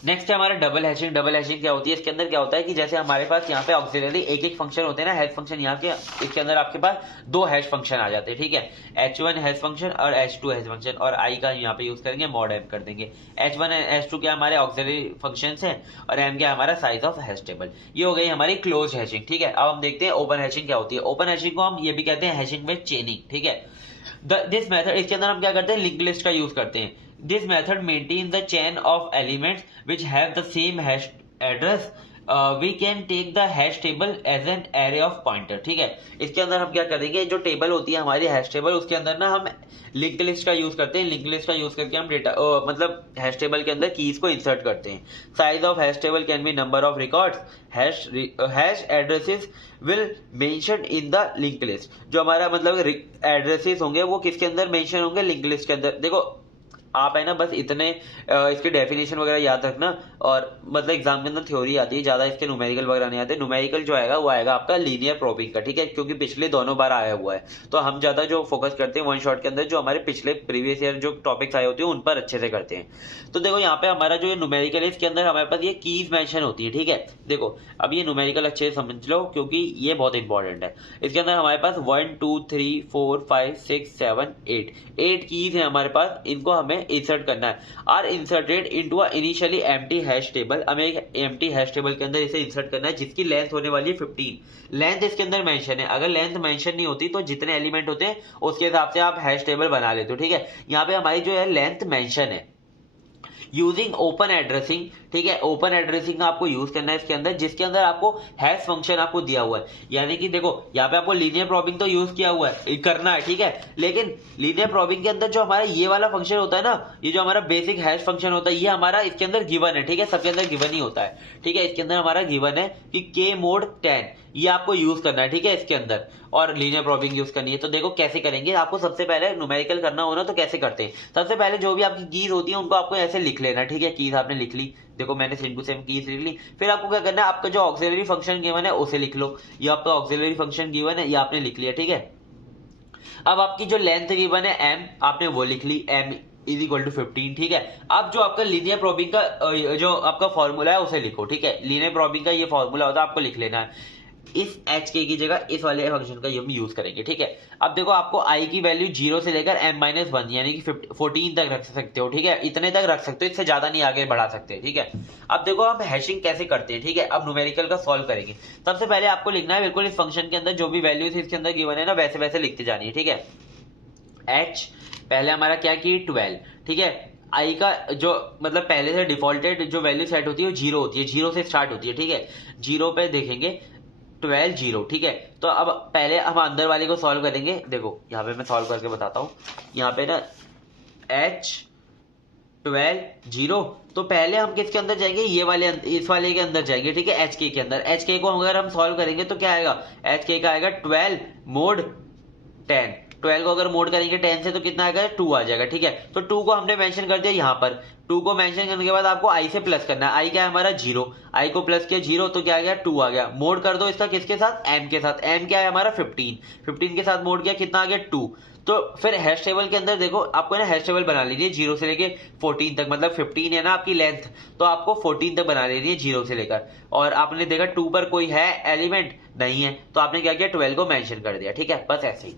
नेक्स्ट है हमारा डबल हैशिंग। डबल हैशिंग क्या होती है, इसके अंदर क्या होता है कि जैसे हमारे पास यहाँ पे ऑक्सिलरी एक एक फंक्शन होते हैं ना, हैश फंक्शन, यहाँ के इसके अंदर आपके पास दो हैश फंक्शन आ जाते हैं, ठीक है। H1 हैश फंक्शन और H2 हैश फंक्शन, और आई का यहाँ पे यूज करेंगे मॉड एम कर देंगे। H1 एंड H2 क्या हमारे ऑक्सिलरी फंक्शन है और एम क्या हमारा साइज ऑफ हैश टेबल। ये हो गई हमारी क्लोज हैशिंग, ठीक है। अब हम देखते हैं ओपन हैशिंग क्या होती है। ओपन हैशिंग को हम ये भी कहते हैं हैशिंग विद चेनिंग, ठीक है। दिस मेथड, इसके अंदर हम क्या करते हैं, लिंक लिस्ट का यूज करते हैं। This method maintains the chain of elements which have the same hash address. We can take the hash table as an array of pointer, ठीक है। इसके अंदर हम क्या करेंगे, जो टेबल होती है हमारी हैश टेबल, उसके अंदर ना हम लिंक लिस्ट का यूज करते हैं। लिंक लिस्ट का यूज करके हम डेटा मतलब हैश टेबल के अंदर कीज को इंसर्ट करते हैं। Size of hash table can be number of records. Hash addresses will mention in the link list. जो हमारा मतलब एड्रेसेस होंगे वो किसके अंदर मेंशन होंगे, लिंक लिस्ट के अंदर। देखो आप है ना बस इतने इसके डेफिनेशन वगैरह याद रखना, और मतलब एग्जाम के अंदर थ्योरी आती है, ज्यादा इसके न्यूमेरिकल वगैरह नहीं आते। न्यूमेरिकल जो आएगा वो आएगा आपका लीनियर प्रोबिंग का, ठीक है, क्योंकि पिछले दोनों बार आया हुआ है। तो हम ज्यादा जो फोकस करते हैं वन शॉट के अंदर जो हमारे पिछले प्रीवियस ईयर जो टॉपिक्स आए होते हैं उन पर अच्छे से करते हैं। तो देखो यहाँ पे हमारा जो न्यूमेरिकल है, इसके अंदर हमारे पास ये कीज मेंशन होती है, ठीक है। देखो अब ये न्यूमेरिकल अच्छे से समझ लो क्योंकि ये बहुत इंपॉर्टेंट है। इसके अंदर हमारे पास 1 2 3 4 5 6 7 8 कीज है हमारे पास, इनको हमें इंसर्ट करना है। Are inserted into a initially empty hash table. हमें एक एम्प्टी हैश टेबल के अंदर इसे इंसर्ट करना है जिसकी लेंथ होने वाली है 15। लेंथ इसके अंदर मेंशन है, अगर लेंथ मेंशन नहीं होती तो जितने एलिमेंट होते हैं उसके हिसाब से आप हैश टेबल बना लेते हो, ठीक है। यहाँ पे हमारी जो है लेंथ मेंशन है। यूजिंग ओपन एड्रेसिंग, ठीक है। ओपन एड्रेसिंग का आपको यूज करना है इसके अंदर, जिसके अंदर आपको हैश फंक्शन आपको दिया हुआ है। यानी कि देखो यहाँ पे आपको लीनियर प्रोबिंग तो यूज किया हुआ है, करना है, ठीक है। लेकिन लीनियर प्रोबिंग के अंदर जो हमारा ये वाला फंक्शन होता है ना, ये जो हमारा बेसिक हैश फंक्शन होता है, ये हमारा इसके अंदर गिवन है, ठीक है। सबके अंदर गिवन ही होता है, ठीक है। इसके अंदर हमारा गिवन है कि के मोड 10, ये आपको यूज करना है, ठीक है, इसके अंदर, और लीनियर प्रोबिंग यूज करनी है। तो देखो कैसे करेंगे, आपको सबसे पहले न्यूमेरिकल करना हो ना तो कैसे करते हैं। सबसे पहले जो भी आपकी कीज होती है उनको आपको ऐसे लिख लेना, ठीक है। कीज आपने लिख ली, देखो मैंने सेम टू सेम कीज लिख ली। फिर आपको क्या करना है, आपका जो ऑक्सिलरी फंक्शन गिवन है उसे लिख लो। ये आपका ऑक्सिलरी फंक्शन गिवन है, ये आपने लिख लिया, ठीक है। अब आपकी जो लेंथ गिवन है एम, आपने वो लिख ली, एम इज इक्वल टू 15, ठीक है। अब जो आपका लीनियर प्रोबिंग का जो आपका फॉर्मूला है उसे लिखो, ठीक है। लीनियर प्रोबिंग का ये फॉर्मूला होता है, आपको लिख लेना है। इस एच के की जगह इस वाले फंक्शन का हम यूज करेंगे, ठीक है। अब देखो आपको आई की वैल्यू 0 से लेकर m-1 यानी कि 14 तक रख सकते हो, ठीक है। इतने तक रख सकते हो, इससे ज्यादा नहीं आगे बढ़ा सकते, ठीक है। अब देखो हम हैशिंग कैसे करते हैं, ठीक है। अब न्यूमेरिकल का सॉल्व करेंगे। सबसे पहले आपको लिखना है बिल्कुल इस फंक्शन के अंदर जो भी वैल्यूज इसके अंदर गिवन है ना, वैसे वैसे लिखते जानी है, ठीक है। एच पहले हमारा क्या की 12, ठीक है। आई का जो मतलब पहले से डिफॉल्टेड जो वैल्यू सेट होती है वो 0 होती है, 0 से स्टार्ट होती है, ठीक है। 0 पे देखेंगे 12 0, ठीक है। तो अब पहले हम अंदर वाले को सॉल्व करेंगे। देखो यहाँ पे मैं सॉल्व करके बताता हूँ। यहाँ पे ना H 12 0, तो पहले हम किसके अंदर जाएंगे, ये वाले इस वाले के अंदर जाएंगे, ठीक है। एच के अंदर, एच के को अगर हम सॉल्व करेंगे तो क्या आएगा, एच के का आएगा 12 मोड 10। 12 को अगर मोड करेंगे 10 से तो कितना आएगा, 2 आ जाएगा, ठीक है। तो 2 को हमने मेंशन कर दिया यहाँ पर। 2 को मेंशन करने के बाद आपको आई से प्लस करना है। आई क्या है हमारा 0, आई को प्लस किया 0 तो क्या आ गया 2 आ गया। मोड कर दो इसका किसके साथ, एम के साथ। एम क्या है हमारा 15 के साथ मोड किया, कितना आ गया 2। तो फिर हैश टेबल के अंदर देखो आपको ना हैश टेबल बना लीजिए 0 से लेके 14 तक, मतलब 15 है ना आपकी लेंथ, तो आपको 14 तक बना लेनी है 0 से लेकर। और आपने देखा 2 पर कोई है एलिमेंट नहीं है, तो आपने क्या किया 12 को मेंशन कर दिया, ठीक है। बस ऐसे ही।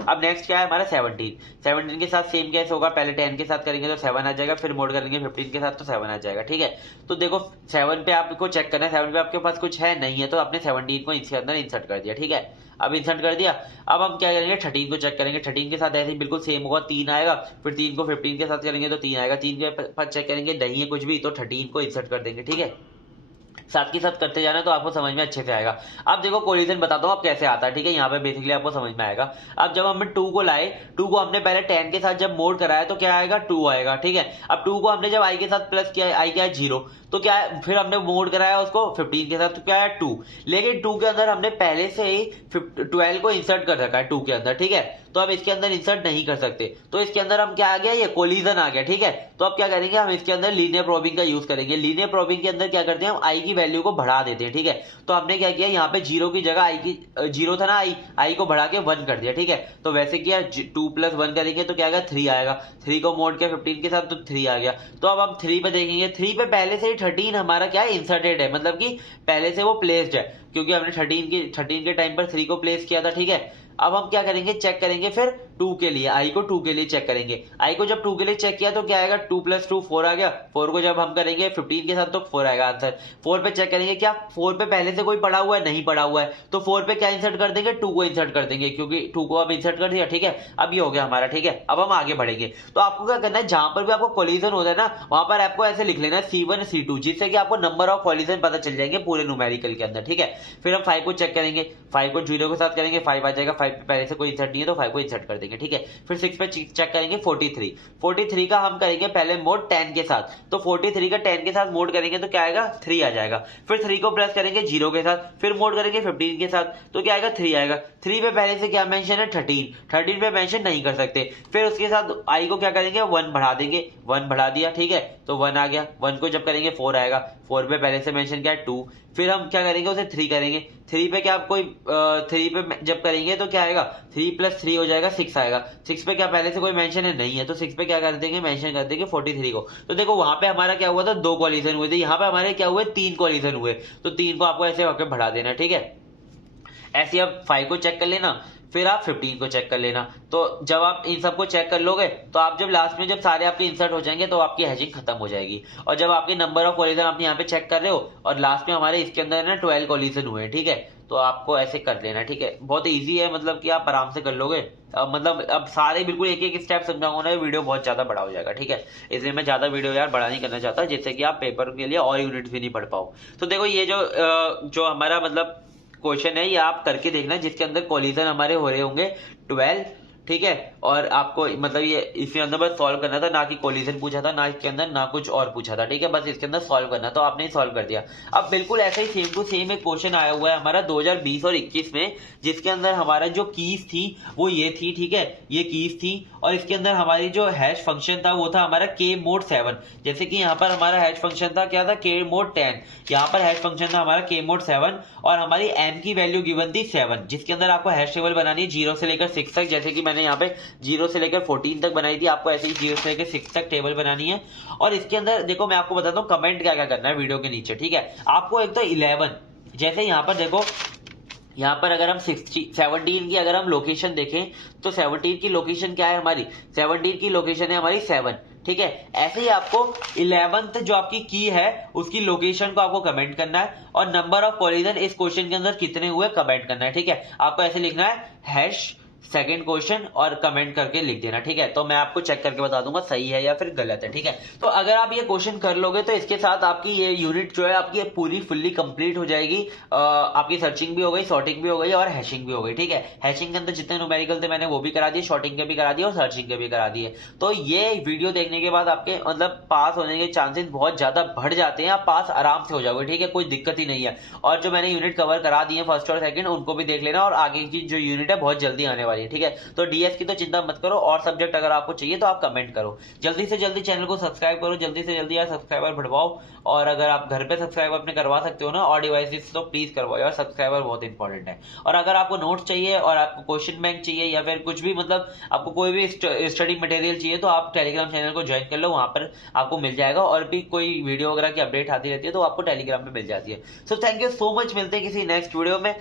अब नेक्स्ट क्या है हमारा 17 के साथ सेम कैसे होगा, पहले 10 के साथ करेंगे तो 7 आ जाएगा, फिर मोड करेंगे 15 के साथ तो 7 आ जाएगा, ठीक है। तो देखो 7 पे आपको चेक करना है, 7 पे आपके पास कुछ है नहीं है, तो आपने 17 को इसके अंदर इंसर्ट कर दिया, ठीक है। अब इंसर्ट कर दिया, अब हम क्या करेंगे 13 को चेक करेंगे। 13 के साथ ऐसे ही बिल्कुल सेम होगा, 3 आएगा। फिर 3 को 15 के साथ करेंगे तो 3 आएगा। 3 के साथ चेक करेंगे नहीं है कुछ भी, तो 13 को इंसर्ट कर देंगे, ठीक है। साथ के साथ करते जाना तो आपको समझ में अच्छे से आएगा। अब देखो कोलिजन बताता हूँ अब कैसे आता है, ठीक है। यहाँ पे बेसिकली आपको समझ में आएगा। अब जब हमने 2 को लाए, 2 को हमने पहले 10 के साथ जब मोड कराया तो क्या आएगा, 2 आएगा, ठीक है। अब 2 को हमने जब आई के साथ प्लस किया, आई क्या है 0, तो क्या है, फिर हमने मोड कराया उसको 15 के साथ तो क्या है 2। लेकिन 2 के अंदर हमने पहले से ही 12 को इंसर्ट कर रखा है 2 के अंदर, ठीक है। तो अब इसके अंदर इंसर्ट नहीं कर सकते, तो इसके अंदर हम क्या आ गया, ये कोलिजन आ गया, ठीक है। तो अब क्या करेंगे, हम इसके अंदर लीनियर प्रोबिंग का यूज करेंगे। लीनियर प्रोबिंग के अंदर क्या करते हैं, हम आई की वैल्यू को बढ़ा देते हैं, ठीक है। तो हमने क्या किया, यहाँ पे 0 की जगह आई की 0 था ना, आई को बढ़ा के 1 कर दिया, ठीक है। तो वैसे किया 2 + 1 करेंगे तो क्या आएगा 3 आएगा। 3 को मोड किया 15 के साथ तो 3 आ गया। तो अब हम 3 पे देखेंगे, 3 पे पहले से ही 13 हमारा क्या है, इंसर्टेड है, मतलब कि पहले से वो प्लेस्ड है, क्योंकि हमने 13 के टाइम पर 3 को प्लेस किया था, ठीक है। अब हम क्या करेंगे, चेक करेंगे फिर 2 के लिए, आई को 2 के लिए चेक करेंगे। आई को जब 2 के लिए चेक किया तो क्या आएगा, 2 + 2 4 आ गया। 4 को जब हम करेंगे 15 के साथ तो 4 आएगा आंसर। 4 पे चेक करेंगे, क्या 4 पे पहले से कोई पड़ा हुआ है, नहीं पड़ा हुआ है, तो 4 पे क्या इंसर्ट कर देंगे, 2 को इंसर्ट कर देंगे, क्योंकि 2 को अब इंसर्ट कर दिया, ठीक है। अब ये हो गया हमारा, ठीक है। अब हम आगे बढ़ेंगे। तो आपको क्या करना है, जहां पर भी आपको कोलिजन होता है ना, वहां पर आपको ऐसे लिख लेना है C1 C2, जिससे कि आपको नंबर ऑफ कोलिजन पता चल जाएंगे पूरे न्यूमेरिकल के अंदर, ठीक है। फिर हम 5 को चेक करेंगे, 5 को 0 के साथ करेंगे, 5 आ जाएगा। 5 पे पहले से कोई इंसर्ट नहीं है तो 5 को इंसर्ट कर देंगे, ठीक है। फिर 6 पे चेक करेंगे 43 का हम करेंगे पहले मोड 10 के साथ, तो 43 का 10 के साथ मोड करेंगे तो क्या आएगा, 3 आ जाएगा। फिर 3 को प्लस करेंगे 0 के साथ, फिर मोड करेंगे 15 के साथ तो क्या आएगा, 3 आएगा। 3 पे पहले से क्या मेंशन है, 13 पे मेंशन नहीं कर सकते। फिर उसके साथ आई को क्या करेंगे, 1 बढ़ा देंगे, 1 बढ़ा दिया, ठीक है। तो 1 आ गया। 1 को जब करेंगे 4 आएगा। 4 पे पहले से मेंशन क्या है, 2। फिर हम क्या करेंगे, उसे 3 करेंगे। 3 पे क्या कोई 3 पे जब करेंगे तो क्या आएगा, 3 + 3 हो जाएगा, 6 आएगा। 6 पे क्या पहले से कोई मेंशन है, नहीं है, तो 6 पे क्या कर देंगे, मेंशन कर देंगे 43 को। तो देखो वहां पे हमारा क्या हुआ था, 2 कोलिजन हुए थे, यहाँ पे हमारे क्या हुए, 3 कोलिजन हुए। तो 3 को आपको ऐसे होकर बढ़ा देना, ठीक है। ऐसे आप 5 को चेक कर लेना, फिर आप 15 को चेक कर लेना। तो जब आप इन सबको चेक कर लोगे तो आप जब लास्ट में जब सारे आपके इंसर्ट हो जाएंगे तो आपकी हैशिंग खत्म हो जाएगी। और जब आपके नंबर ऑफ कोलिजन आप यहाँ पे चेक कर रहे हो और लास्ट में हमारे इसके अंदर ना 12 कोलिजन हुए, ठीक है। तो आपको ऐसे कर लेना, ठीक है। बहुत इजी है, मतलब कि आप आराम से कर लोगे। अब मतलब अब सारे बिल्कुल एक एक स्टेप समझाऊंगा ना, वीडियो बहुत ज्यादा बड़ा हो जाएगा, ठीक है। इसलिए मैं ज्यादा वीडियो यार बड़ा नहीं करना चाहता, जिससे कि आप पेपर के लिए और यूनिट भी नहीं पढ़ पाओ। तो देखो ये जो हमारा मतलब क्वेश्चन है, ये आप करके देखना, जिसके अंदर कोलिजन हमारे हो रहे होंगे 12, ठीक है। और आपको मतलब ये इसके अंदर बस सॉल्व करना था, ना कि कोलिजन पूछा था, ना इसके अंदर ना कुछ और पूछा था, ठीक है। बस इसके अंदर सॉल्व करना, तो आपने सॉल्व कर दिया। अब बिल्कुल ऐसा ही सेम टू सेम एक क्वेश्चन आया हुआ है हमारा 2020 और 21 में, जिसके अंदर हमारा जो कीज थी वो ये थी, ठीक है। ये कीज थी और इसके अंदर हमारी जो हैश फंक्शन था वो था हमारा k mod 7। जैसे कि यहाँ पर हमारा हैश फंक्शन था क्या था, k mod 10। यहाँ पर हैश फंक्शन था हमारा k mod 7 और हमारी m की वैल्यू गिवन थी 7, जिसके अंदर आपको हैश टेबल बनानी है 0 से लेकर 6 तक। जैसे कि मैंने यहाँ पे 0 से लेकर 14 तक बनाई थी, आपको ऐसे ही 0 से लेकर 6 तक टेबल बनानी है। और इसके अंदर देखो मैं आपको बताता हूँ कमेंट क्या क्या करना है वीडियो के नीचे, ठीक है। आपको एक तो 11, जैसे यहाँ पर देखो, यहाँ पर अगर हम 17 की अगर हम लोकेशन देखें तो 17 की लोकेशन क्या है हमारी, 17 की लोकेशन है हमारी 7, ठीक है। ऐसे ही आपको 11th जो आपकी की है उसकी लोकेशन को आपको कमेंट करना है और नंबर ऑफ कोलिजन इस क्वेश्चन के अंदर कितने हुए कमेंट करना है, ठीक है। आपको ऐसे लिखना है हैश सेकंड क्वेश्चन और कमेंट करके लिख देना, ठीक है। तो मैं आपको चेक करके बता दूंगा सही है या फिर गलत है, ठीक है। तो अगर आप ये क्वेश्चन कर लोगे तो इसके साथ आपकी ये यूनिट जो है आपकी पूरी फुल्ली कंप्लीट हो जाएगी। आपकी सर्चिंग भी हो गई, सॉर्टिंग भी हो गई और हैशिंग भी हो गई, ठीक है। हैशिंग के अंदर जितने न्यूमेरिकल थे मैंने वो भी करा दिए, सॉर्टिंग के भी करा दिए और सर्चिंग के भी करा दिए। तो ये वीडियो देखने के बाद आपके मतलब पास होने के चांसेस बहुत ज्यादा बढ़ जाते हैं, आप पास आराम से हो जाओगे, ठीक है। कोई दिक्कत ही नहीं है। और जो मैंने यूनिट कवर करा दी है फर्स्ट और सेकंड, उनको भी देख लेना और आगे की जो यूनिट है बहुत जल्दी आने वाली है, ठीक है। तो डीएस की तो चिंता मत करो, और सब्जेक्ट अगर आपको चाहिए तो आप कमेंट करो। जल्दी से जल्दी चैनल को सब्सक्राइब करो, जल्दी से जल्दी यार सब्सक्राइबर बढ़वाओ। और अगर आप घर पे सब्सक्राइब अपने करवा सकते हो ना और डिवाइसेस, तो प्लीज करवाओ यार, सब्सक्राइबर बहुत इंपॉर्टेंट है। और अगर आपको नोट्स चाहिए और आपको क्वेश्चन बैंक चाहिए या फिर कुछ भी मतलब आपको कोई भी स्टडी मटेरियल चाहिए तो आप टेलीग्राम चैनल को ज्वाइन कर लो, वहां पर आपको मिल जाएगा। और भी कोई वीडियो वगैरह की अपडेट आती रहती है तो आपको टेलीग्राम में मिल जाती है। So thank you so much, मिलते हैं किसी नेक्स्ट वीडियो में।